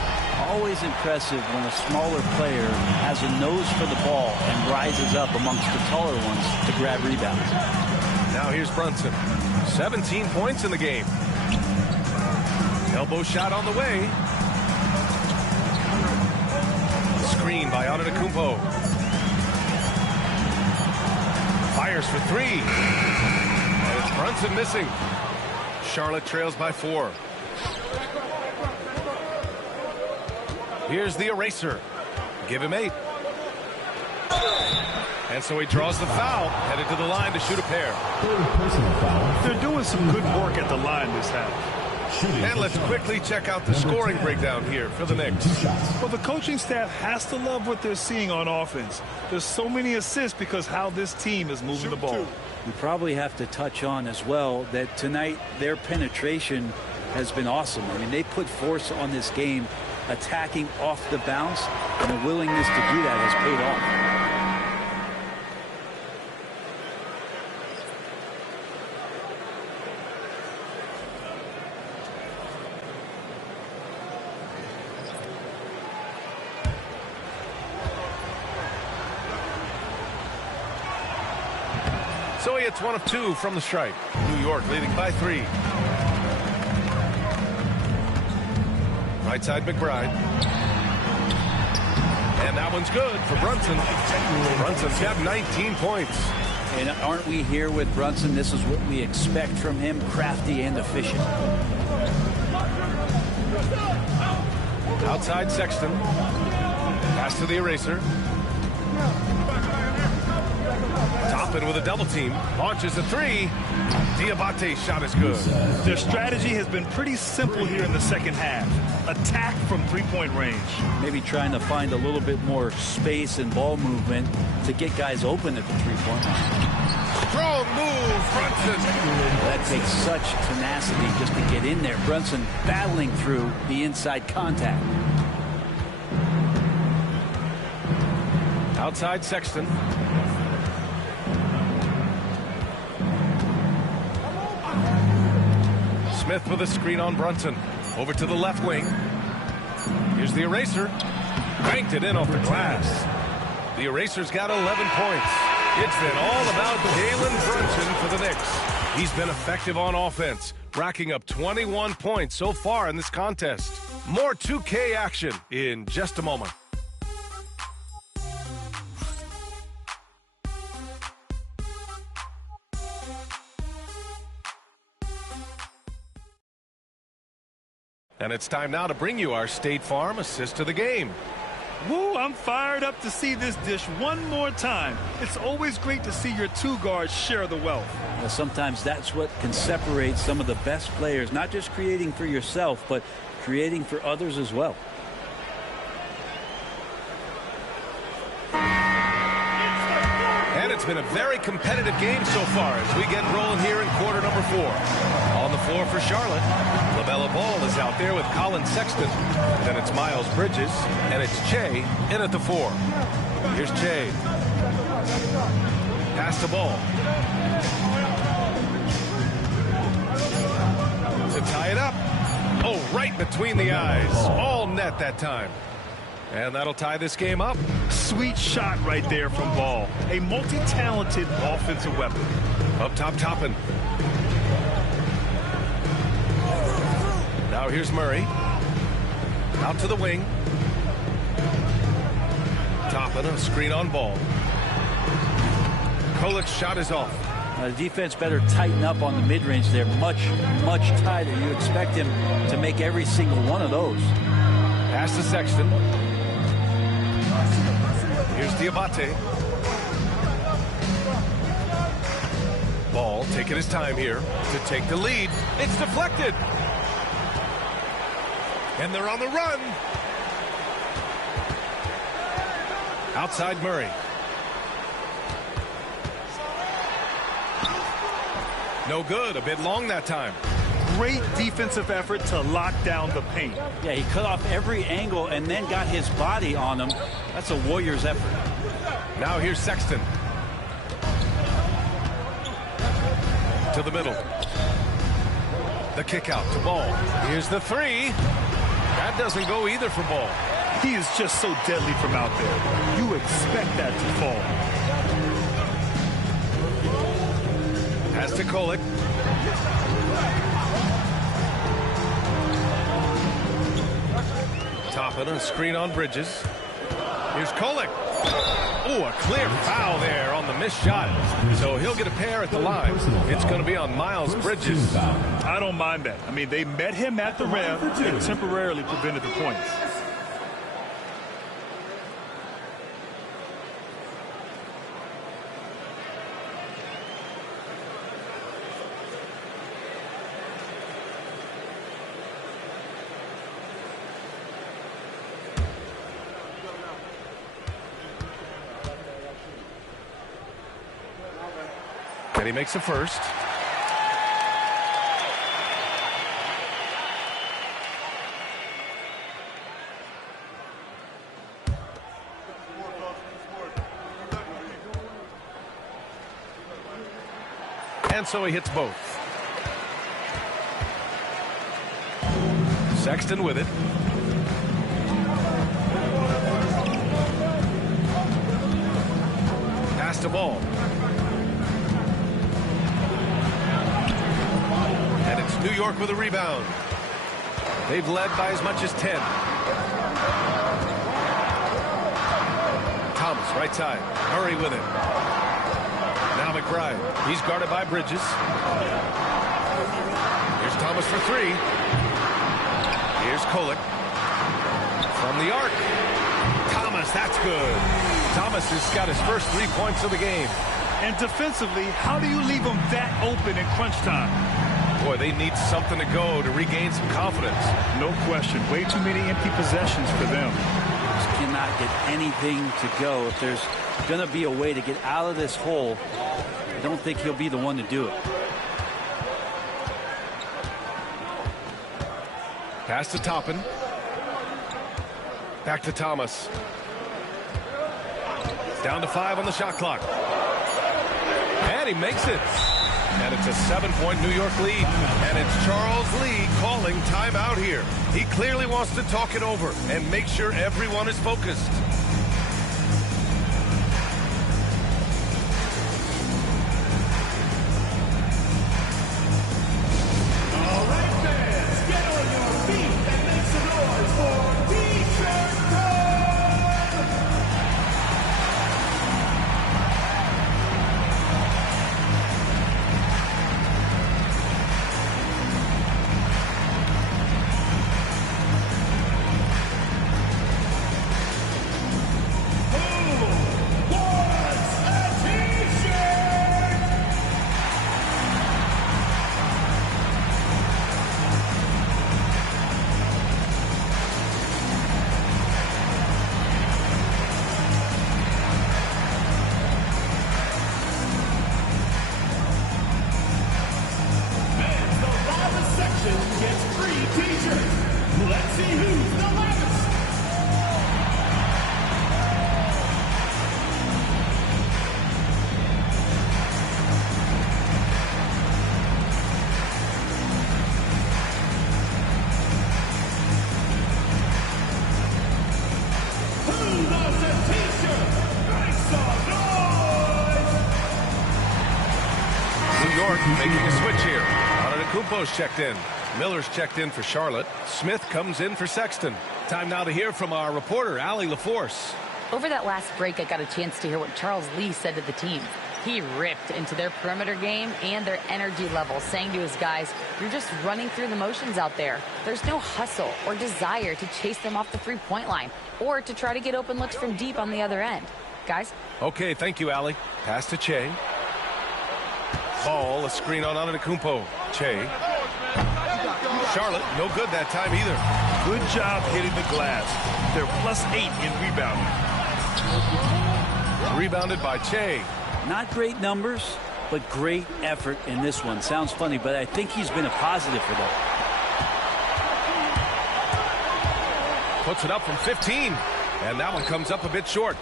Always impressive when a smaller player has a nose for the ball and rises up amongst the taller ones to grab rebounds. Now here's Brunson. 17 points in the game. Elbow shot on the way. Screen by Antetokounmpo. Fires for 3. And it's Brunson missing. Charlotte trails by 4. Here's the eraser. Give him 8. And so he draws the foul, headed to the line to shoot a pair. They're doing some good work at the line this half. And let's quickly check out the scoring breakdown here for the Knicks. Well, the coaching staff has to love what they're seeing on offense. There's so many assists because how this team is moving the ball. We probably have to touch on as well that tonight their penetration has been awesome. I mean, they put force on this game, attacking off the bounce, and the willingness to do that has paid off. So he hits 1 of 2 from the stripe. New York leading by 3. Right side McBride. And that one's good for Brunson. Brunson's got 19 points. And aren't we here with Brunson? This is what we expect from him, crafty and efficient. Outside Sexton. Pass to the eraser. Toppin with a double team. Launches a 3. Diabate's shot is good. Their strategy has been pretty simple here in the second half. Attack from 3-point range. Maybe trying to find a little bit more space and ball movement to get guys open at the 3-point line. Strong move, Brunson. That takes such tenacity just to get in there. Brunson battling through the inside contact. Outside Sexton. Smith with a screen on Brunson. Over to the left wing. Here's the eraser. Banked it in off the glass. The eraser's got 11 points. It's been all about Jalen Brunson for the Knicks. He's been effective on offense, racking up 21 points so far in this contest. More 2K action in just a moment. And it's time now to bring you our State Farm assist of the game. Woo, I'm fired up to see this dish one more time. It's always great to see your 2 guards share the wealth. Well, sometimes that's what can separate some of the best players, not just creating for yourself, but creating for others as well. And it's been a very competitive game so far as we get rolling here in quarter number 4. On the floor for Charlotte, LaMelo Ball is out there with Colin Sexton. Then it's Miles Bridges, and it's Che in at the 4. Here's Che. Pass the ball. To tie it up. Oh, right between the eyes. All net that time. And that'll tie this game up. Sweet shot right there from Ball. A multi-talented offensive weapon. Up top, Toppin. Now here's Murray. Out to the wing. Toppin, a screen on Ball. Kolik's shot is off. The defense better tighten up on the mid-range. They're much, much tighter. You expect him to make every single one of those. Pass to Sexton. Here's Diabate. Ball taking his time here to take the lead. It's deflected. And they're on the run. Outside Murray. No good. A bit long that time. Great defensive effort to lock down the paint. Yeah, he cut off every angle and then got his body on him. That's a Warriors effort. Now here's Sexton. To the middle. The kick out to Ball. Here's the three. That doesn't go either for Ball. He is just so deadly from out there. You expect that to fall. Pass to Kolik. Toppin, a screen on Bridges. Here's Kolik. Oh, a clear foul there on the missed shot. So he'll get a pair at the line. It's going to be on Miles Bridges. I don't mind that. I mean, they met him at the rim and temporarily prevented the points. And he makes the first. And so he hits both. Sexton with it. Pass to Ball. And it's New York with a rebound. They've led by as much as 10. Thomas, right side. Murray with it. Now McBride. He's guarded by Bridges. Here's Thomas for three. Here's Kolik. From the arc. Thomas, that's good. Thomas has got his first 3 points of the game. And defensively, how do you leave them that open in crunch time? Boy, they need something to go to regain some confidence. No question. Way too many empty possessions for them. Just cannot get anything to go. If there's going to be a way to get out of this hole, I don't think he'll be the one to do it. Pass to Toppin. Back to Thomas. Down to 5 on the shot clock. And he makes it. And it's a 7-point New York lead. And it's Charles Lee calling timeout here. He clearly wants to talk it over and make sure everyone is focused. All right, fans, get on your feet and make some noise for T-Shirt Time! Making a switch here. Antetokounmpo's checked in. Miller's checked in for Charlotte. Smith comes in for Sexton. Time now to hear from our reporter, Allie LaForce. Over that last break, I got a chance to hear what Charles Lee said to the team. He ripped into their perimeter game and their energy level, saying to his guys, you're just running through the motions out there. There's no hustle or desire to chase them off the three-point line or to try to get open looks from deep on the other end. Guys? Okay, thank you, Allie. Pass to Che. Ball, a screen on Antetokounmpo. Che. Charlotte, no good that time either. Good job hitting the glass. They're +8 in rebounding. Rebounded by Che. Not great numbers, but great effort in this one. Sounds funny, but I think he's been a positive for them. Puts it up from 15, and that one comes up a bit short.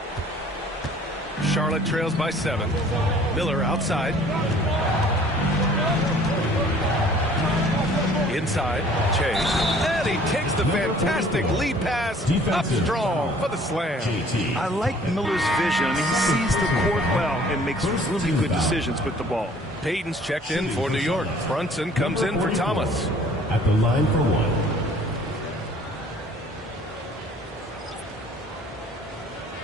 Charlotte trails by 7. Miller outside. Inside, Che. And he takes the fantastic lead pass up strong for the slam. I like Miller's vision. He sees the court well and makes really good decisions with the ball. Payton's checked in for New York. Brunson comes in for Thomas. At the line for one.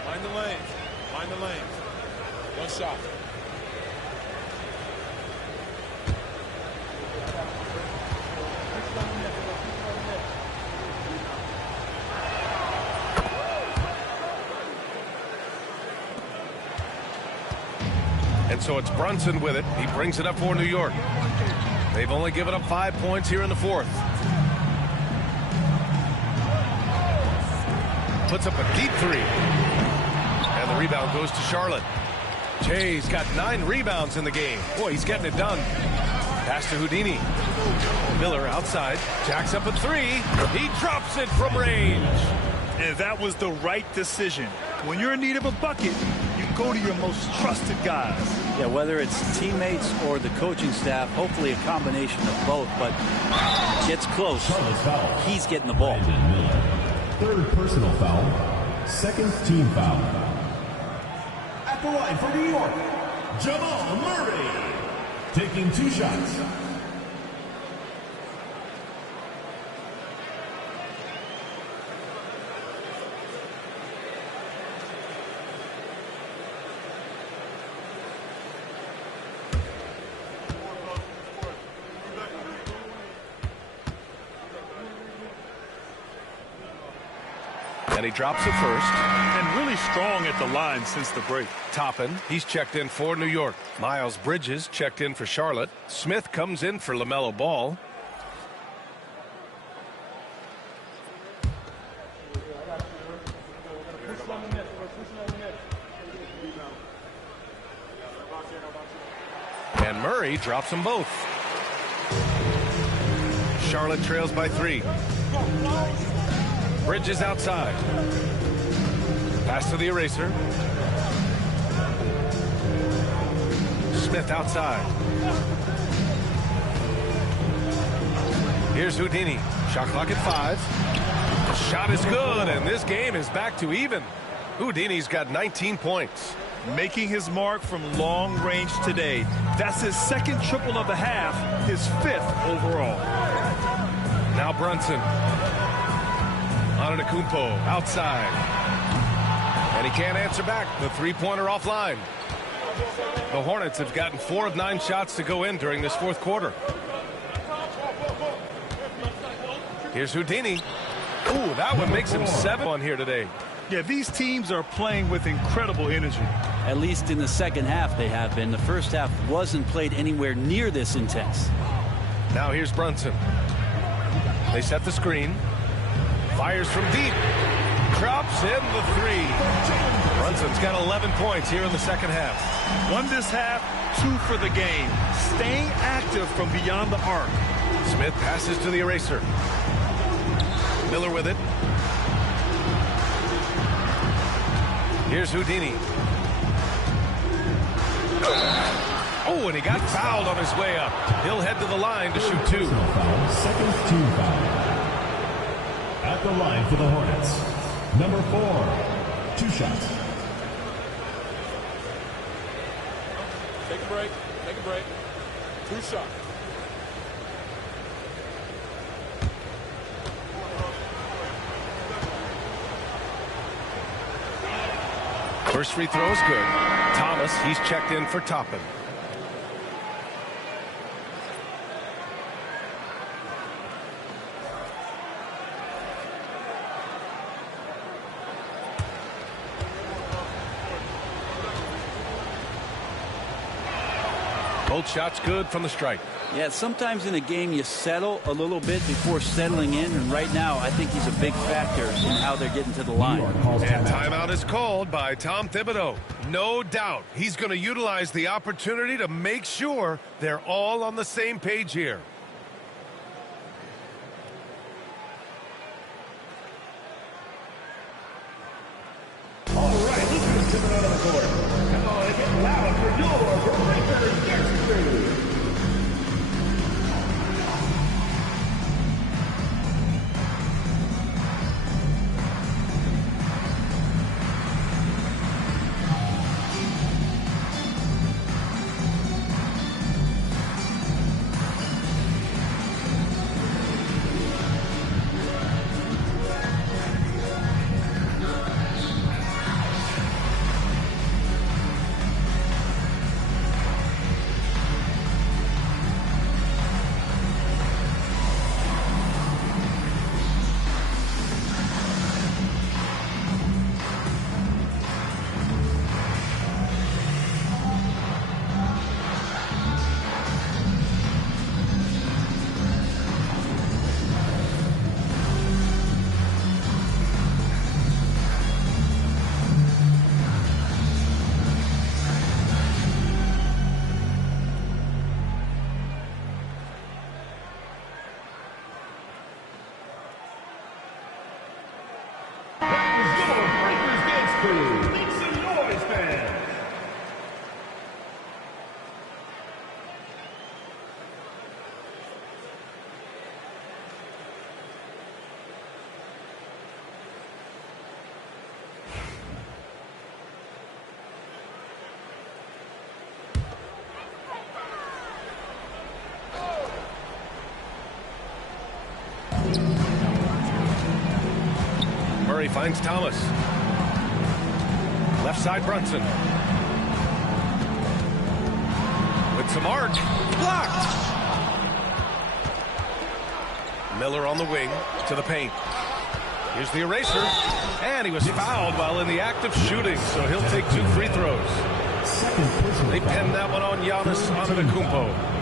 Find the lanes. Find the lanes. One shot. And so it's Brunson with it. He brings it up for New York. They've only given up 5 points here in the fourth. Puts up a deep three. And the rebound goes to Charlotte. Che's got 9 rebounds in the game. Boy, he's getting it done. Pass to Houdini. Miller outside. Jacks up a 3. He drops it from range. And that was the right decision. When you're in need of a bucket, you go to your most trusted guys. Yeah, whether it's teammates or the coaching staff, hopefully a combination of both, but gets close. He's getting the ball. Third personal foul. Second team foul. At the line for New York, Jamal Murray. Taking 2 shots. And he drops it first. And really strong at the line since the break. Toppin, he's checked in for New York. Miles Bridges checked in for Charlotte. Smith comes in for LaMelo Ball. And Murray drops them both. Charlotte trails by 3. Bridges outside. Pass to the eraser. Smith outside. Here's Houdini. Shot clock at 5. The shot is good, and this game is back to even. Houdini's got 19 points. Making his mark from long range today. That's his second triple of the half, his 5th overall. Now Brunson. Antetokounmpo outside. And he can't answer back. The three-pointer offline. The Hornets have gotten 4 of 9 shots to go in during this fourth quarter. Here's Houdini. Ooh, that one makes him 7 on here today. Yeah, these teams are playing with incredible energy. At least in the second half they have been. The first half wasn't played anywhere near this intense. Now here's Brunson. They set the screen. Fires from deep. Drops in the 3. Brunson's got 11 points here in the second half. 1 this half, 2 for the game. Staying active from beyond the arc. Smith passes to the eraser. Miller with it. Here's Houdini. Oh, and he got fouled on his way up. He'll head to the line to shoot 2. Second team foul. At the line for the Hornets, number 4, 2 shots. Take a break. Take a break. 2 shots. First free throw is good. Thomas, he's checked in for Toppin. Both shots good from the stripe. Yeah, sometimes in a game you settle a little bit before settling in, and right now I think he's a big factor in how they're getting to the line. And timeout is called by Tom Thibodeau. No doubt he's going to utilize the opportunity to make sure they're all on the same page here. All right, let's get on the court. Come on, get loud for your Breakers Next Crew. Make some noise, fans! Murray finds Thomas. Left side Brunson. With some arc. Blocked. Miller on the wing to the paint. Here's the eraser. And he was fouled while in the act of shooting, so he'll take 2 free throws. They pinned that one on Giannis Antetokounmpo.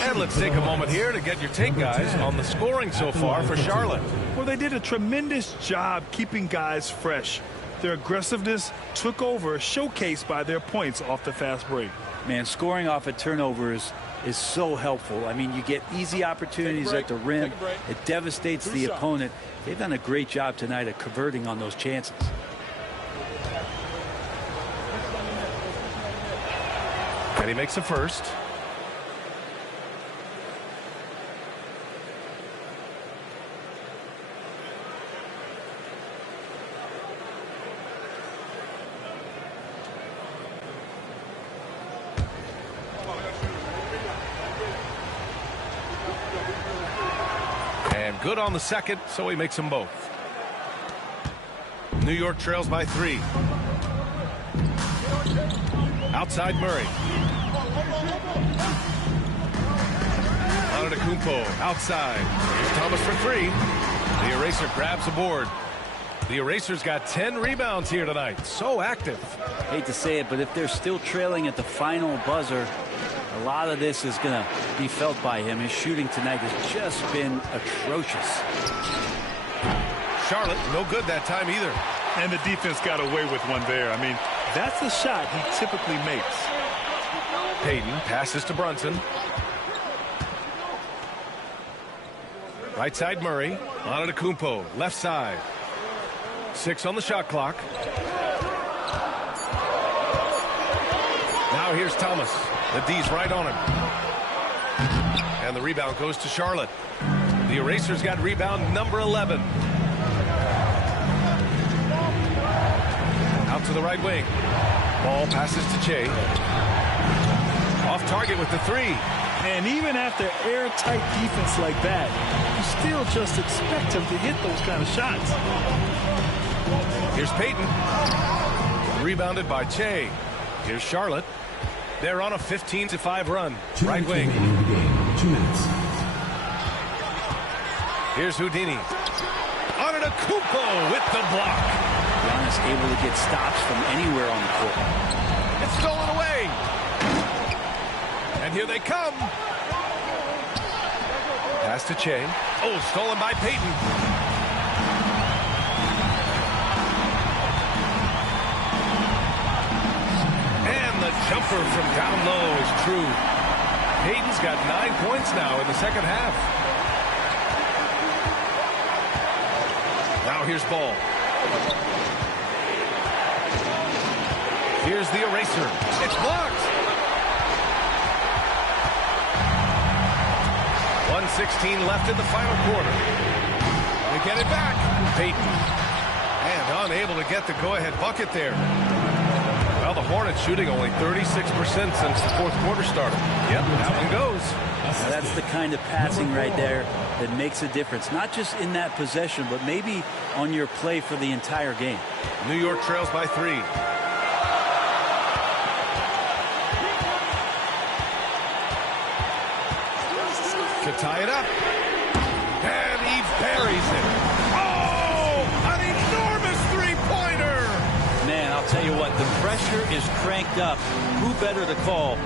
And let's take a moment here to get your take, guys, on the scoring so far for Charlotte. Well, they did a tremendous job keeping guys fresh. Their aggressiveness took over, showcased by their points off the fast break. Man, scoring off of turnovers is so helpful. I mean, you get easy opportunities at the rim. It devastates the opponent. They've done a great job tonight of converting on those chances. And he makes a first. Good on the second, so he makes them both. New York trails by 3. Outside Murray. Antetokounmpo outside. Here's Thomas for 3. The eraser grabs the board. The eraser's got 10 rebounds here tonight. So active. Hate to say it, but if they're still trailing at the final buzzer, a lot of this is going to be felt by him. His shooting tonight has just been atrocious. Charlotte, no good that time either. And the defense got away with one there. I mean, that's the shot he typically makes. Payton passes to Brunson. Right side Murray. Antetokounmpo, left side. 6 on the shot clock. Now here's Thomas. The D's right on him. And the rebound goes to Charlotte. The eraser's got rebound number 11. Out to the right wing. Ball passes to Che. Off target with the 3. And even after airtight defense like that, you still just expect him to hit those kind of shots. Here's Payton. Rebounded by Che. Here's Charlotte. They're on a 15-5 run. Right wing. 2 minutes. Here's Houdini. Antetokounmpo with the block. Giannis able to get stops from anywhere on the court. It's stolen away. And here they come. Pass to Che. Oh, stolen by Payton. And the jumper from down low is true. Payton's got 9 points now in the second half. Now here's Ball. Here's the eraser. It's blocked. 1:16 left in the final quarter. They get it back. Payton. And unable to get the go-ahead bucket there. Well, the Hornets shooting only 36% since the fourth quarter started. Yep, that one goes. Now that's the kind of passing right there that makes a difference. Not just in that possession, but maybe on your play for the entire game. New York trails by 3. To tie it up. And he buries it. Oh, an enormous three-pointer. Man, I'll tell you what, the pressure is cranked up. Who better to call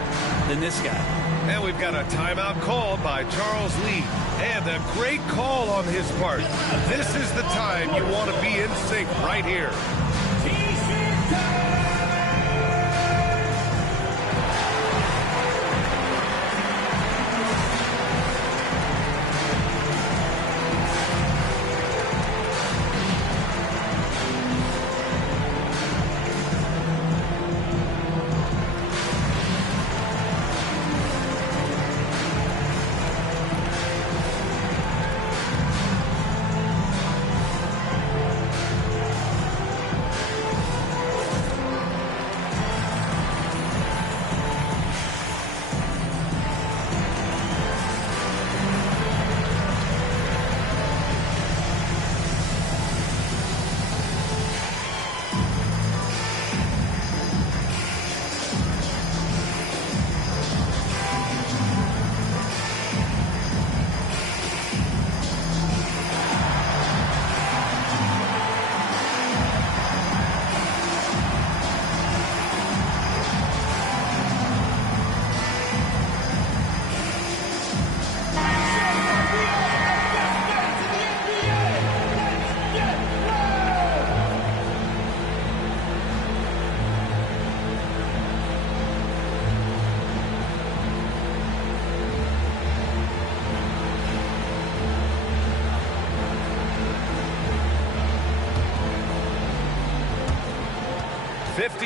than this guy? And we've got a timeout called by Charles Lee. And a great call on his part. This is the time you want to be in sync right here.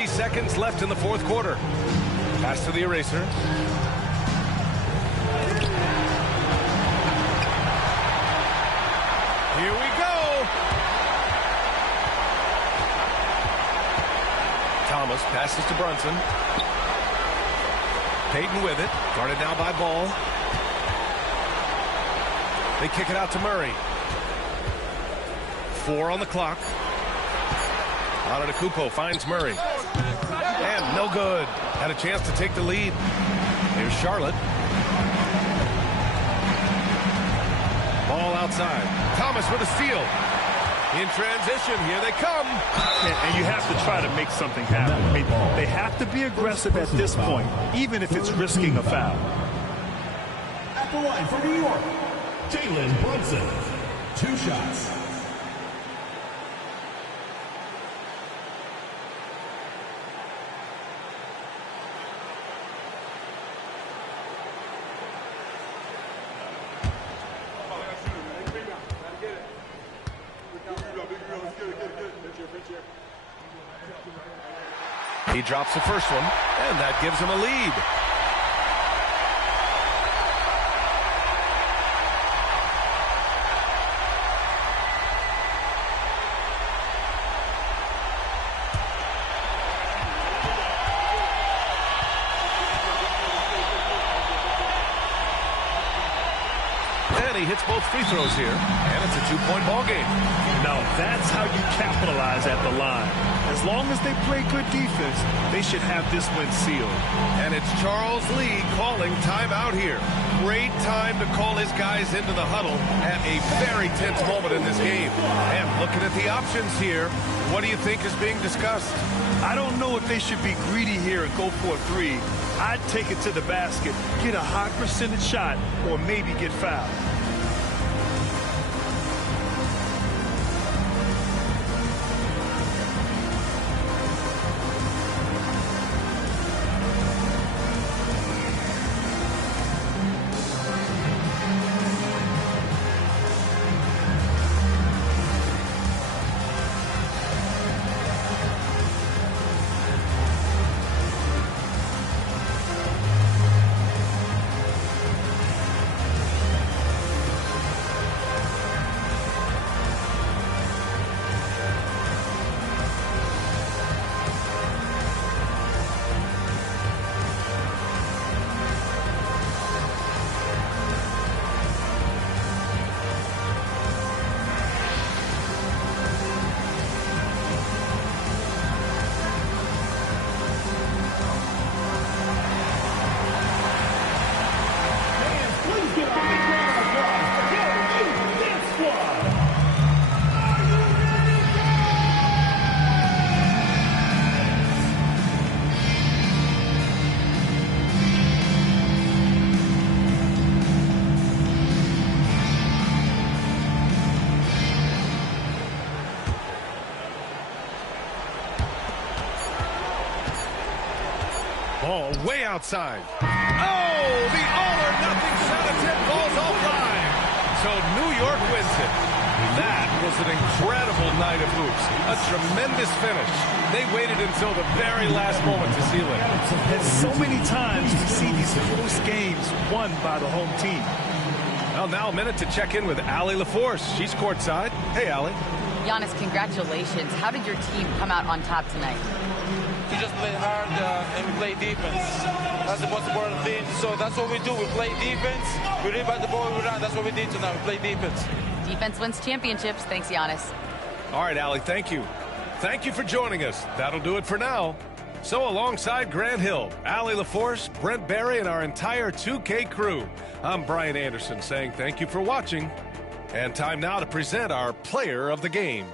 Seconds left in the fourth quarter. Pass to the eraser. Here we go. Thomas passes to Brunson. Payton with it. Guarded now by Ball. They kick it out to Murray. 4 on the clock. Antetokounmpo finds Murray. And no good. Had a chance to take the lead. Here's Charlotte. Ball outside. Thomas with a steal. In transition, here they come. And you have to try to make something happen. I mean, they have to be aggressive at this point, even if it's risking a foul. At the line for New York, Jalen Brunson. 2 shots. He drops the first one, and that gives him a lead. Money hits both free throws here, and it's a 2-point ball game. Now that's how you capitalize at the line. As long as they play good defense, they should have this win sealed. And it's Charles Lee calling timeout here. Great time to call his guys into the huddle at a very tense moment in this game. And looking at the options here, what do you think is being discussed? I don't know if they should be greedy here and go for a three. I'd take it to the basket, get a high percentage shot, or maybe get fouled. Ball way outside. Oh, the all-or-nothing shot attempt falls offline. So New York wins it. That was an incredible night of hoops. A tremendous finish. They waited until the very last moment to seal it. And so many times we see these close games won by the home team. Well, now a minute to check in with Allie LaForce. She's courtside. Hey, Allie. Giannis, congratulations. How did your team come out on top tonight? We just play hard and we play defense. That's the most important thing. So that's what we do. We play defense. We rebound the ball, we run. That's what we did tonight. We play defense. Defense wins championships. Thanks, Giannis. All right, Allie, thank you. Thank you for joining us. That'll do it for now. So alongside Grant Hill, Allie LaForce, Brent Barry, and our entire 2K crew, I'm Brian Anderson saying thank you for watching. And time now to present our player of the game.